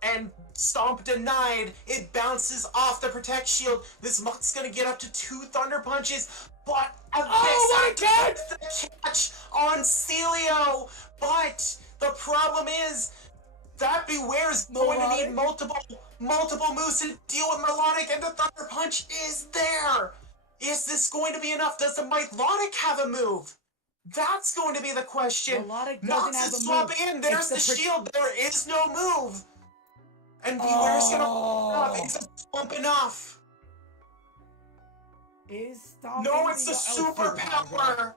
and Stomp denied. It bounces off the Protect Shield. This Muck's gonna get up to 2 Thunder Punches, but the catch on Celio. But the problem is that Beware's going to need multiple moves to deal with Melodic, and the Thunder Punch is there. Is this going to be enough? Does the Melodic have a move? That's going to be the question. Melodic Nox doesn't have is a swapping move. in. There's the shield. There is no move. And Beware's gonna Is it Stomp enough? Is Stomp No, it's the superpower.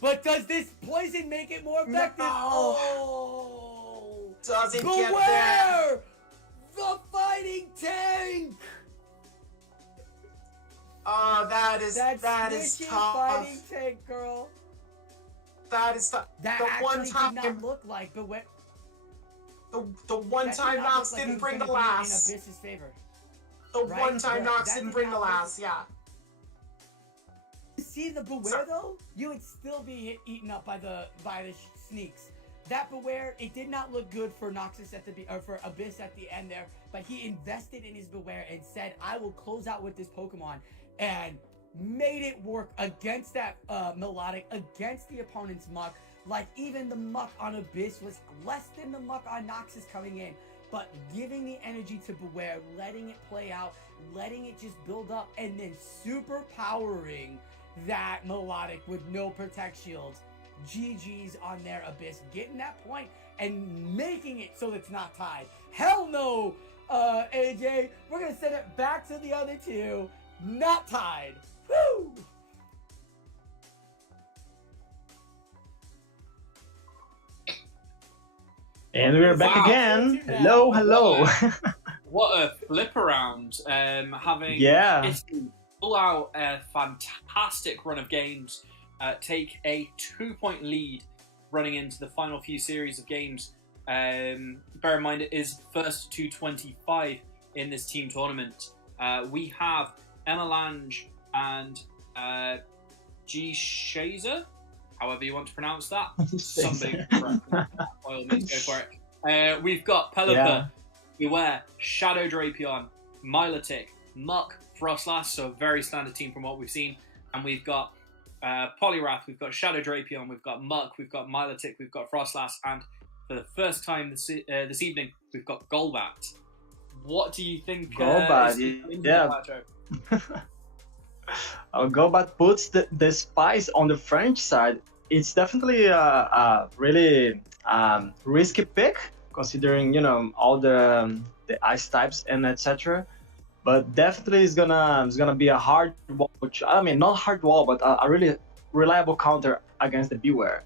But does this poison make it more effective? No. Oh! Doesn't get there. The fighting tank! That is tough. Fighting tank, girl. That is tough. That the actually one time did not look like, but when the one time Nox didn't bring the last. In Abyss's favor. The one time Nox didn't bring the last, yeah. You see the Beware though? You would still be eaten up by the sneaks. That Beware, it did not look good for Noxus for Abyss at the end there, but he invested in his Beware and said, "I will close out with this Pokemon," and made it work against that Melodic, against the opponent's Muck. Like even the Muck on Abyss was less than the Muck on Noxus coming in, but giving the energy to Beware, letting it play out, letting it just build up, and then super powering that Melodic with no Protect Shields. GG's on their Abyss, getting that point and making it so it's not tied. Hell no, AJ. We're gonna send it back to the other two, not tied. Woo! And we're back again. Hello, hello. What a flip around. Having Italy pull out a fantastic run of games, take a 2-point lead running into the final few series of games. Bear in mind it is first to 25 in this team tournament. We have Emma Lange and G. Shazer, however you want to pronounce that. Somebody correct me. By all means, go for it. We've got Pelipper, Beware, Shadow Drapion, Milotic, Muck, Frostlass, so a very standard team from what we've seen. And we've got Poliwrath, we've got Shadow Drapion, we've got Muck, we've got Milotic, we've got Frostlass, and for the first time this evening, we've got Golbat. What do you think? Golbat, is coming to yeah. the matchup? Golbat puts the spice on the French side. It's definitely a really risky pick, considering all the ice types and etc. But definitely it's gonna be a hard wall. I mean, not hard wall, but a really reliable counter against the Beware.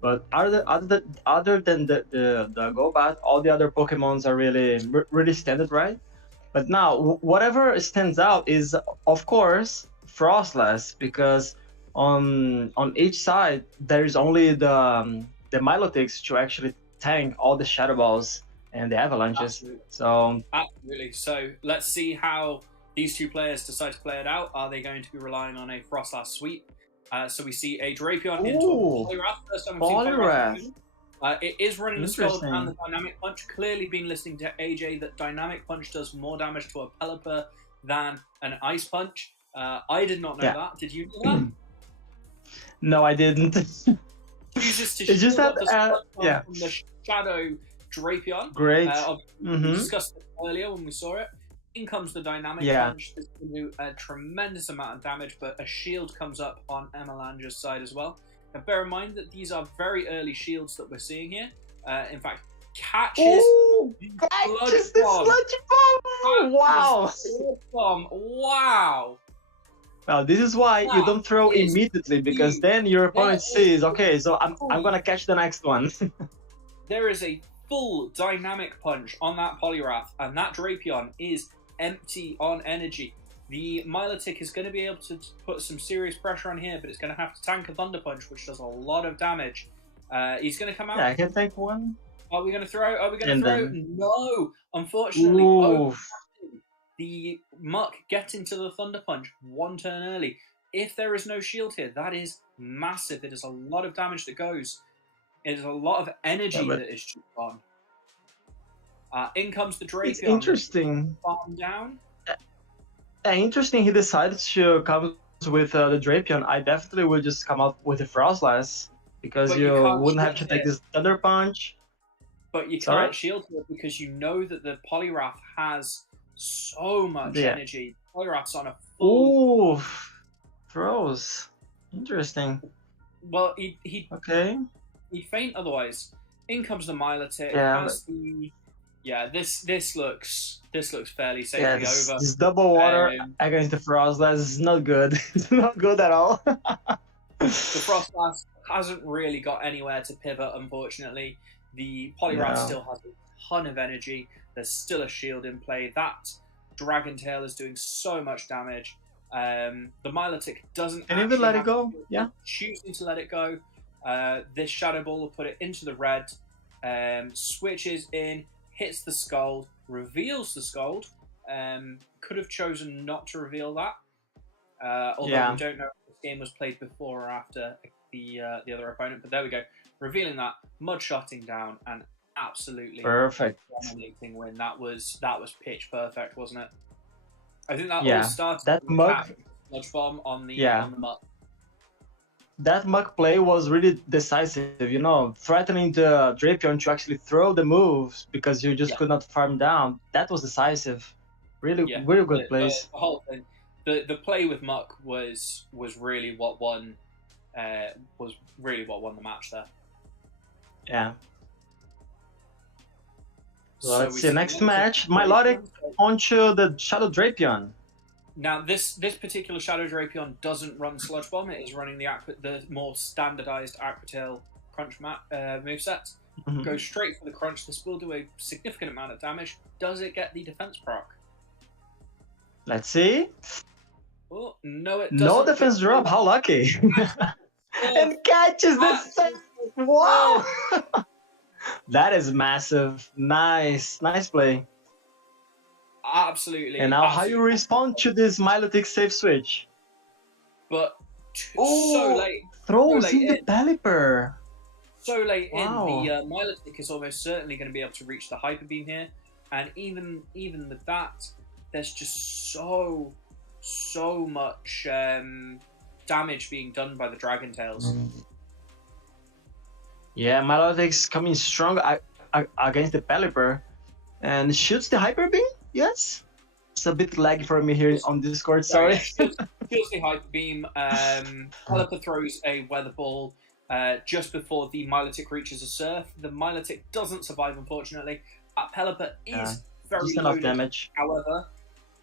But other than the Golbat, all the other Pokemons are really standard, right? But now, whatever stands out is, of course, Frostless, because on each side there is only the Milotics to actually tank all the Shadow Balls and the Avalanches. Absolutely. So let's see how these two players decide to play it out. Are they going to be relying on a Frostless sweep? So we see a Drapion into a Poliwrath. First time we've seen Poliwrath. It is running the Scald and the Dynamic Punch. Clearly been listening to AJ that Dynamic Punch does more damage to a Pelipper than an Ice Punch. I did not know that. Did you know that? No, I didn't. Uses to it's just that, from the Shadow Drapion. Great. We discussed it earlier when we saw it. In comes the Dynamic Punch. This will do a tremendous amount of damage, but a shield comes up on Amalanja's side as well. Now, bear in mind that these are very early shields that we're seeing here. In fact, catches the Sludge Bomb! Wow! Wow! Well, this is why you don't throw immediately, because then your opponent sees, okay, so I'm gonna catch the next one. There is a full Dynamic Punch on that Poliwrath, and that Drapion is empty on energy. The Milotic is going to be able to put some serious pressure on here, but it's going to have to tank a Thunder Punch, which does a lot of damage. He's going to come out. Yeah, I can tank one. Are we going to throw? Are we going to throw? No! Unfortunately, the Muck get into the Thunder Punch one turn early. If there is no shield here, that is massive. It is a lot of damage that goes. It is a lot of energy that is just gone. In comes the Drapion. It's interesting. Farm down. Interesting he decided to come with the Drapion. I definitely would just come up with the Frostless, because you wouldn't have to take this Thunder Punch. But you can't shield it because you know that the Poliwrath has so much energy. Poliwrath's on a full... Ooh, throws. Interesting. Well, he'd faint otherwise. In comes the Milotic. This looks fairly safely over. This double water against the Frostless is not good. It's not good at all. The Frostless hasn't really got anywhere to pivot, unfortunately. The Poliwrath still has a ton of energy. There's still a shield in play. That Dragon Tail is doing so much damage. The Milotic doesn't even let it go. Yeah. Choosing to let it go. This Shadow Ball will put it into the red. Switches in. Hits the Scald, reveals the Scald. Could have chosen not to reveal that. Although we don't know if this game was played before or after the other opponent. But there we go. Revealing that, mud-shotting down, and absolutely perfect dominating win. That was pitch perfect, wasn't it? I think that all started that Muck Sludge Bomb on the Muck. That Muck play was really decisive, threatening the Drapion to actually throw the moves because you just could not farm down. That was decisive. Really good plays. The whole thing. The play with Muck was really what won the match there. Yeah. So let's see. Next match, Milotic onto the Shadow Drapion. Now, this particular Shadow Drapion doesn't run Sludge Bomb. It is running the more standardized Aqua Tail Crunch moveset. Goes straight for the Crunch. This will do a significant amount of damage. Does it get the defense proc? Let's see. Oh, no, it doesn't. No defense drop. How lucky. And catches the save. Wow. That is massive. Nice play. Absolutely. And now how you respond to this Milotic save switch? But so late. Throws in the Pelipper. So late in, the Milotic is almost certainly going to be able to reach the Hyper Beam here. And even with that, there's just so much damage being done by the Dragon Tails. Yeah, Milotic's coming strong against the Pelipper. And shoots the Hyper Beam? Yes. It's a bit laggy for me here on Discord, sorry. Feels the hyper beam. Pelipper throws a weather ball just before the Milotic reaches a surf. The Milotic doesn't survive, unfortunately. Pelipper is very Just enough loaded. damage. However,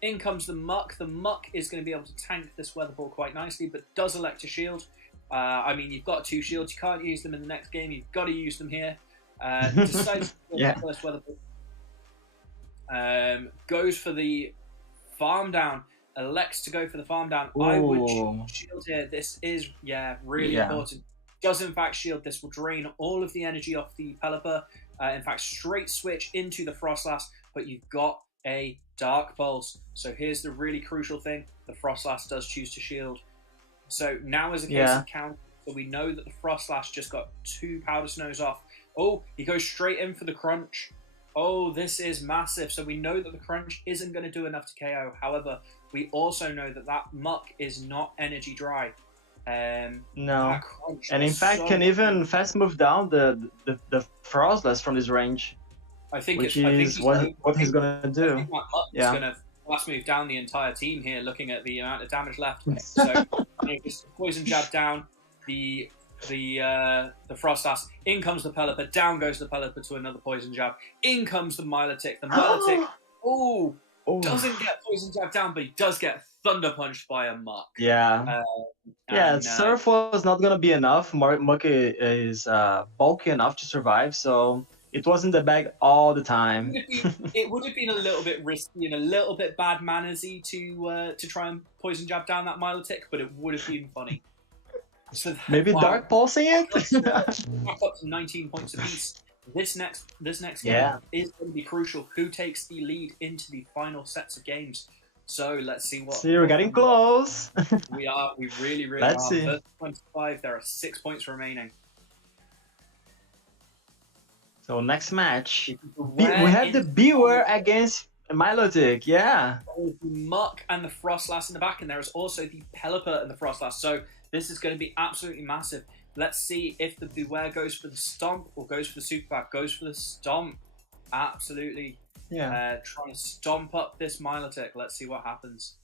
in comes the Muck. The Muck is going to be able to tank this weather ball quite nicely, but does elect to shield. I mean, you've got 2 shields. You can't use them in the next game. You've got to use them here. Decides to go for the first weather ball. Goes for the farm down. Elects to go for the farm down. Ooh. I would shield here. This is, really important. Does in fact shield. This will drain all of the energy off the Pelipper. In fact, straight switch into the Frostlass, but you've got a Dark Pulse. So here's the really crucial thing. The Frostlass does choose to shield. So now is a case of count. So we know that the Frostlass just got 2 Powder Snows off. Oh, he goes straight in for the Crunch. Oh, this is massive. So we know that the Crunch isn't going to do enough to KO. However, we also know that that Muck is not energy dry. No. And in fact, can even fast move down the Frostlass from this range. I think what he's going to do. I think that Muck is going to fast move down the entire team here, looking at the amount of damage left. So, just poison jab down the Frostlass. In comes the Pelipper. Down goes the Pelipper to another poison jab. In comes the Milotic. The Milotic, doesn't get poison jab down, but he does get thunder punched by a Muck. Surf was not gonna be enough. Muck is bulky enough to survive, so it was in the bag all the time. It would have been a little bit risky and a little bit bad mannersy to try and poison jab down that Milotic, but it would have been funny. So maybe Dark Pulsing it? Back up to 19 points apiece. This next game is going to be crucial. Who takes the lead into the final sets of games? So let's see what. See, we're getting close. We really let's are. See. First 25. There are 6 points remaining. So next match, we have the Beware against Milotic. Yeah. The Muck and the Frostlass in the back, and there is also the Pelipper and the Frostlass. So this is going to be absolutely massive. Let's see if the Beware goes for the Stomp or goes for the Super Power. Goes for the Stomp. Absolutely. Yeah. Trying to stomp up this Milotic. Let's see what happens.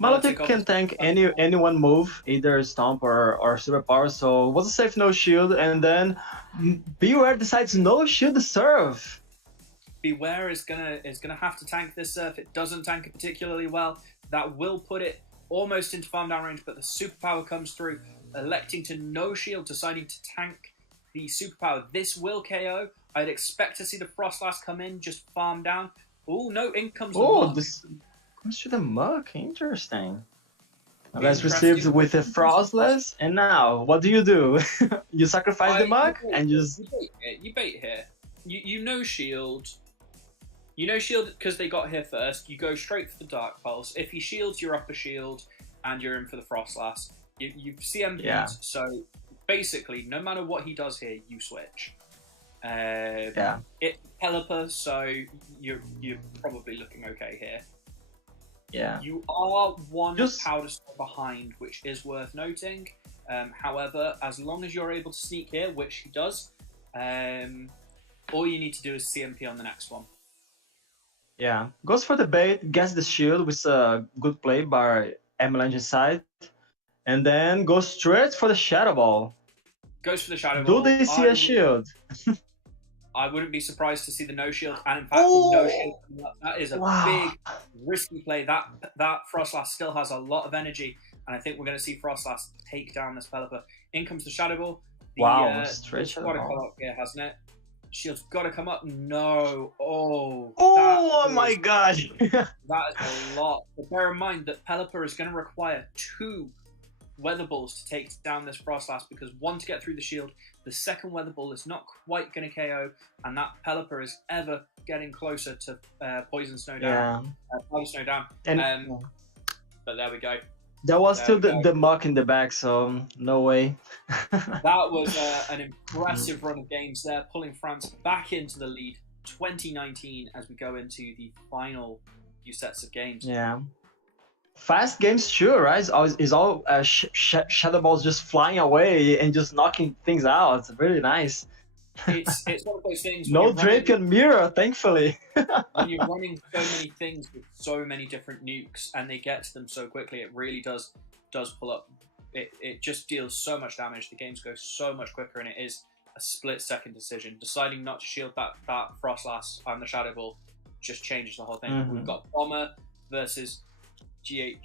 Milotic can tank any one move, either Stomp or Super Power, so it was a safe no shield, and then Beware decides no shield the Surf. Beware is gonna have to tank this Surf. It doesn't tank it particularly well. That will put it almost into farm down range, but the Super Power comes through, electing to no shield, deciding to tank the Super Power. This will KO. I'd expect to see the Frostlass come in, just farm down. Oh no, in comes the Muck. This comes to the Muck. Interesting. Let's receive with a Frostless, and now what do? You sacrifice the Muck and just you bait here. You know shield. You know shield because they got here first. You go straight for the Dark Pulse. If he shields, you're up a shield, and you're in for the Frostlass. You've CMP'd, so basically, no matter what he does here, you switch. It's Pelipper, so you're probably looking okay here. Yeah. You are one powder snow behind, which is worth noting. However, as long as you're able to sneak here, which he does, all you need to do is CMP on the next one. Yeah. Goes for the bait, gets the shield with a good play by Avalanche's side, and then goes straight for the Shadow Ball. Goes for the Shadow Ball. Do they see a shield? I wouldn't be surprised to see the no shield, and in fact, no shield. That is a big, risky play. That Frostlass still has a lot of energy, and I think we're going to see Frostlass take down this Pelipper. In comes the Shadow Ball. Straight Shadow Ball. Got to come up here, hasn't it? Shield's got to come up. No. Oh my god. That is a lot. But bear in mind that Pelipper is going to require 2 Weather Balls to take down this Frostlass, because one to get through the shield, the second Weather Ball is not quite going to KO, and that Pelipper is ever getting closer to Poison Snow down. Poison Snow down. But there we go. There was still the Muck in the back, so no way. That was an impressive run of games there, pulling France back into the lead 2019 as we go into the final few sets of games. Yeah. Fast games too, right? It's all Shadow Balls just flying away and just knocking things out. It's really nice. it's one of those things. No Drapion mirror, thankfully. When you're running so many things with so many different nukes, and they get to them so quickly, it really does pull up. It just deals so much damage. The games go so much quicker, and it is a split-second decision. Deciding not to shield that Frostlass on the Shadow Ball just changes the whole thing. We've got Bomber versus G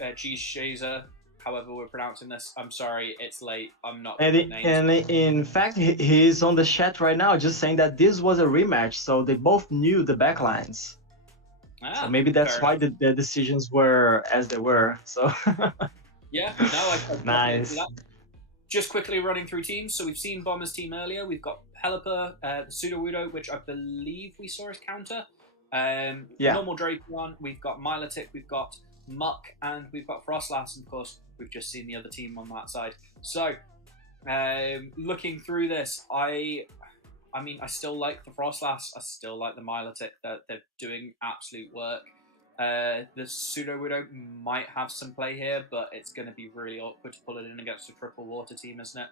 Shazer, however we're pronouncing this. I'm sorry, it's late. I'm not good with names. And in fact, he's on the chat right now just saying that this was a rematch, so they both knew the backlines. So maybe that's why the decisions were as they were. So yeah, no, I nice. Just quickly running through teams. So we've seen Bomber's team earlier. We've got Pelipper, the Sudowoodo, which I believe we saw as counter. Normal Drapion. We've got Milotic. We've got Muck, and we've got Frostlass. And of course, we've just seen the other team on that side. So looking through this, I mean, I still like the Frostlass. I still like the Milotic. They're doing absolute work. The Sudowoodo might have some play here, but it's going to be really awkward to pull it in against a triple water team, isn't it?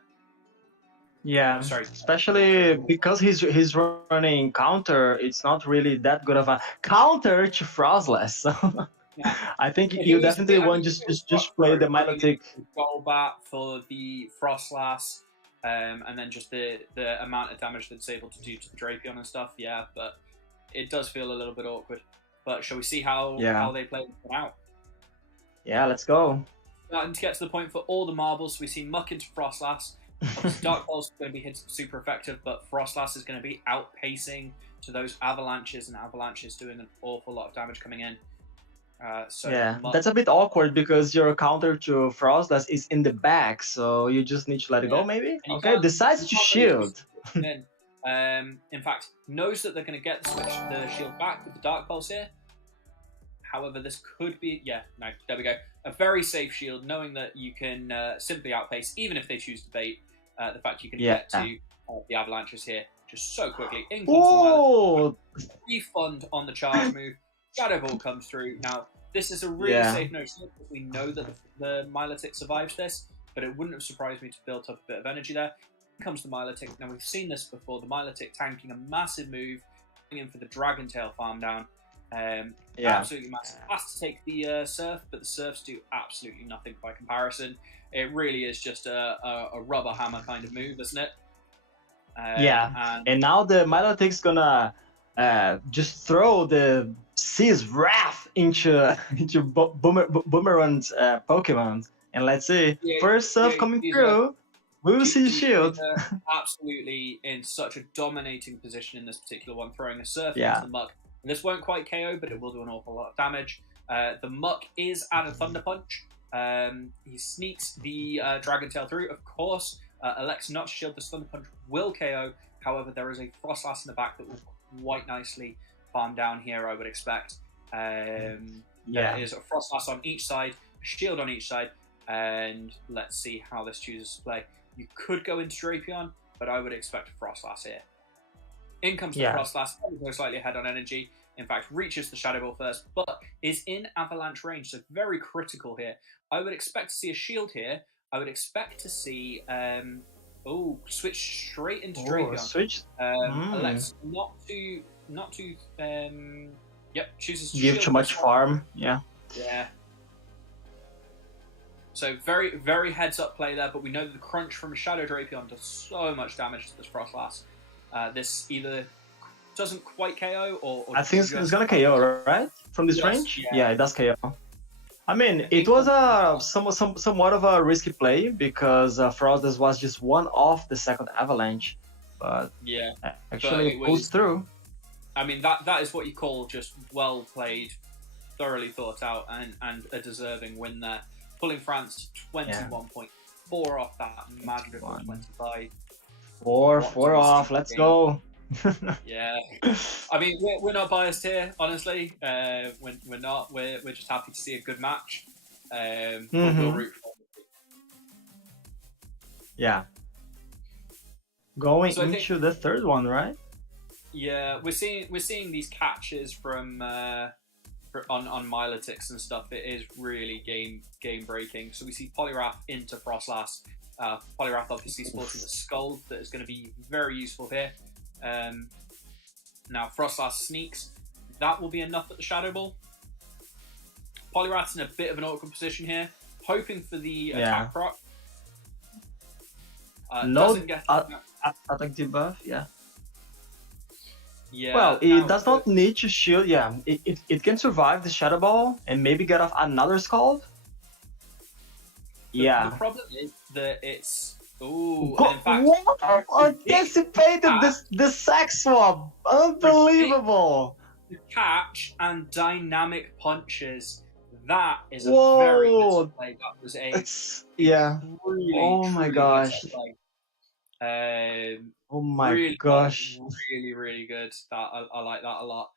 Yeah, especially because he's running counter. It's not really that good of a counter to Frostlass. So yeah. I think you definitely want just play the Milotic. Golbat for the Frostlass, and then just the amount of damage that it's able to do to the Drapion and stuff. Yeah, but it does feel a little bit awkward. But shall we see how they play it out? Yeah, let's go. Starting to get to the point for all the marbles. We see Muck into Frostlass. Dark Pulse is going to be super effective, but Frostlass is going to be outpacing to those avalanches, and avalanches doing an awful lot of damage coming in. That's a bit awkward because your counter to Frostlass is in the back, so you just need to let it go, maybe? Okay, decides to shield. In fact, knows that they're going to get the shield back with the Dark Pulse here. However, this could be... Yeah, no, there we go. A very safe shield, knowing that you can simply outpace, even if they choose to bait, the fact you can get to the avalanches here just so quickly. In comes the refund on the charge move. Shadow Ball comes through. Now, this is a really safe notion because we know that the Milotic survives this, but it wouldn't have surprised me to build up a bit of energy there. Comes the Milotic. Now, we've seen this before. The Milotic tanking a massive move, going in for the Dragon Tail farm down. Absolutely massive. Has to take the Surf, but the Surfs do absolutely nothing by comparison. It really is just a rubber hammer kind of move, isn't it? And now the Milotic's gonna just throw the Sea's Wrath into Boomerang's Pokemon. And let's see. First Surf coming through. We will see shield. Absolutely in such a dominating position in this particular one, throwing a Surf into the Muck. And this won't quite KO, but it will do an awful lot of damage. The Muck is at a Thunder Punch. He sneaks the Dragon Tail through. Of course, elects not to shield. This Thunder Punch will KO. However, there is a Frostlass in the back that will quite nicely farm down here, I would expect. There is a Frostlass on each side, a shield on each side, and let's see how this chooses to play. You could go into Drapion, but I would expect a Frostlass here. In comes the Frostlass, goes slightly ahead on energy. In fact, reaches the Shadow Ball first, but is in Avalanche range, so very critical here. I would expect to see a shield here. I would expect to see... switch straight into Drapion. Switch? Elects not to... chooses to give too much farm, Yeah. So very, very heads-up play there, but we know that the crunch from Shadow Drapion does so much damage to this Frostlass. This either doesn't quite KO or I think it's gonna KO, right? From this range? Yeah, it does KO. I mean, it was somewhat of a risky play because Frostlass was just one off the second avalanche, but actually it pulls through. I mean, that is what you call just well played, thoroughly thought out, and a deserving win there. Pulling France to 21.4 off that magical 25. Four off, let's go. I mean, we're not biased here, honestly. We're not. We're just happy to see a good match. We'll root for it. Going into the third one, right? Yeah, we're seeing these catches from on Milotics and stuff. It is really game breaking. So we see Poliwrath into Frostlass. Poliwrath obviously sporting the Scald that is going to be very useful here. Now Frostlass sneaks. That will be enough at the Shadow Ball. Poliwrath's in a bit of an awkward position here, hoping for the attack proc. No doesn't get attack debuff, yeah. Yeah. Well, it does not need to shield, yeah. It can survive the Shadow Ball and maybe get off another Scald. The problem is that it's... Ooh, Go, and in fact... what? Anticipated this sack swap! Unbelievable! The catch and dynamic punches. That is a Whoa. very good play. That was a really, oh my truly gosh. good play. Oh my really, gosh. Really, really good. I like that a lot.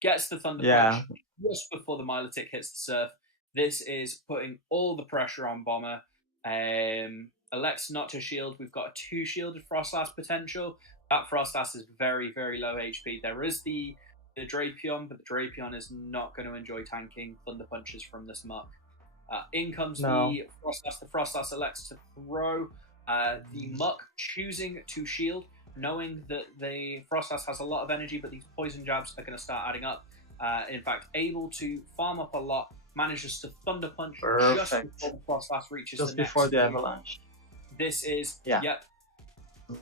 Gets the Thunder Yeah. Punch just before the Milotic hits the surf. This is putting all the pressure on Bomber. Elects not to shield. We've got a 2 shielded Frostlass potential. That Frostlass is very, very low HP. There is the Drapion, but the Drapion is not going to enjoy tanking Thunder Punches from this Muck. In comes the Frostlass. The Frostlass elects to throw. The Muck choosing to shield, knowing that the Frostlass has a lot of energy, but these poison jabs are going to start adding up. In fact, able to farm up a lot, manages to Thunder Punch just before the Frostlass reaches just the next before the move. avalanche. This is,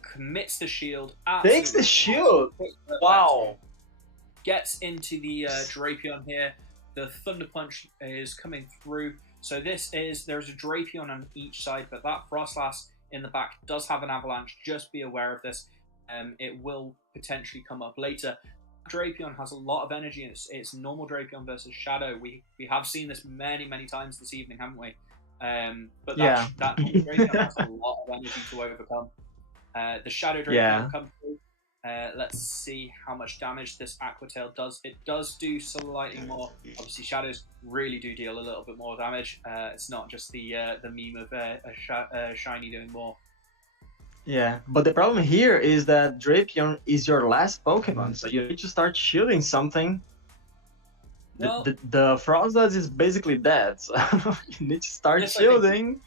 commits the shield. Takes the shield! Wow! Gets into the Drapion here. The Thunder Punch is coming through. So there's a Drapion on each side, but that Frostlass in the back does have an avalanche. Just be aware of this. It will potentially come up later. Drapion has a lot of energy, and it's normal Drapion versus Shadow. We have seen this many times this evening, haven't we? But that Drapion has a lot of energy to overcome. The Shadow Drapion will come through. Let's see how much damage this Aquatail does. It does do slightly more. Obviously, Shadows really do deal a little bit more damage. It's not just the meme of a Shiny doing more. Yeah, but the problem here is that Drapion is your last Pokemon, so you need to start shielding something. Well, the Frostlass is basically dead, so you need to start shielding.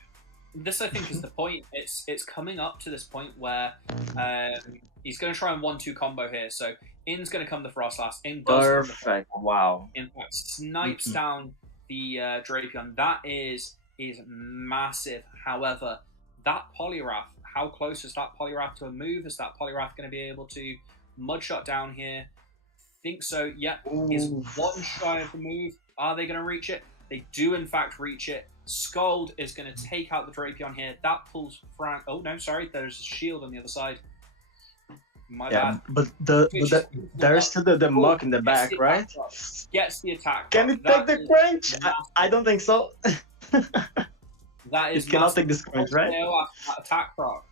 This, I think, is the point. It's coming up to this point where he's going to try and 1-2 combo here. So in's going to come the Frostlass. In does perfect. Wow. In fact, snipes down the Drapion. That is massive. However, that Poliwrath, how close is that Poliwrath to a move? Is that Poliwrath going to be able to Mudshot down here? Think so. Yep. Is one shy of the move. Are they going to reach it? They do, in fact, reach it. Scald is going to take out the Drapion here. That pulls Frank. Oh no, sorry. There's a shield on the other side. My bad. But there's still the Muck in the back, right? Gets the attack. Can it take the crunch? I don't think so. That is. It cannot take this crunch, right? Attack proc.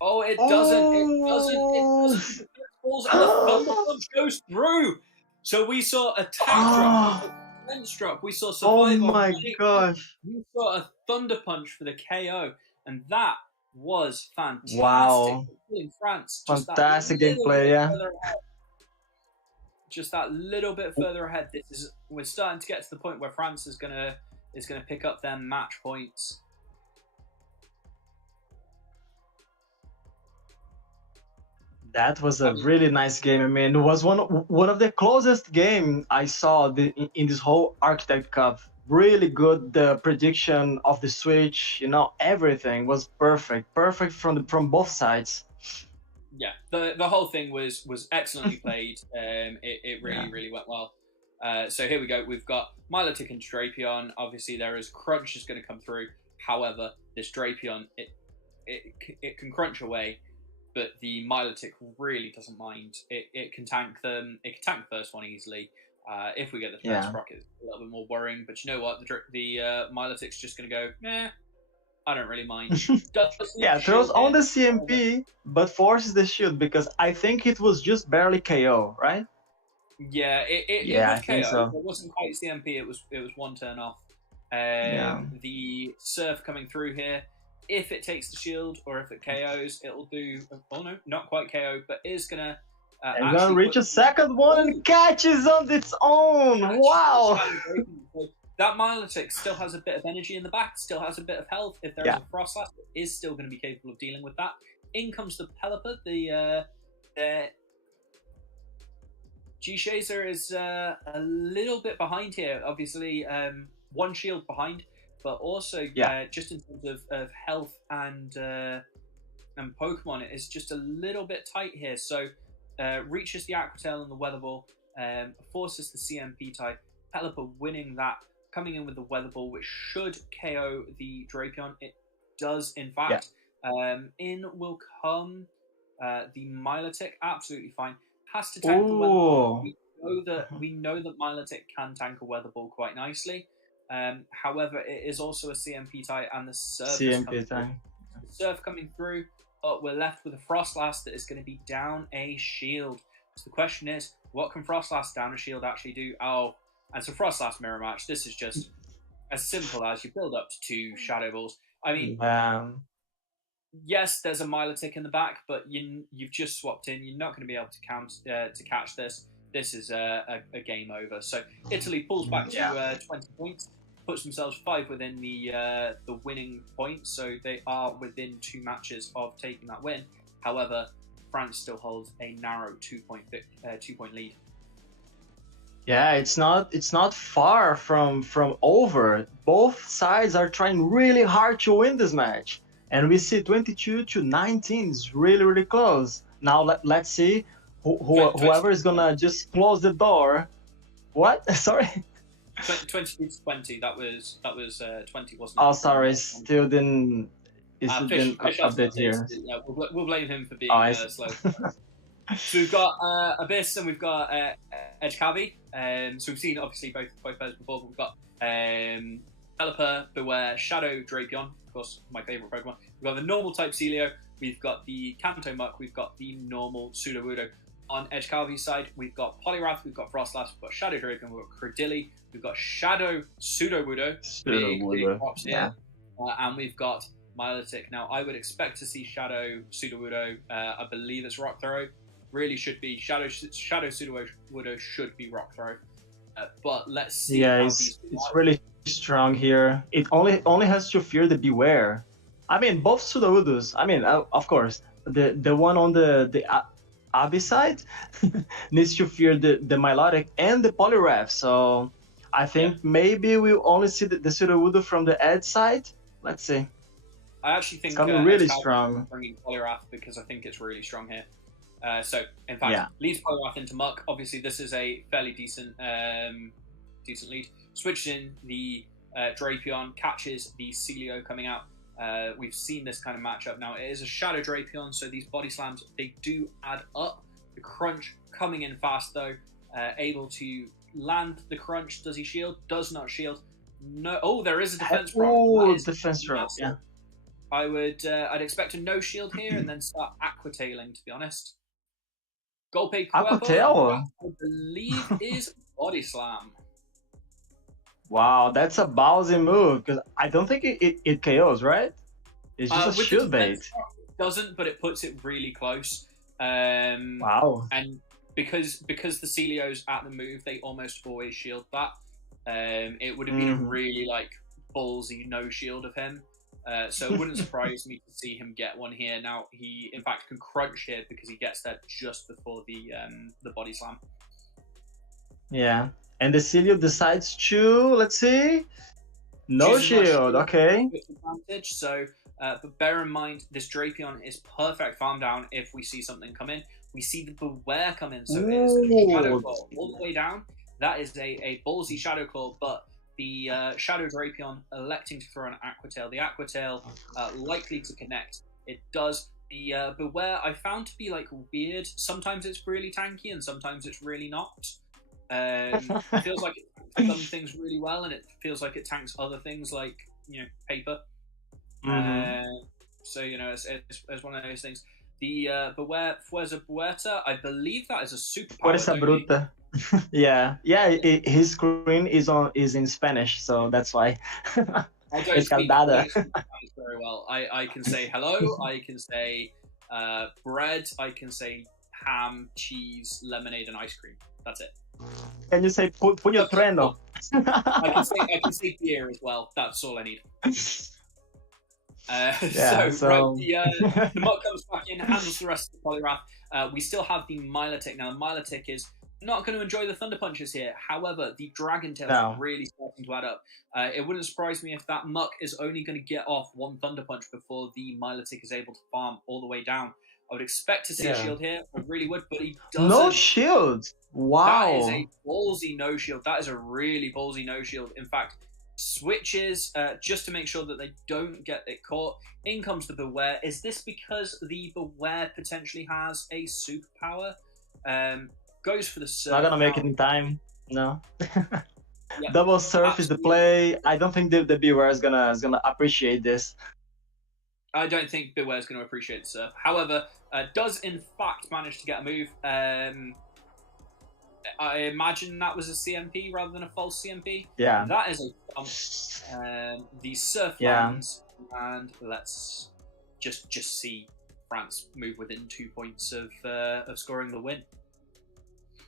Oh, it doesn't. It doesn't. It falls and the Thunder Punch goes through. So we saw attack drop. Struck. We saw survival. Oh my gosh! We saw a Thunder Punch for the KO, and that was fantastic. Wow! In France, fantastic gameplay, yeah. Just that little bit further ahead. We're starting to get to the point where France is gonna pick up their match points. That was a really nice game. I mean, it was one of the closest game I saw in this whole Architect Cup. Really good. The prediction of the switch, everything was perfect from both sides. Yeah, the whole thing was excellently played. It really went well. So here we go. We've got Milotic and Drapion. Obviously, there is crunch is going to come through. However, this Drapion it can crunch away. But the Milotic really doesn't mind. It can tank them. It can tank the first one easily. If we get the first proc, it's a little bit more worrying. But you know what? The Milotic's just going to go, I don't really mind. Throws on the CMP, but forces the shield because I think it was just barely KO, right? Yeah, it was KO. So. It wasn't quite CMP. It was one turn off. The Surf coming through here. If it takes the shield or if it KOs, it'll do. Oh no, not quite KO, but is gonna. And gonna reach a second one and catches on its own. Wow! That Milotic still has a bit of energy in the back, still has a bit of health. If there's a Frostlass, it is still going to be capable of dealing with that. In comes the Pelipper. The G-Shazer is a little bit behind here. Obviously, one shield behind, but also just in terms of health and Pokemon, it is just a little bit tight here. So reaches the Aqua Tail and the Weather Ball, forces the CMP type. Pelipper winning that, coming in with the Weather Ball, which should KO the Drapion. It does, in fact. In will come the Milotic, absolutely fine. Has to tank the Weather Ball. We know that Milotic can tank a Weather Ball quite nicely. However, it is also a CMP type, and the Surf coming through, but we're left with a Frostlass that is going to be down a shield. So the question is, what can Frostlass down a shield actually do? Oh, and so Frostlass mirror match. This is just as simple as you build up to 2 Shadow Balls. I mean, yes, there's a Milotic in the back, but you've just swapped in. You're not going to be able to catch this. This is a game over. So Italy pulls back to 20 points, puts themselves 5 within the winning point. So they are within 2 matches of taking that win. However, France still holds a narrow 2-point lead. Yeah, it's not far from over. Both sides are trying really hard to win this match, and we see 22-19 is really close. Now let's see whoever is gonna just close the door. What? Sorry. 22-20. That was 20, wasn't it? Oh, sorry. Still didn't. Fish update here. Yeah, we'll blame him for being slow. So we've got Abyss and we've got Edgecavi. So we've seen obviously both players before. But we've got Pelipper, Beware, Shadow Drapion, of course my favourite Pokemon. We've got the normal type Celio. We've got the Kanto Muck. We've got the normal Sudowoodo. On Edgecavi's side, we've got Poliwrath, we've got Frostlass, we've got Shadow Drapion, we've got Credilli, we've got Shadow Sudowoodo, big props here, and we've got Milotic. Now, I would expect to see Shadow Sudowoodo. I believe it's Rock Throw. Really should be Shadow Sudowoodo should be Rock Throw. But let's see. Yeah, it's really strong here. It only has to fear the Beware. I mean, both Sudowoodos. I mean, of course, the one on the Abby side needs to fear the Milotic and the Poliwrath. So I think maybe we'll only see the Sudowoodo from the Edge side. Let's see. I actually think it's coming really strong. Bringing Poliwrath because I think it's really strong here. So in fact, leads Poliwrath into Muck. Obviously, this is a fairly decent lead. Switches in the Drapion, catches the Celio coming out. We've seen this kind of matchup now. It is a Shadow Drapion, so these body slams, they do add up. The crunch coming in fast though, able to land the crunch. Does he shield? Does not shield. No. Oh, there is a defense rock. Oh, defense rock. Yeah. I'd expect a no shield here and then start Aqua Tailing, to be honest. Golpe Aqua Tail, I believe is body slam. Wow, that's a ballsy move because I don't think it KOs, right? It's just a shield bait. It doesn't, but it puts it really close. Wow. And because the Celios at the move, they almost always shield that. It would have been a really ballsy no shield of him. So it wouldn't surprise me to see him get one here. Now he in fact can crunch here because he gets there just before the body slam. Yeah. And the Celio decides to, let's see, no shield, okay. Advantage. So, but bear in mind, this Drapion is perfect farm down if we see something come in. We see the Beware come in, so it is going to be Shadow Claw all the way down. That is a ballsy Shadow Claw, but the Shadow Drapion electing to throw an Aqua Tail. The Aqua Tail likely to connect. It does. The Beware I found to be weird. Sometimes it's really tanky and sometimes it's really not. It feels like it tanks some things really well, and it feels like it tanks other things like paper. So it's one of those things. The Beware Fuerza Buerta, I believe that is a superpower. Fuerza Bruta. yeah. His screen is in Spanish, so that's why. I don't speak very well. I can say hello. I can say bread. I can say ham, cheese, lemonade, and ice cream. That's it. Can you say puño trueno? I can say beer as well. That's all I need. Yeah, Right, the Muck comes back in, handles the rest of the Poliwrath. We still have the Milotic. Now, Milotic is not going to enjoy the Thunder Punches here. However, the Dragon Tail is really starting to add up. It wouldn't surprise me if that Muck is only going to get off one Thunder Punch before the Milotic is able to farm all the way down. I would expect to see a shield here. I really would, but he doesn't. No shield. Wow. That is a ballsy no shield. That is a really ballsy no shield. In fact, switches just to make sure that they don't get it caught. In comes the Beware. Is this because the Beware potentially has a superpower? Goes for the surf. Not gonna make it in time. No. Yep. Double surf is the play. I don't think the Beware is gonna appreciate this. I don't think Beware's going to appreciate the surf. However, does in fact manage to get a move. I imagine that was a CMP rather than a false CMP. Yeah. That is a the surf lands, and let's just see France move within 2 points of scoring the win.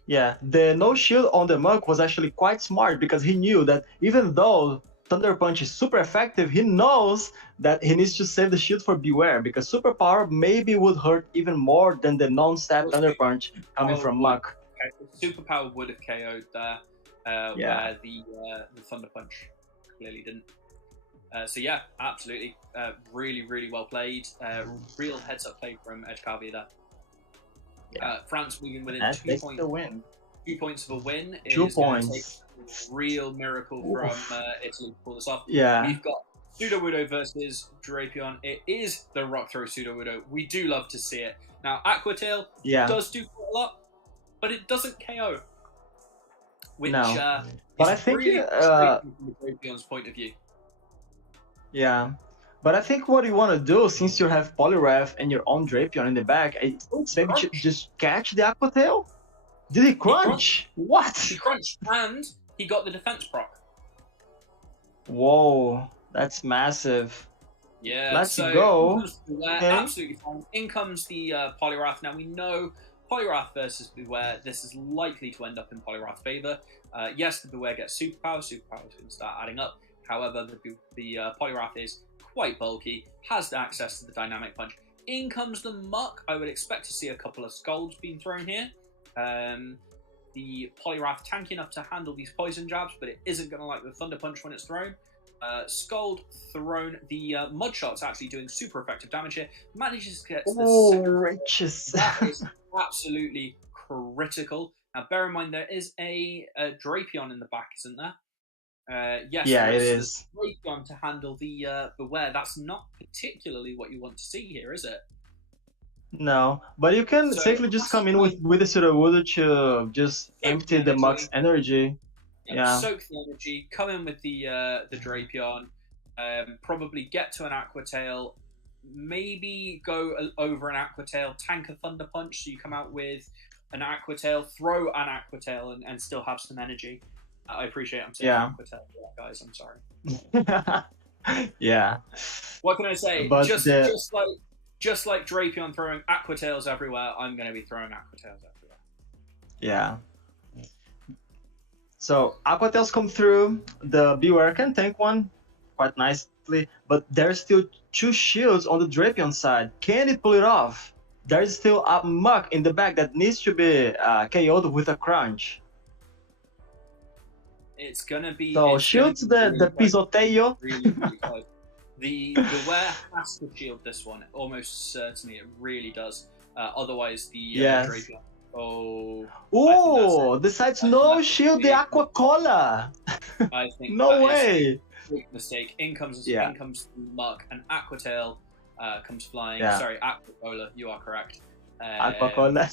Yeah, the no shield on the Muck was actually quite smart because he knew that even though Thunder Punch is super effective, he knows that he needs to save the shield for Beware because Superpower maybe would hurt even more than the non-stab Thunder Punch coming from Muck. Superpower would have KO'd there, where the Thunder Punch clearly didn't. So yeah, absolutely, really, really well played. Real heads-up play from Edgecarvia there. Yeah. France moving within 2 points. 2 points of a win. 2 points. Take a real miracle from Italy to pull this off. Yeah. We've got Sudowoodo versus Drapion. It is the Rock Throw Sudowoodo. We do love to see it. Now, Aquatail does do quite a lot, but it doesn't KO. Which but I think really frustrating from Drapion's point of view. Yeah. But I think what you want to do, since you have Poliwrath and your own Drapion in the back, maybe just catch the Aquatail? Did he crunch? What? He crunched, and he got the defense proc. Whoa, that's massive. Yeah, let's go. Absolutely fine. In comes the Poliwrath. Now we know Poliwrath versus Beware. This is likely to end up in Poliwrath's favor. Yes, the Beware gets superpower. Superpower is going to start adding up. However, the Poliwrath is quite bulky, has access to the dynamic punch. In comes the Muck. I would expect to see a couple of Scolds being thrown here. The Poliwrath tanky enough to handle these poison jabs, but it isn't going to like the Thunder Punch when it's thrown. Scald thrown. The Mud Shot's actually doing super effective damage here. Manages to get the second. Riches. That is absolutely critical. Now, bear in mind, there is a Drapion in the back, isn't there? Yes, yeah, it is. Drapion to handle the Beware. That's not particularly what you want to see here, is it? No, but you can safely just come in with the Sudowoodo to just empty the Muck's energy. Yeah. Soak the energy, come in with the Drapion, probably get to an Aquatail, maybe go over an Aquatail, tank a Thunder Punch, so you come out with an Aquatail, throw an Aquatail, and still have some energy. I appreciate I'm saying Aquatail, guys, I'm sorry. Yeah. What can I say? But just like Drapion throwing Aquatails everywhere, I'm going to be throwing Aquatails everywhere. Yeah. So Aquatails come through. The Beware can tank one quite nicely, but there's still 2 shields on the Drapion side. Can it pull it off? There's still a Muck in the back that needs to be KO'd with a crunch. It's gonna be shields the pisoteio. Really, really close. The Beware has to shield this one, almost certainly. It really does. Otherwise, the Drapion. Decides no shield the Aqua Cola. I think no way. Big mistake. In comes the Muck, and Aquatail comes flying. Yeah. Sorry, Aquacola. You are correct. Aqua Cola.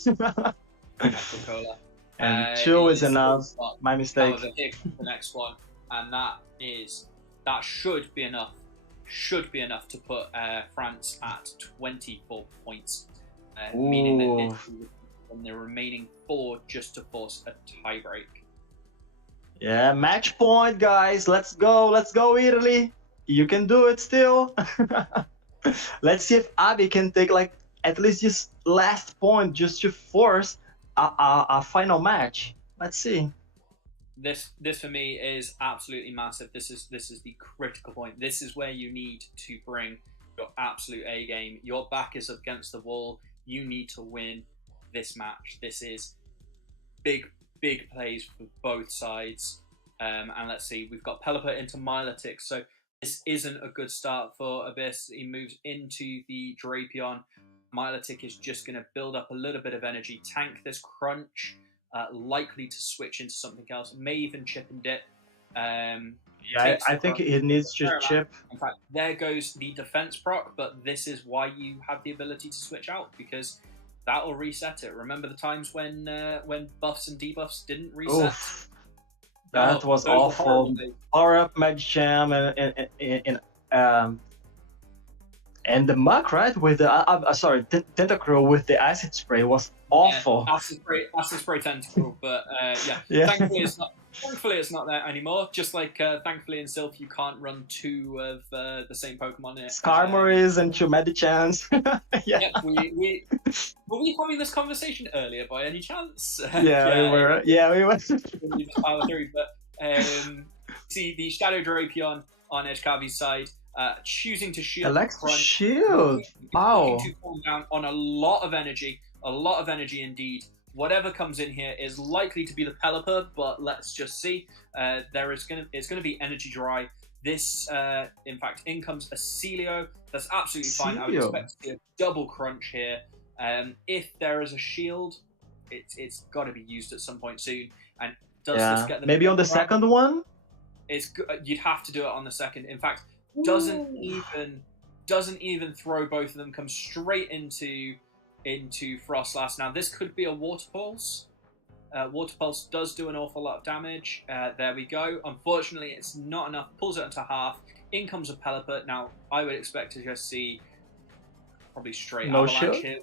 Aquacola. And Chill is enough. My mistake. However, here comes the next one, and that should be enough. Should be enough to put France at 24 points, meaning that Italy and the remaining 4 just to force a tiebreak. Yeah, match point, guys. Let's go, Italy. You can do it still. Let's see if Abby can take at least this last point just to force a final match. Let's see. This for me is absolutely massive. This is the critical point. This is where you need to bring your absolute A game. Your back is up against the wall. You need to win this match. This is big plays for both sides. And let's see, we've got Pelipper into Milotic, so this isn't a good start for Abyss. He moves into the Drapion. Milotic is just going to build up a little bit of energy, tank this crunch, likely to switch into something else, may even chip and dip. Yeah, I think it needs to chip. In fact, there goes the defense proc, but this is why you have the ability to switch out, because that will reset it. Remember the times when buffs and debuffs didn't reset? Oof. That was awful. Power up Magicam and the Muck, right? With the Tentacruel with the acid spray was awful. Yeah, acid spray Tentacruel, but yeah. Thankfully, it's not there anymore. Just like thankfully in Sylph, you can't run two of the same Pokemon in it. Skarmories and two Medichams. Yeah, we were we having this conversation earlier by any chance? Yeah, we were. Yeah, we were. Power through, but see the Shadow Drapion on Edgecarvy's side, choosing to shield. Electric shield. Wow. To fall down on a lot of energy indeed. Whatever comes in here is likely to be the Pelipper, but let's just see. It's gonna be energy dry. This, in fact, in comes a Celio. That's absolutely fine. I would expect to see a double crunch here. If there is a shield, it's got to be used at some point soon. And does this get the maybe on the second one? You'd have to do it on the second. In fact, doesn't even throw both of them. Comes straight into Frostlass. Now this could be a Water Pulse. Water Pulse does do an awful lot of damage. There we go. Unfortunately, it's not enough. Pulls it into half. In comes a Pelipper. Now I would expect to just see probably straight Avalanche here.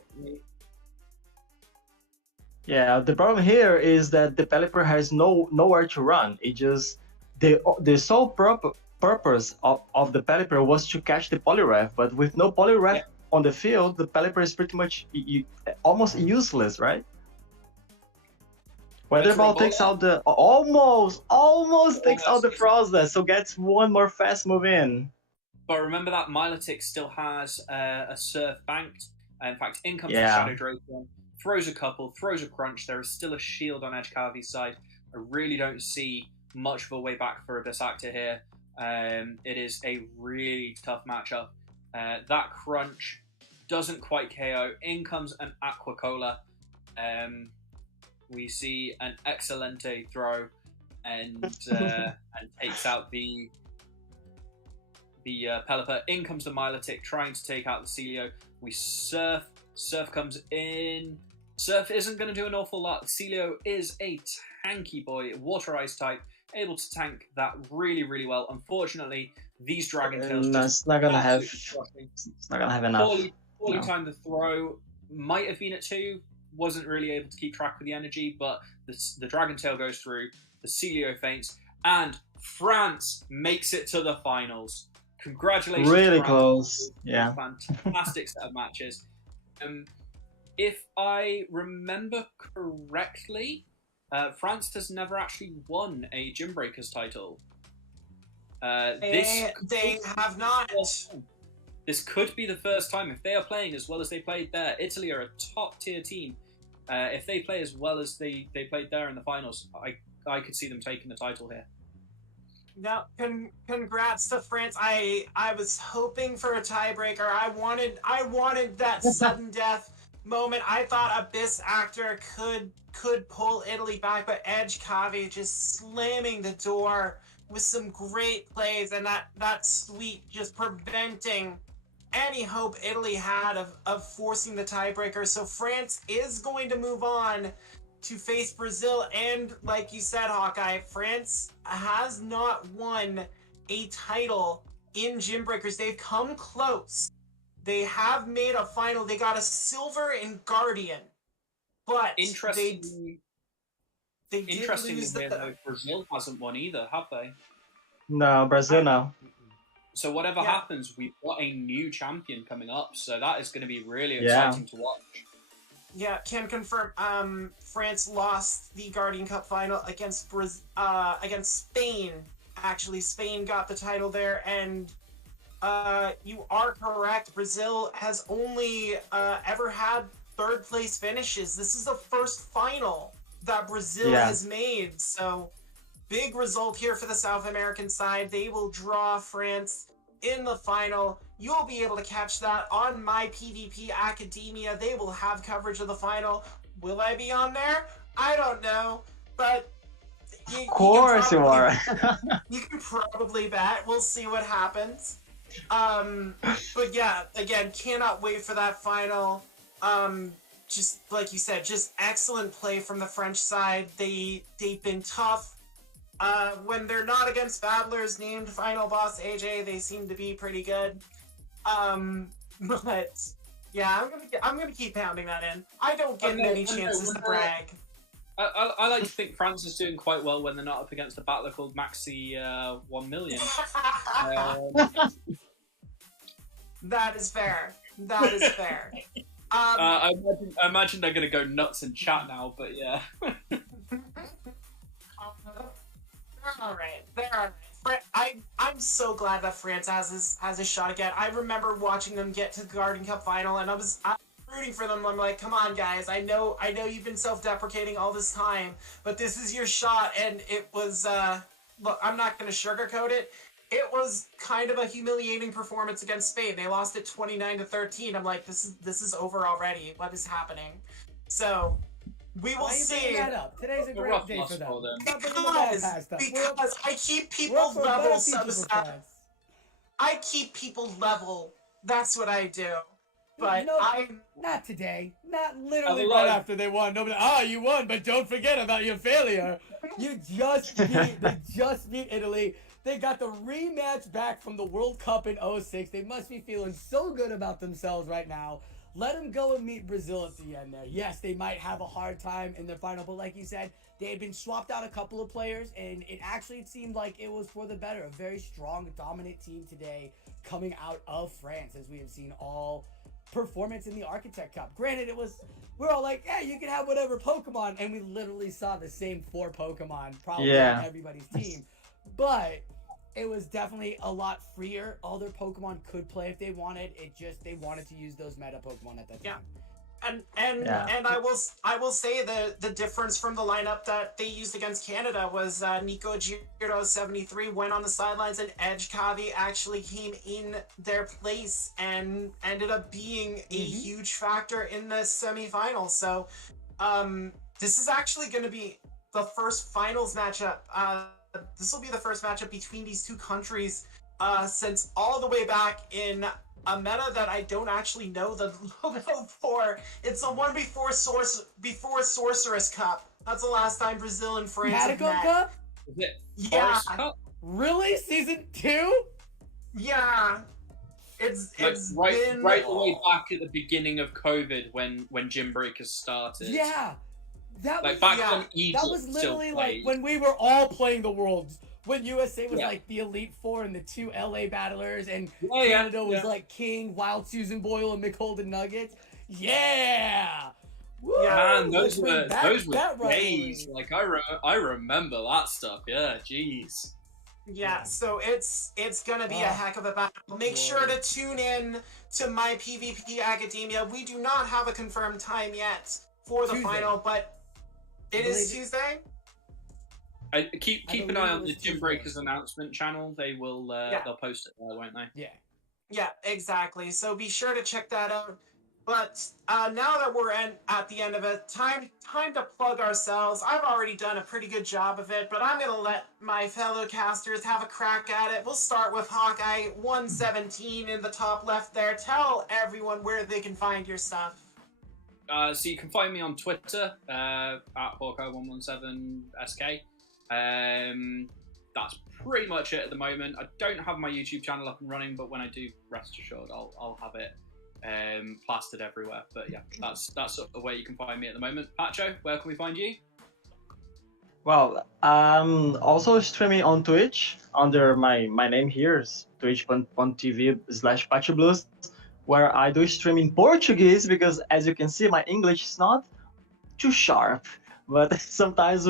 Yeah, the problem here is that the Pelipper has nowhere to run. It just the sole purpose of the Pelipper was to catch the Poliwrath, but with no Poliwrath on the field, the Pelipper is pretty much almost useless, right? Weatherball takes out the almost takes out the Frostlass, so gets one more fast move in. But remember that Milotic still has a Surf banked. In fact, in comes the Shadow Drapion, throws a couple, throws a crunch. There is still a shield on Edgecarvy's side. I really don't see much of a way back for Abyss Actor here. It is a really tough matchup. That crunch doesn't quite KO. In comes an Aqua Cola. We see an Excelente throw and takes out the Pelipper. In comes the Milotic, trying to take out the Celio. We Surf. Surf comes in. Surf isn't going to do an awful lot. Celio is a tanky boy, Water Ice type, able to tank that really, really well. Unfortunately, these Dragon Tails it's not gonna have enough. Poorly timed the throw. Might have been at 2. Wasn't really able to keep track of the energy, but the Dragon Tail goes through. The Celio faints, and France makes it to the finals. Congratulations! Really France. close. Yeah. Fantastic set of matches. If I remember correctly, France has never actually won a Gymbreakers title. They have not. This could be the first time if they are playing as well as they played there. Italy are a top tier team. If they play as well as they played there in the finals, I could see them taking the title here. Now, congrats to France. I was hoping for a tiebreaker. I wanted that sudden death moment. I thought Abyss Actor could pull Italy back, but Edgecarvy just slamming the door with some great plays, and that sweep just preventing any hope Italy had of forcing the tiebreaker. So France is going to move on to face Brazil, and like you said, Hawkeye, France has not won a title in Gymbreakers. They've come close. They have made a final. They got a silver in Guardian, but interestingly though, Brazil hasn't won either, have they? No, Brazil no. So whatever happens, we've got a new champion coming up. So that is going to be really exciting to watch. Yeah, can confirm. France lost the Guardian Cup final against against Spain. Actually, Spain got the title there, and you are correct. Brazil has only ever had third place finishes. This is the first final that Brazil has made. So, big result here for the South American side. They will draw France in the final. You'll be able to catch that on My PvP Academia. They will have coverage of the final. Will I be on there? I don't know, but of course you are. You can probably bet. We'll see what happens. But yeah, again, cannot wait for that final. Just like you said, just excellent play from the French side. They've been tough. When they're not against battlers named Final Boss AJ, they seem to be pretty good. But yeah, I'm gonna keep pounding that in. I don't get many chances to brag. I like to think France is doing quite well when they're not up against a battler called Maxi 1 million. That is fair. That is fair. I imagine they're going to go nuts in chat now, but yeah. They're all right. They're all right. I'm so glad that France has a shot again. I remember watching them get to the Guardian Cup final, and I'm rooting for them. I'm like, come on, guys. I know you've been self-deprecating all this time, but this is your shot. And it was, look, I'm not going to sugarcoat it. It was kind of a humiliating performance against Spain. They lost it 29-13. I'm like, this is over already. What is happening? So we will see. That up? Today's a great day for them. Because I keep people level, I keep people level. That's what I do. But not today. Not literally right after they won. Nobody, you won, but don't forget about your failure. They just beat Italy. They got the rematch back from the World Cup in 06. They must be feeling so good about themselves right now. Let them go and meet Brazil at the end there. Yes, they might have a hard time in their final, but like you said, they had been swapped out a couple of players, and it seemed like it was for the better. A very strong, dominant team today coming out of France, as we have seen all performance in the Architect Cup. Granted, we're all like, yeah, you can have whatever Pokemon, and we literally saw the same 4 Pokemon probably on everybody's team. But it was definitely a lot freer. All their Pokemon could play if they wanted. They wanted to use those meta Pokemon at that time. Yeah. And I will say the difference from the lineup that they used against Canada was Nico Giro 73 went on the sidelines, and Edge Kavi actually came in their place and ended up being a huge factor in the semifinals. So this is actually going to be the first finals matchup. This will be the first matchup between these two countries since all the way back in a meta that I don't actually know the logo for. It's the one before Sorceress Cup. That's the last time Brazil and France have met. Cup? Is it Yeah. Cup? Really? Season 2? Yeah. It's right the way back at the beginning of COVID when Gymbreakers started. Yeah. That was literally like when we were all playing the Worlds. When USA was like the Elite Four and the 2 LA battlers, and Canada was like King, Wild Susan Boyle, and McHolden Nuggets. Yeah! Woo! Yeah, man, those were days. Like I remember that stuff. Yeah, jeez. Yeah, so it's gonna be a heck of a battle. Make sure to tune in to My PvP Academia. We do not have a confirmed time yet for the final, but it is Tuesday. Keep an eye on the Gymbreakers announcement channel. They will they'll post it there, won't they? Yeah, exactly. So be sure to check that out. But now that we're at the end of it, time to plug ourselves. I've already done a pretty good job of it, but I'm gonna let my fellow casters have a crack at it. We'll start with Hawkeye 117 in the top left there. Tell everyone where they can find your stuff. So you can find me on Twitter at Hawkeye117SK. That's pretty much it at the moment. I don't have my YouTube channel up and running, but when I do, rest assured, I'll have it plastered everywhere. But yeah, that's sort of where you can find me at the moment. Pacho, where can we find you? Well, also streaming on Twitch under my name here, twitch.tv/PachoBlues. where I do stream in Portuguese because, as you can see, my English is not too sharp, but sometimes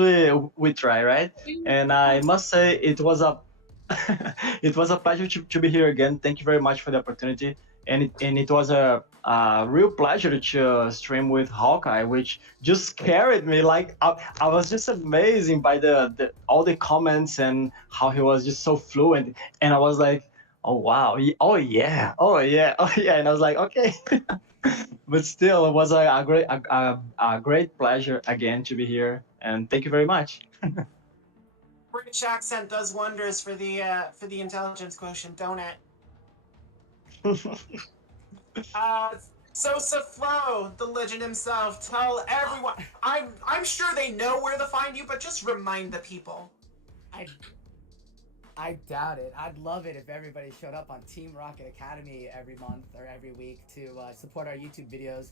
we try, right? And I must say it was a it was a pleasure to be here again. Thank you very much for the opportunity, and it was a real pleasure to stream with Hawkeye, which just carried me. Like I was just amazing by the all the comments and how he was just so fluent, and I was like, oh wow, oh yeah, oh yeah, oh yeah, and I was like, okay. But still, it was a great pleasure again to be here, and thank you very much. British accent does wonders for the intelligence quotient, don't it? Sosa Flo, the legend himself, tell everyone. I'm sure they know where to find you, but just remind the people. I doubt it. I'd love it if everybody showed up on Team Rocket Academy every month or every week to support our YouTube videos.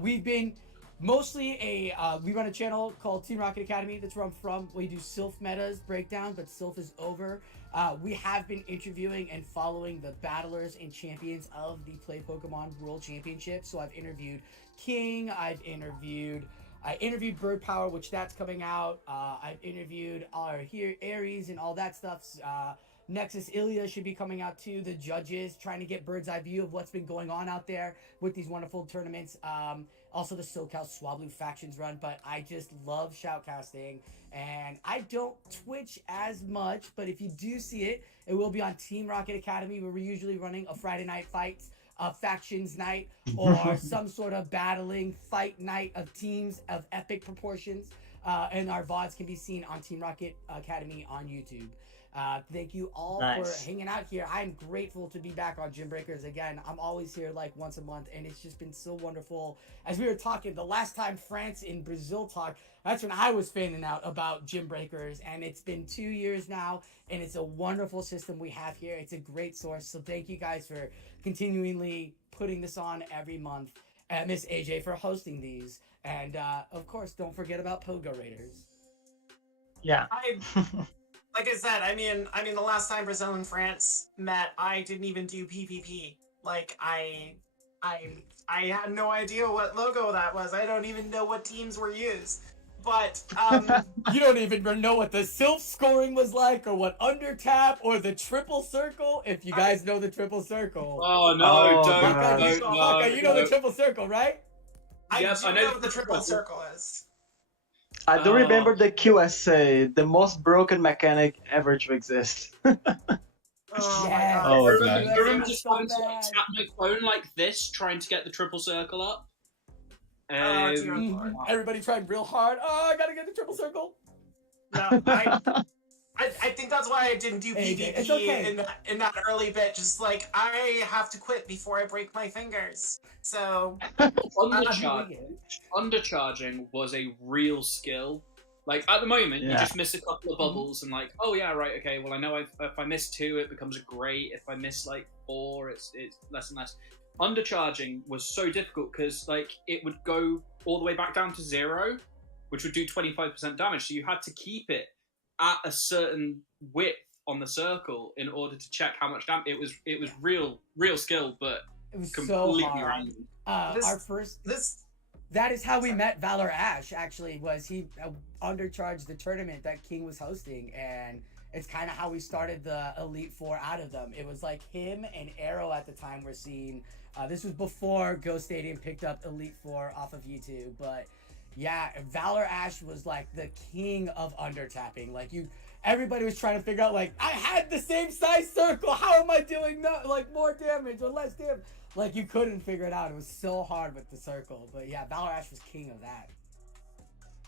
We've been mostly we run a channel called Team Rocket Academy. That's where I'm from. We do Sylph metas breakdown, but Sylph is over. We have been interviewing and following the battlers and champions of the Play Pokemon World Championship. So I've interviewed King, I interviewed Bird Power, which that's coming out. I've interviewed Aries and all that stuff. Nexus Ilya should be coming out too. The judges, trying to get bird's eye view of what's been going on out there with these wonderful tournaments. Also the SoCal Swablu factions run, but I just love shoutcasting, and I don't Twitch as much, but if you do see it, it will be on Team Rocket Academy, where we're usually running a Friday night fights, a factions night, or some sort of battling fight night of teams of epic proportions, and our VODs can be seen on Team Rocket Academy on YouTube. Thank you all for hanging out here. I'm grateful to be back on Gymbreakers again. I'm always here like once a month, and it's just been so wonderful. As we were talking, the last time France and Brazil talked, that's when I was fanning out about Gymbreakers, and it's been 2 years now, and it's a wonderful system we have here. It's a great source, so thank you guys for continually putting this on every month. Miss AJ for hosting these, and of course, don't forget about Pogo Raiders. Yeah. Like I said, I mean, the last time Brazil and France met, I didn't even do PvP. Like, I had no idea what logo that was. I don't even know what teams were used. But, You don't even know what the Sylph scoring was like, or what undertap, or the triple circle, if you guys know the triple circle. Oh, no, Baka, you know the triple circle, right? I do know what the triple circle is. I do remember the QSA, the most broken mechanic ever to exist. Oh Yeah. my god. Oh, I okay. remember just So having to bad. tap my phone like this, trying to get the triple circle up. Oh, dear Lord. Everybody tried real hard. Oh, I gotta get the triple circle. No, I think that's why I didn't do Hey, PvP it's okay. in that early bit. Just like, I have to quit before I break my fingers. So, Undercharging was a real skill. Like, at the moment, you Yeah. just miss a couple of bubbles and like, oh yeah, right, okay, well I know if I miss 2, it becomes a great. If I miss like 4, it's less and less. Undercharging was so difficult because like it would go all the way back down to 0, which would do 25% damage. So you had to keep it at a certain width on the circle in order to check how much damage. It was real skill, but It was so completely hard. random. That is how we met Valor Ash, actually, was he undercharged the tournament that King was hosting, and it's kind of how we started the Elite Four out of them. It was like him and Arrow at the time were seen. This was before Ghost Stadium picked up Elite Four off of YouTube, but yeah, Valor Ash was like the king of undertapping. Like everybody was trying to figure out, like, I had the same size circle, how am I doing more damage or less damage? Like, you couldn't figure it out. It was so hard with the circle. But yeah, Valor Ash was king of that.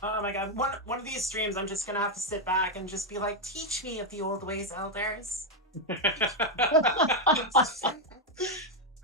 oh my god, one of these streams, I'm just gonna have to sit back and just be like, teach me of the old ways, elders.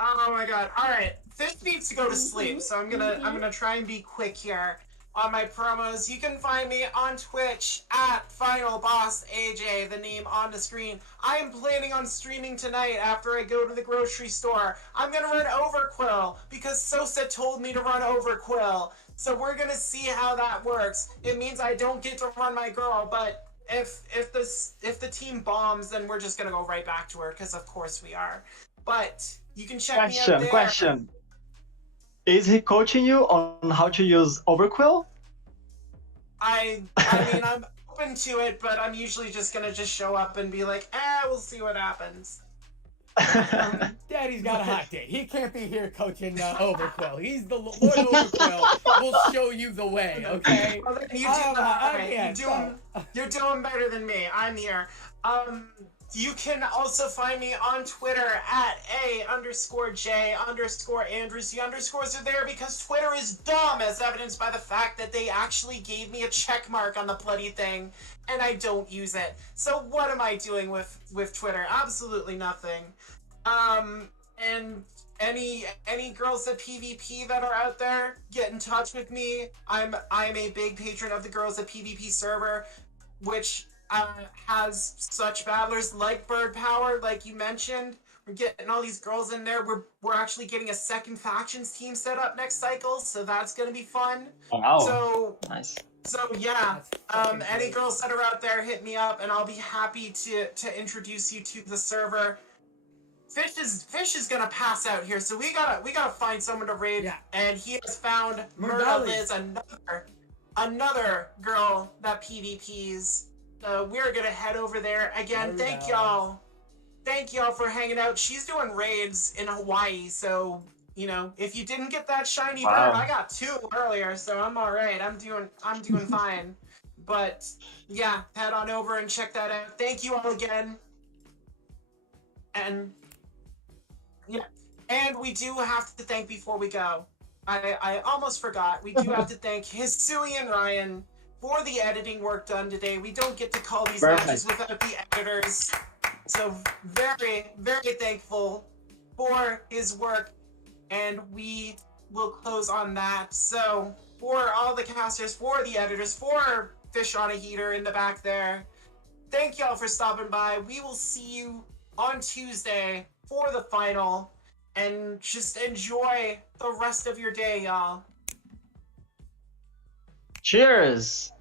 Oh my god. Alright. Fish needs to go to sleep, so I'm gonna try and be quick here on my promos. You can find me on Twitch at FinalBossAJ, the name on the screen. I am planning on streaming tonight after I go to the grocery store. I'm gonna run Overquill because Sosa told me to run Overquill. So we're gonna see how that works. It means I don't get to run my girl, but if the team bombs, then we're just gonna go right back to her, because of course we are. But You can check me out there. Question. Is he coaching you on how to use Overquill? I mean, I'm open to it, but I'm usually just gonna show up and be like, we'll see what happens. Daddy's got a hot date. He can't be here coaching Overquill. He's the Lord Overquill. Will show you the way, okay? You're doing better than me. I'm here. You can also find me on Twitter at @A_J_Andrews. The underscores are there because Twitter is dumb, as evidenced by the fact that they actually gave me a check mark on the bloody thing, and I don't use it. So what am I doing with Twitter? Absolutely nothing. And any girls at PvP that are out there, get in touch with me. I'm a big patron of the Girls at PvP server, which has such battlers like Bird Power, like you mentioned. We're getting all these girls in there. We're actually getting a second factions team set up next cycle, so that's gonna be fun. Wow. So nice. So yeah, any girls that are out there, hit me up, and I'll be happy to introduce you to the server. Fish is gonna pass out here, so we gotta find someone to raid, and he has found Murda Liz, another girl that PvPs. We're gonna head over there again. Thank y'all for hanging out. She's doing raids in Hawaii, so you know, if you didn't get that shiny bird, I got 2 earlier, so I'm all right. I'm doing fine. But yeah, head on over and check that out. Thank you all again. And yeah, and we do have to thank before we go. I almost forgot. We do have to thank HisuianRyan for the editing work done today. We don't get to call these matches without the editors. So very, very thankful for his work, and we will close on that. So for all the casters, for the editors, for Fish on a Heater in the back there, thank y'all for stopping by. We will see you on Tuesday for the final, and just enjoy the rest of your day, y'all. Cheers!